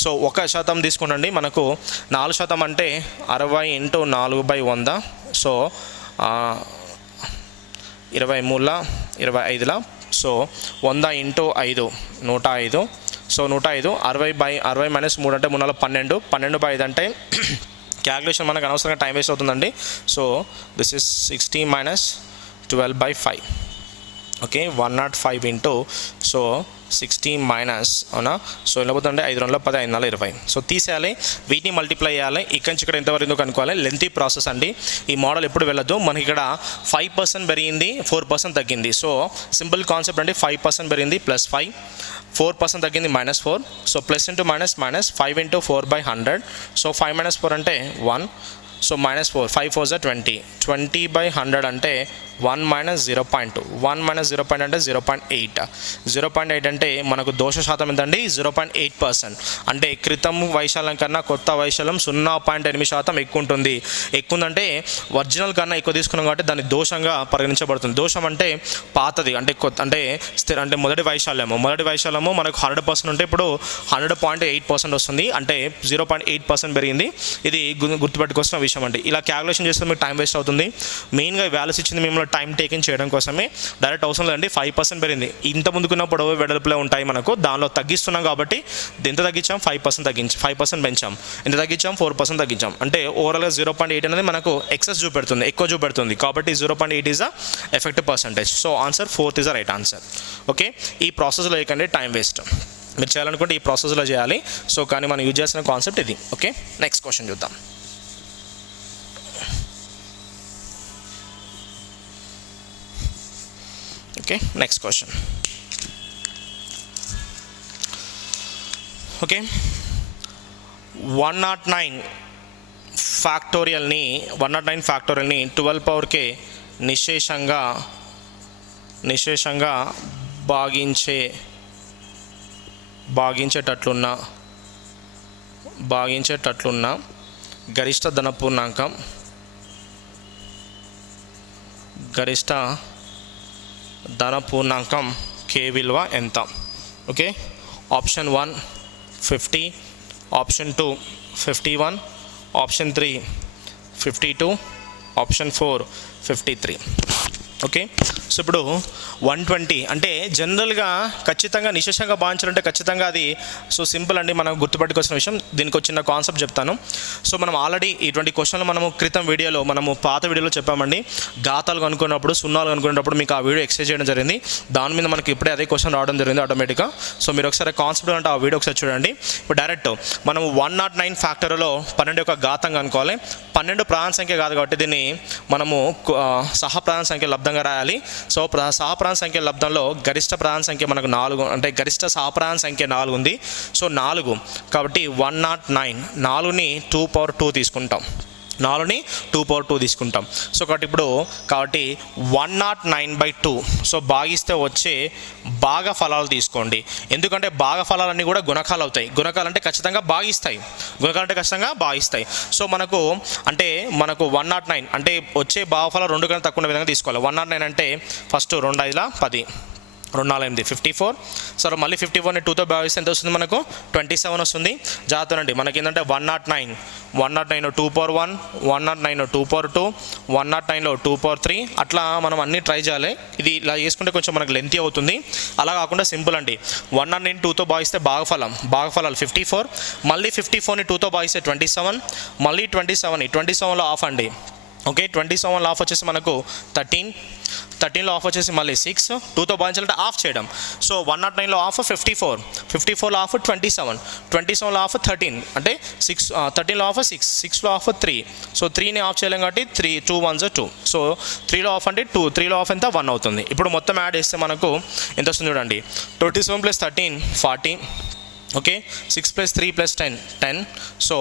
సో 1% తీసుకోండి. మనకు 4% అంటే 60 × 4/100. సో 23/25. సో 100 × 5 105. సో 105. 60/60 - 3 అంటే 3 12/5 అంటే క్యాలిక్యులేషన్ మనకు అనవసరంగా టైం వేస్ట్ అవుతుందండి. So this is 60 - 12/5. Okay, 105 into so 60 minus అవునా. సో ఎలా పోతుందంటే 5 2 10 5 4 20. సో తీసేయాలి, వీటిని మల్టిప్లై చేయాలి. ఇక్కడ నుంచి ఇక్కడ ఎంతవరకు కనుక్కోవాలి. లెంతీ ప్రాసెస్ అండి. ఈ మోడల్ ఎప్పుడు వెళ్ళదు. మనకి ఇక్కడ 5% పెరిగింది, 4% తగ్గింది. సో సింపుల్ కాన్సెప్ట్ అండి. 5% పెరిగింది +5, 4% తగ్గింది -4. So plus into minus 5 × 4/100. So 5 - 4 అంటే 1. సో -4 5 4 20 20/100 అంటే 1 - 0.2 1 - 0. అంటే 0.8 0.8 అంటే మనకు దోష శాతం ఎంతండి 0.8%. అంటే క్రితం వైశాల్యం కన్నా కొత్త వైశాల్యం 0.8% ఎక్కువ ఉంటుంది. ఎక్కువ ఉందంటే ఒరిజినల్ కన్నా ఎక్కువ తీసుకున్నాం కాబట్టి దాన్ని దోషంగా పరిగణించబడుతుంది. దోషం అంటే పాతది అంటే కొత్త అంటే అంటే మొదటి వైశాల్యము మనకు 100% ఉంటే ఇప్పుడు 100.8% వస్తుంది. అంటే 0.8% పెరిగింది. ఇది గుర్తుపెట్టుకోవాల్సిన విషయం అండి. ఇలా క్యాలిక్యులేషన్ చేస్తే మీకు టైం వేస్ట్ అవుతుంది. మెయిన్గా వాల్యూస్ ఇచ్చింది మిమ్మల్ని టైం టేకింగ్ చేయడం కోసమే, డైరెక్ట్ అవసరం లేదండి. 5% పెరిగింది. ఇంత ముందుకున్న పొడవు వెడల్పులో ఉంటాయి మనకు, దానిలో తగ్గిస్తున్నాం కాబట్టి ఎంత తగ్గించాం 5% పెంచాం. ఎంత తగ్గించాం 4% తగ్గించాం. అంటే ఓవరాల్గా 0.8 అనేది మనకు ఎక్సెస్ చూపెడుతుంది, ఎక్కువ చూపెడుతుంది. కాబట్టి 0.8 is the effective percentage. So answer 4th is the right answer. Okay, ఈ ప్రాసెస్లో ఏకండి టైం వేస్ట్. మీరు చేయాలనుకుంటే ఈ ప్రాసెస్లో చేయాలి. సో కానీ మనం యూజ్ చేసిన కాన్సెప్ట్ ఇది. ఓకే, నెక్స్ట్ క్వశ్చన్ చూద్దాం. Okay, next question. ఓకే, 109 ఫ్యాక్టోరియల్ని 12 పవర్కే నిశేషంగా భాగించేటట్లున్న గరిష్ట ధన పూర్ణాంకం k విలువ ఎంత? Okay, option 1 50, option 2 51, option 3 52, option 4 53. Okay, so ఇప్పుడు 120 అంటే జనరల్గా ఖచ్చితంగా నిశేషంగా భావించాలంటే ఖచ్చితంగా అది సో సింపుల్ అండి. మనం గుర్తుపెట్టుకోవాల్సిన విషయం. దీనికి వచ్చిన కాన్సెప్ట్ చెప్తాను. సో మనం ఆల్రెడీ ఇటువంటి క్వశ్చన్లు మనము క్రితం వీడియోలో పాత వీడియోలో చెప్పామండి. ఘాతాలు కనుక్కున్నప్పుడు సున్నాలు కనుక్కునేటప్పుడు మీకు ఆ వీడియో ఎక్స్ప్లెయిన్ చేయడం జరిగింది. దాని మీద మనకి ఇప్పుడే అదే క్వశ్చన్ రావడం జరిగింది ఆటోమేటిక్గా. సో మీరు ఒకసారి కాన్సెప్ట్ అంటే ఆ వీడియో ఒకసారి చూడండి. ఇప్పుడు డైరెక్ట్ మనం 109 ఫ్యాక్టర్లో 12 యొక్క ఘాతం కనుక్కోవాలి. 12 ప్రధాన సంఖ్య కాదు కాబట్టి దీన్ని మనము సహప్రధాన సంఖ్య లబ్ధంగా రాయాలి. సో సహప్రధాన సంఖ్య లబ్ధంలో గరిష్ట ప్రధాన సంఖ్య మనకు 4, అంటే గరిష్ట సహప్రధాన సంఖ్య 4 ఉంది. సో 4 కాబట్టి 109 4ని 2 పవర్ 2 తీసుకుంటాం. 4ని 2 పవర్ 2 తీసుకుంటాం. సో కాబట్టి 109/2 సో భాగిస్తే వచ్చే భాగఫలాలు తీసుకోండి. ఎందుకంటే భాగఫలాలన్నీ కూడా గుణకాలు అవుతాయి. గుణకాలు అంటే ఖచ్చితంగా భాగిస్తాయి. సో మనకు 109 అంటే వచ్చే భాగఫలాలు 2 కన్నా తక్కువ విధంగా తీసుకోవాలి. 109 అంటే ఫస్ట్ 2 5 10, 2 4 8 54. సరే మళ్ళీ 54ని 2తో భాగిస్తే ఎంత వస్తుంది? మనకు 27 వస్తుంది. జాగ్రత్తనండి, మనకి ఏంటంటే 109 2 పవర్ 1, 109 2 పవర్ 2, 109 2 పవర్ 3 అట్లా మనం అన్నీ ట్రై చేయాలి. ఇది ఇలా చేసుకుంటే కొంచెం మనకు లెంతీ అవుతుంది. అలా కాకుండా సింపుల్ అండి. 109 2తో భాగిస్తే భాగఫలాలు 54, మళ్ళీ 54ని 2తో భాగిస్తే 27, మళ్ళీ 27లో ఆఫ్ అండి. ఓకే, 27లో ఆఫ్ వచ్చేసి మనకు 13లో ఆఫ్ వచ్చేసి మళ్ళీ 6, 2తో భాగించాలంటే ఆఫ్ చేయడం. సో 109లో ఆఫ్ 54లో ఆఫ్ 27లో ఆఫ్ 13, అంటే 13లో ఆఫ్ 6లో ఆఫ్ 3. సో 3ని ఆఫ్ చేయలేం కాబట్టి 2 1s 2. సో 3లో ఆఫ్ అంటే 2, 3లో ఆఫ్ ఎంత 1 అవుతుంది. ఇప్పుడు మొత్తం యాడ్ చేస్తే మనకు ఎంత వస్తుంది చూడండి. 27 + 13 40. ఓకే, 6 + 3 + 10. సో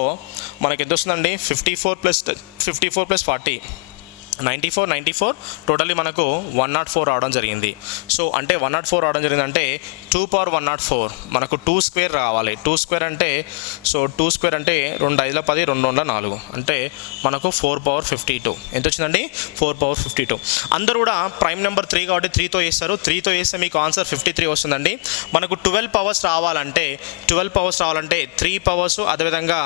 మనకి ఎంత వస్తుందండి? 54 + 40 94 టోటల్లీ మనకు 104 రావడం జరిగింది. సో అంటే 104 రావడం జరిగిందంటే 2 పవర్ 104 మనకు 2 స్క్వేర్ రావాలి. 2 స్క్వేర్ అంటే 2 స్క్వేర్ అంటే 2 5 10, 2 2 4 అంటే మనకు 4 పవర్ 52. ఎంత వచ్చిందండి? 4 పవర్ 52. అందరూ కూడా ప్రైమ్ నెంబర్ 3 కాబట్టి 3తో వేస్తారు. 3తో వేస్తే మీకు ఆన్సర్ 53 వస్తుందండి. మనకు 12 పవర్స్ రావాలంటే 3 పవర్స్ అదేవిధంగా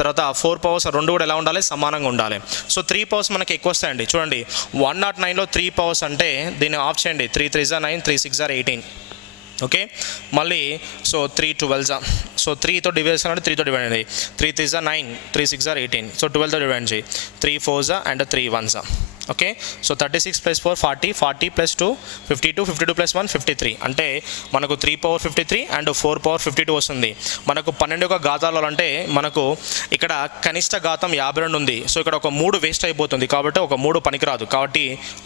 తర్వాత 4 పవర్స్ రెండు కూడా ఎలా ఉండాలి? సమానంగా ఉండాలి. సో 3 పవర్స్ మనకి ఎక్కువ వస్తాయండి. చూడండి 109లో 3 పవర్స్ అంటే దీన్ని ఆఫ్ చేయండి. 3 3 9, 3 6 18. ఓకే, మళ్ళీ సో 3 12. సో 3తో డివైడ్ చేయాలంటే 3తో డివైడ్ అయ్యింది. 3 3 9, 3 6 18. సో 12తో డివైడ్ చేయి. 3 4 అండ్ 3 1. ఓకే. సో 36 + 4 40, 40 + 2 52, 52 + 1 53, అంటే మనకు 3^53 అండ్ 4^52 వస్తుంది. మనకు 12 ఘాతాలలో అంటే మనకు ఇక్కడ కనిష్ట ఘాతం 52 ఉంది. సో ఇక్కడ ఒక 3 వేస్ట్ అయిపోతుంది కాబట్టి ఒక 3 పనికిరాదు, కాబట్టి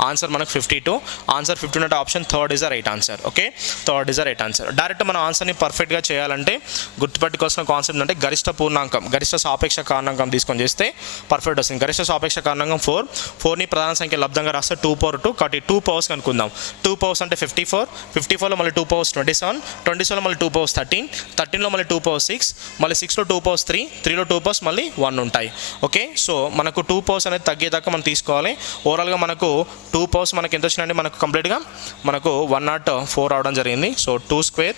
ఆన్సర్ మనకు 52. ఆన్సర్ 52 అంటే option third is the right answer. Okay, third is the right answer. Direct మన ఆన్సర్ని పర్ఫెక్ట్గా చేయాలంటే గుర్తుపెట్టుకోవాల్సిన కాన్సెప్ట్ అంటే గరిష్ట పూర్ణాంకం, గరిష్ట సాపేక్ష కారణాంకం తీసుకొని చేస్తే పర్ఫెక్ట్ వస్తుంది. గరిష్ట సాపేక్ష కారణాంకం 4ని ప్రధాన సంఖ్య లబ్ధంగా రాస్తే 2^2, కాబట్టి 2 పవర్స్ కనుక్కుందాం. 2 పవర్స్ అంటే 54, 54లో మళ్ళీ 2 పవర్స్ 27, 27లో మళ్ళీ 2 పవర్స్ 13, 13లో మళ్ళీ 2 పవర్స్ 6, మళ్ళీ 6లో 2 పవర్స్ 3, 3లో 2 పవర్స్ మళ్ళీ 1 ఉంటాయి. ఓకే, సో మనకు 2 పవర్స్ అనేది తగ్గేదాకా మనం తీసుకోవాలి. ఓవరాల్గా మనకు 2 పవర్స్ మనకి ఎంత వచ్చినాయండి, మనకు కంప్లీట్గా మనకు 104 రావడం జరిగింది. సో 2²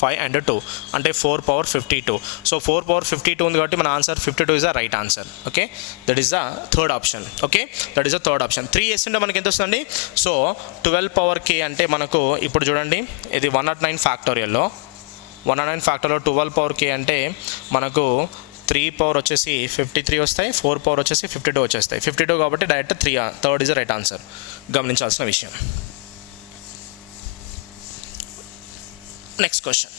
5 and 2 అంటే 4^52. సో 4^52 ఉంది కాబట్టి మన answer 52 is the right answer. Okay, that is the third option. Okay, that is the third option. 3 వేస్తుంటే మనకి ఎంత వస్తుందండి, సో 12^k అంటే మనకు ఇప్పుడు చూడండి ఇది 109 ఫ్యాక్టోరియల్లో 109 ఫ్యాక్టోరియల్లో 12^k అంటే మనకు 3 పవర్ వచ్చేసి 53 వస్తాయి, 4 పవర్ వచ్చేసి 52 వచ్చేస్తాయి. 52 కాబట్టి direct third is the right answer. గమనించాల్సిన విషయం. Next question.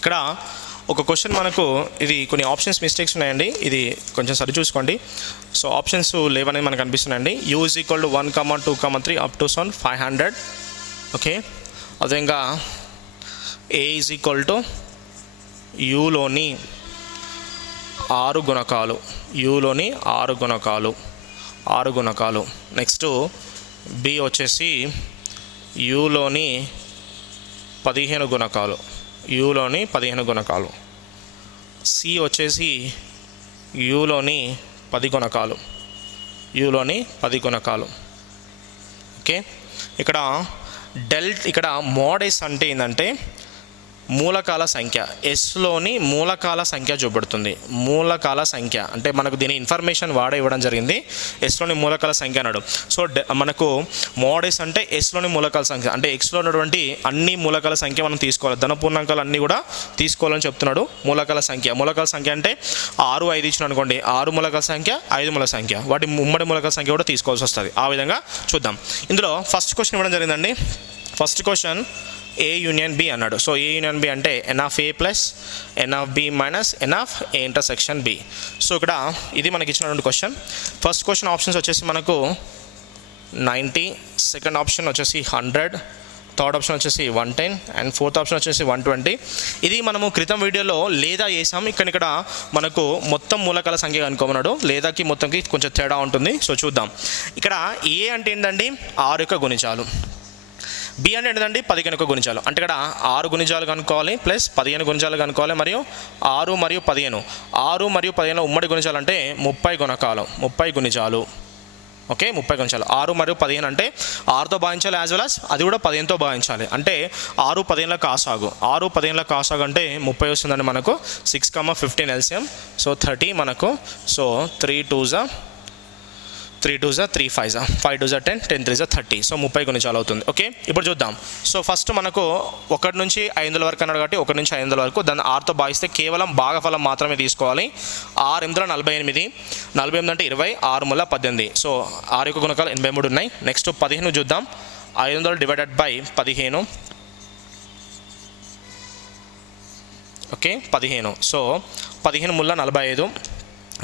ఇక్కడ ఒక క్వశ్చన్ మనకు ఇది కొన్ని ఆప్షన్స్ మిస్టేక్స్ ఉన్నాయండి, ఇది కొంచెం సరి చూసుకోండి. సో ఆప్షన్స్ లేవనేది మనకు అనిపిస్తున్నాయండి. U = 1, 2, 3 up to 500. ఓకే, అదేవిధంగా A = Uలోని 6 గుణకాలు, Uలోని 6 గుణకాలు. నెక్స్ట్ B వచ్చేసి Uలోని 15 గుణకాలు, Uలోని 15 గుణకాలు. C వచ్చేసి Uలోని 10 గుణకాలు, Uలోని 10 గుణకాలు. ఓకే, ఇక్కడ మోడ్ S అంటే ఏంటంటే మూలకాల సంఖ్య, ఎస్లోని మూలకాల సంఖ్య చూపెడుతుంది. మూలకాల సంఖ్య అంటే మనకు దీని ఇన్ఫర్మేషన్ వాడే ఇవ్వడం జరిగింది, ఎస్లోని మూలకాల సంఖ్య అన్నాడు. సో మనకు మోడ్ S అంటే ఎస్లోని మూలకాల సంఖ్య అంటే ఎక్స్లో ఉన్నటువంటి అన్ని మూలకాల సంఖ్య మనం తీసుకోవాలి, ధన పూర్ణాంకాలు అన్నీ కూడా తీసుకోవాలని చెప్తున్నాడు. మూలకాల సంఖ్య అంటే 6, 5 ఇచ్చిన అనుకోండి, 6 మూలకాల సంఖ్య, 5 మూలకాల సంఖ్య, వాటి ఉమ్మడి మూలకాల సంఖ్య కూడా తీసుకోవాల్సి వస్తుంది. ఆ విధంగా చూద్దాం. ఇందులో ఫస్ట్ క్వశ్చన్ ఇవ్వడం జరిగిందండి. First question A union B అన్నాడు. సో A యూనియన్ B అంటే N(A) + N(B) - N(A)(B). సో ఇక్కడ ఇది మనకి ఇచ్చినటువంటి క్వశ్చన్. ఫస్ట్ క్వశ్చన్ ఆప్షన్స్ వచ్చేసి మనకు 90, సెకండ్ ఆప్షన్ వచ్చేసి 100, థర్డ్ ఆప్షన్ వచ్చేసి 110 అండ్ ఫోర్త్ ఆప్షన్ వచ్చేసి 120. ఇది మనము క్రితం వీడియోలో లేదా వేసాం. ఇక్కడ మనకు మొత్తం మూలకాల సంఖ్య కనుక్కోమన్నాడు, లేదాకి మొత్తంకి కొంచెం తేడా ఉంటుంది. సో చూద్దాం. ఇక్కడ A అంటే ఏంటండి, 6 యొక్క గుణిజాలు. B అంటే ఏంటండి, 15 యొక్క గుణిజాలు. అంటే ఇక్కడ 6 గుణిజాలు కనుక్కోవాలి ప్లస్ 15 గుణిజాలు కనుక్కోవాలి, మరియు 6 మరియు 15 ఉమ్మడి గుణిజాలు అంటే 30 గుణకాలు, 30 గుణిజాలు. ఓకే, 30 గుణిజాలు. 6 మరియు 15 అంటే 6తో భాగించాలి, యాజ్ వెల్ యాజ్ అది కూడా 15తో భాగించాలి. అంటే 6 15ల కాసాగు, 6 15ల కాసాగు అంటే 30 వస్తుందండి మనకు. 6, 15 LCM, సో 30 మనకు. So 3 2s 3 2s 3 5s 5 2s 10 10 3s 30. So 30 గుణిజాలు అవుతుంది. ఓకే, ఇప్పుడు చూద్దాం. సో ఫస్ట్ మనకు 1 నుంచి 500 వరకు అన్నాడు కాబట్టి 1 నుంచి 500 వరకు దాన్ని 6తో భాగిస్తే కేవలం భాగఫలం మాత్రమే తీసుకోవాలి. 6 8 48, 48 అంటే 20, 6 మూల 18. సో 6 యొక్క గుణకాలు 83 ఉన్నాయి. నెక్స్ట్ 15 చూద్దాం. 500 / 15. ఓకే, 15. సో 15 మూల 45,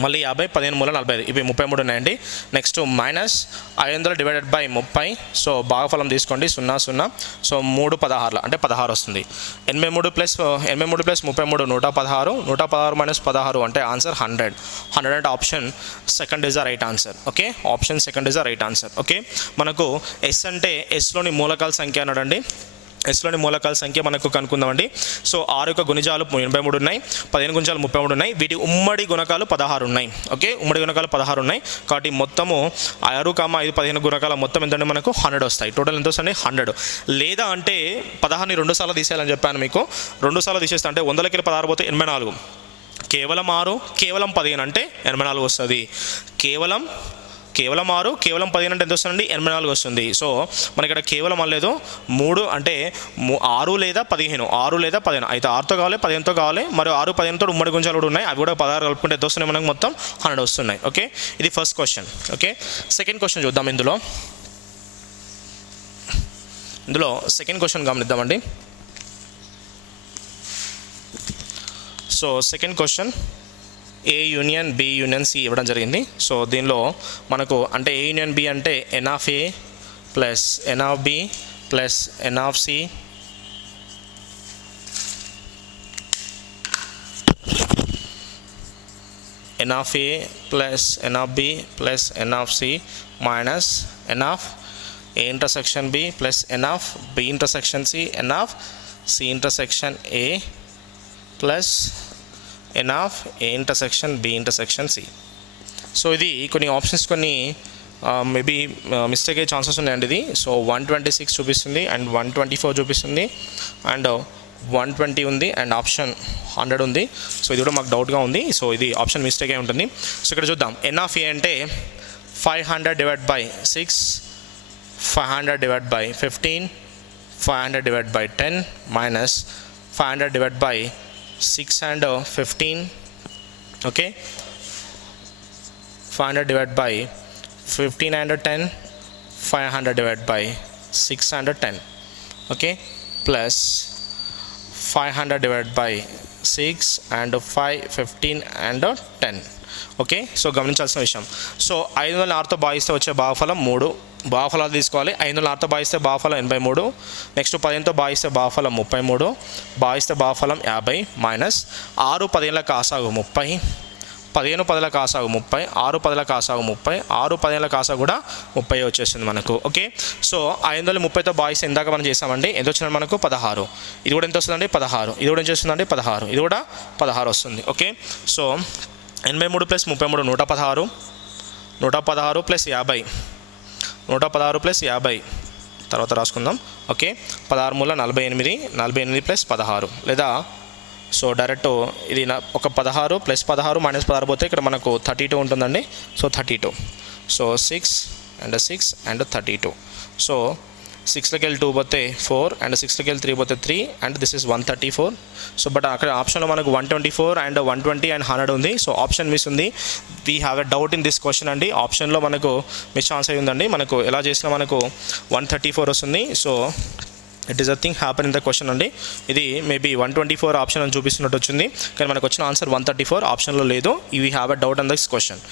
మళ్ళీ 50, 15 మూల 45, ఇవి 33 ఉన్నాయండి. నెక్స్ట్ -500 / 30. సో భాగఫలం తీసుకోండి 0 0. సో 3 16 అంటే 16 వస్తుంది. 83 + 33 116, 116 - 16 అంటే ఆన్సర్ 100. 100 అంటే option second is the right answer. Okay, option second is the right answer. Okay, మనకు S అంటే Sలోని మూలకాల సంఖ్య అన్నాడండి. ఎస్లోని మూలకాల సంఖ్య మనకు కనుక్కుందామండి. సో 6 యొక్క గుణిజాలు 83 ఉన్నాయి, 15 గుణిజాలు 33 ఉన్నాయి, వీటి ఉమ్మడి గుణకాలు 16 ఉన్నాయి. ఓకే, ఉమ్మడి గుణకాలు 16 ఉన్నాయి కాబట్టి మొత్తము 6, 5, 15 గుణకాల మొత్తం ఎంతంటే మనకు 100 వస్తాయి. టోటల్ ఎంత వస్తుంది, 100. లేదా అంటే 16ని 2 సార్లు తీసేయాలని చెప్పాను మీకు. 2 సార్లు తీసేస్తా అంటే 100కి 16 పోతే 84, కేవలం 6 కేవలం 15 అంటే 84 వస్తుంది. కేవలం 6 కేవలం 15 అంటే ఎంత వస్తుందండి 84 వస్తుంది. సో మనకి ఇక్కడ కేవలం అనలేదు 3 అంటే 6 లేదా 15 6 లేదా 15 అయితే 6తో కావాలి 15తో కావాలి మరియు 6 15తో ఉమ్మడి గుంజాలు కూడా ఉన్నాయి, అవి కూడా 16 కలుపుకుంటే ఎంత వస్తున్నాయి మనకు మొత్తం 100 వస్తున్నాయి. ఓకే, ఇది first question. Okay, second question చూద్దాం. ఇందులో సెకండ్ క్వశ్చన్ గమనిద్దామండి. So second question A union B union C ఇవ్వడం జరిగింది. సో దీనిలో మనకు అంటే ఏ యూనియన్ బి అంటే N of A plus N of B plus N of C N of A plus N of B plus N of C minus N of A intersection B plus N of B intersection C N of C intersection A plus N of A intersection B intersection C. So ఇది కొన్ని ఆప్షన్స్ కొన్ని మేబీ మిస్టేక్ అయ్యే ఛాన్సెస్ ఉన్నాయండి ఇది. సో 126 చూపిస్తుంది అండ్ 124 చూపిస్తుంది అండ్ 120 ఉంది అండ్ ఆప్షన్ 100 ఉంది. సో ఇది కూడా మాకు డౌట్గా ఉంది. సో ఇది ఆప్షన్ మిస్టేక్ అయి ఉంటుంది. సో ఇక్కడ చూద్దాం. ఎన్ ఆఫ్ ఏ అంటే 500 divide by 6, 500 divide by 15, 500 divide by 10 minus 500 divide by 6 and 15. Okay, 500 divided by 15 and 10, 500 divided by 6 and 10. Okay, plus 500 divided by 6 and 5, 15 and 10. Okay, so గమనించాల్సిన విషయం. సో 506తో భాగిస్తే వచ్చే భాగఫలం 3 భాగఫలాలు తీసుకోవాలి. 506తో భాగిస్తే భాగఫలం 83, నెక్స్ట్ 15తో భాగిస్తే భాగఫలం 33, భాగిస్తే భాగఫలం 50 మైనస్ 6 15ల కాసాగు 30, 15 10ల కాసాగు 30, 6 10ల కాసాగు 30, 6 15ల కాసాగు కూడా 30 వచ్చేస్తుంది మనకు. ఓకే, సో 530తో భాగిస్తే ఇందాక మనం చేసామండి, ఎంత వచ్చింది మనకు 16. ఇది కూడా ఎంత వస్తుందండి 16. ఇది కూడా ఏం చేస్తుందండి 16. ఇది కూడా 16 వస్తుంది. Okay, so 83 plus 33 116, 116 plus 50, 116 plus 50 తర్వాత రాసుకుందాం. ఓకే, 16 మూల 48, 48 ప్లస్ 16 లేదా సో డైరెక్ట్ ఇది ఒక 16 ప్లస్ 16 మైనస్ 16 పోతే ఇక్కడ మనకు 32 ఉంటుందండి. So 32, so 6 and 6 and 32. So 6లోకి వెళ్ళి 2 పోతే 4 అండ్ 6లోకి వెళ్ళి 3 పోతే 3 and this is 134. So but అక్కడ ఆప్షన్లో మనకు 124 అండ్ 120 అండ్ 100 ఉంది. సో ఆప్షన్ మిస్ ఉంది. We have a doubt in this question అండి. ఆప్షన్లో మనకు మిస్ ఛాన్స్ అయి ఉందండి. మనకు ఎలా చేసినా మనకు 134 వస్తుంది. So it is a thing happen in the question అండి. ఇది మేబీ 124 ఆప్షన్ అని చూపిస్తున్నట్టు వచ్చింది, కానీ మనకు వచ్చిన ఆన్సర్ 134 ఆప్షన్లో లేదు. We have a doubt on this question.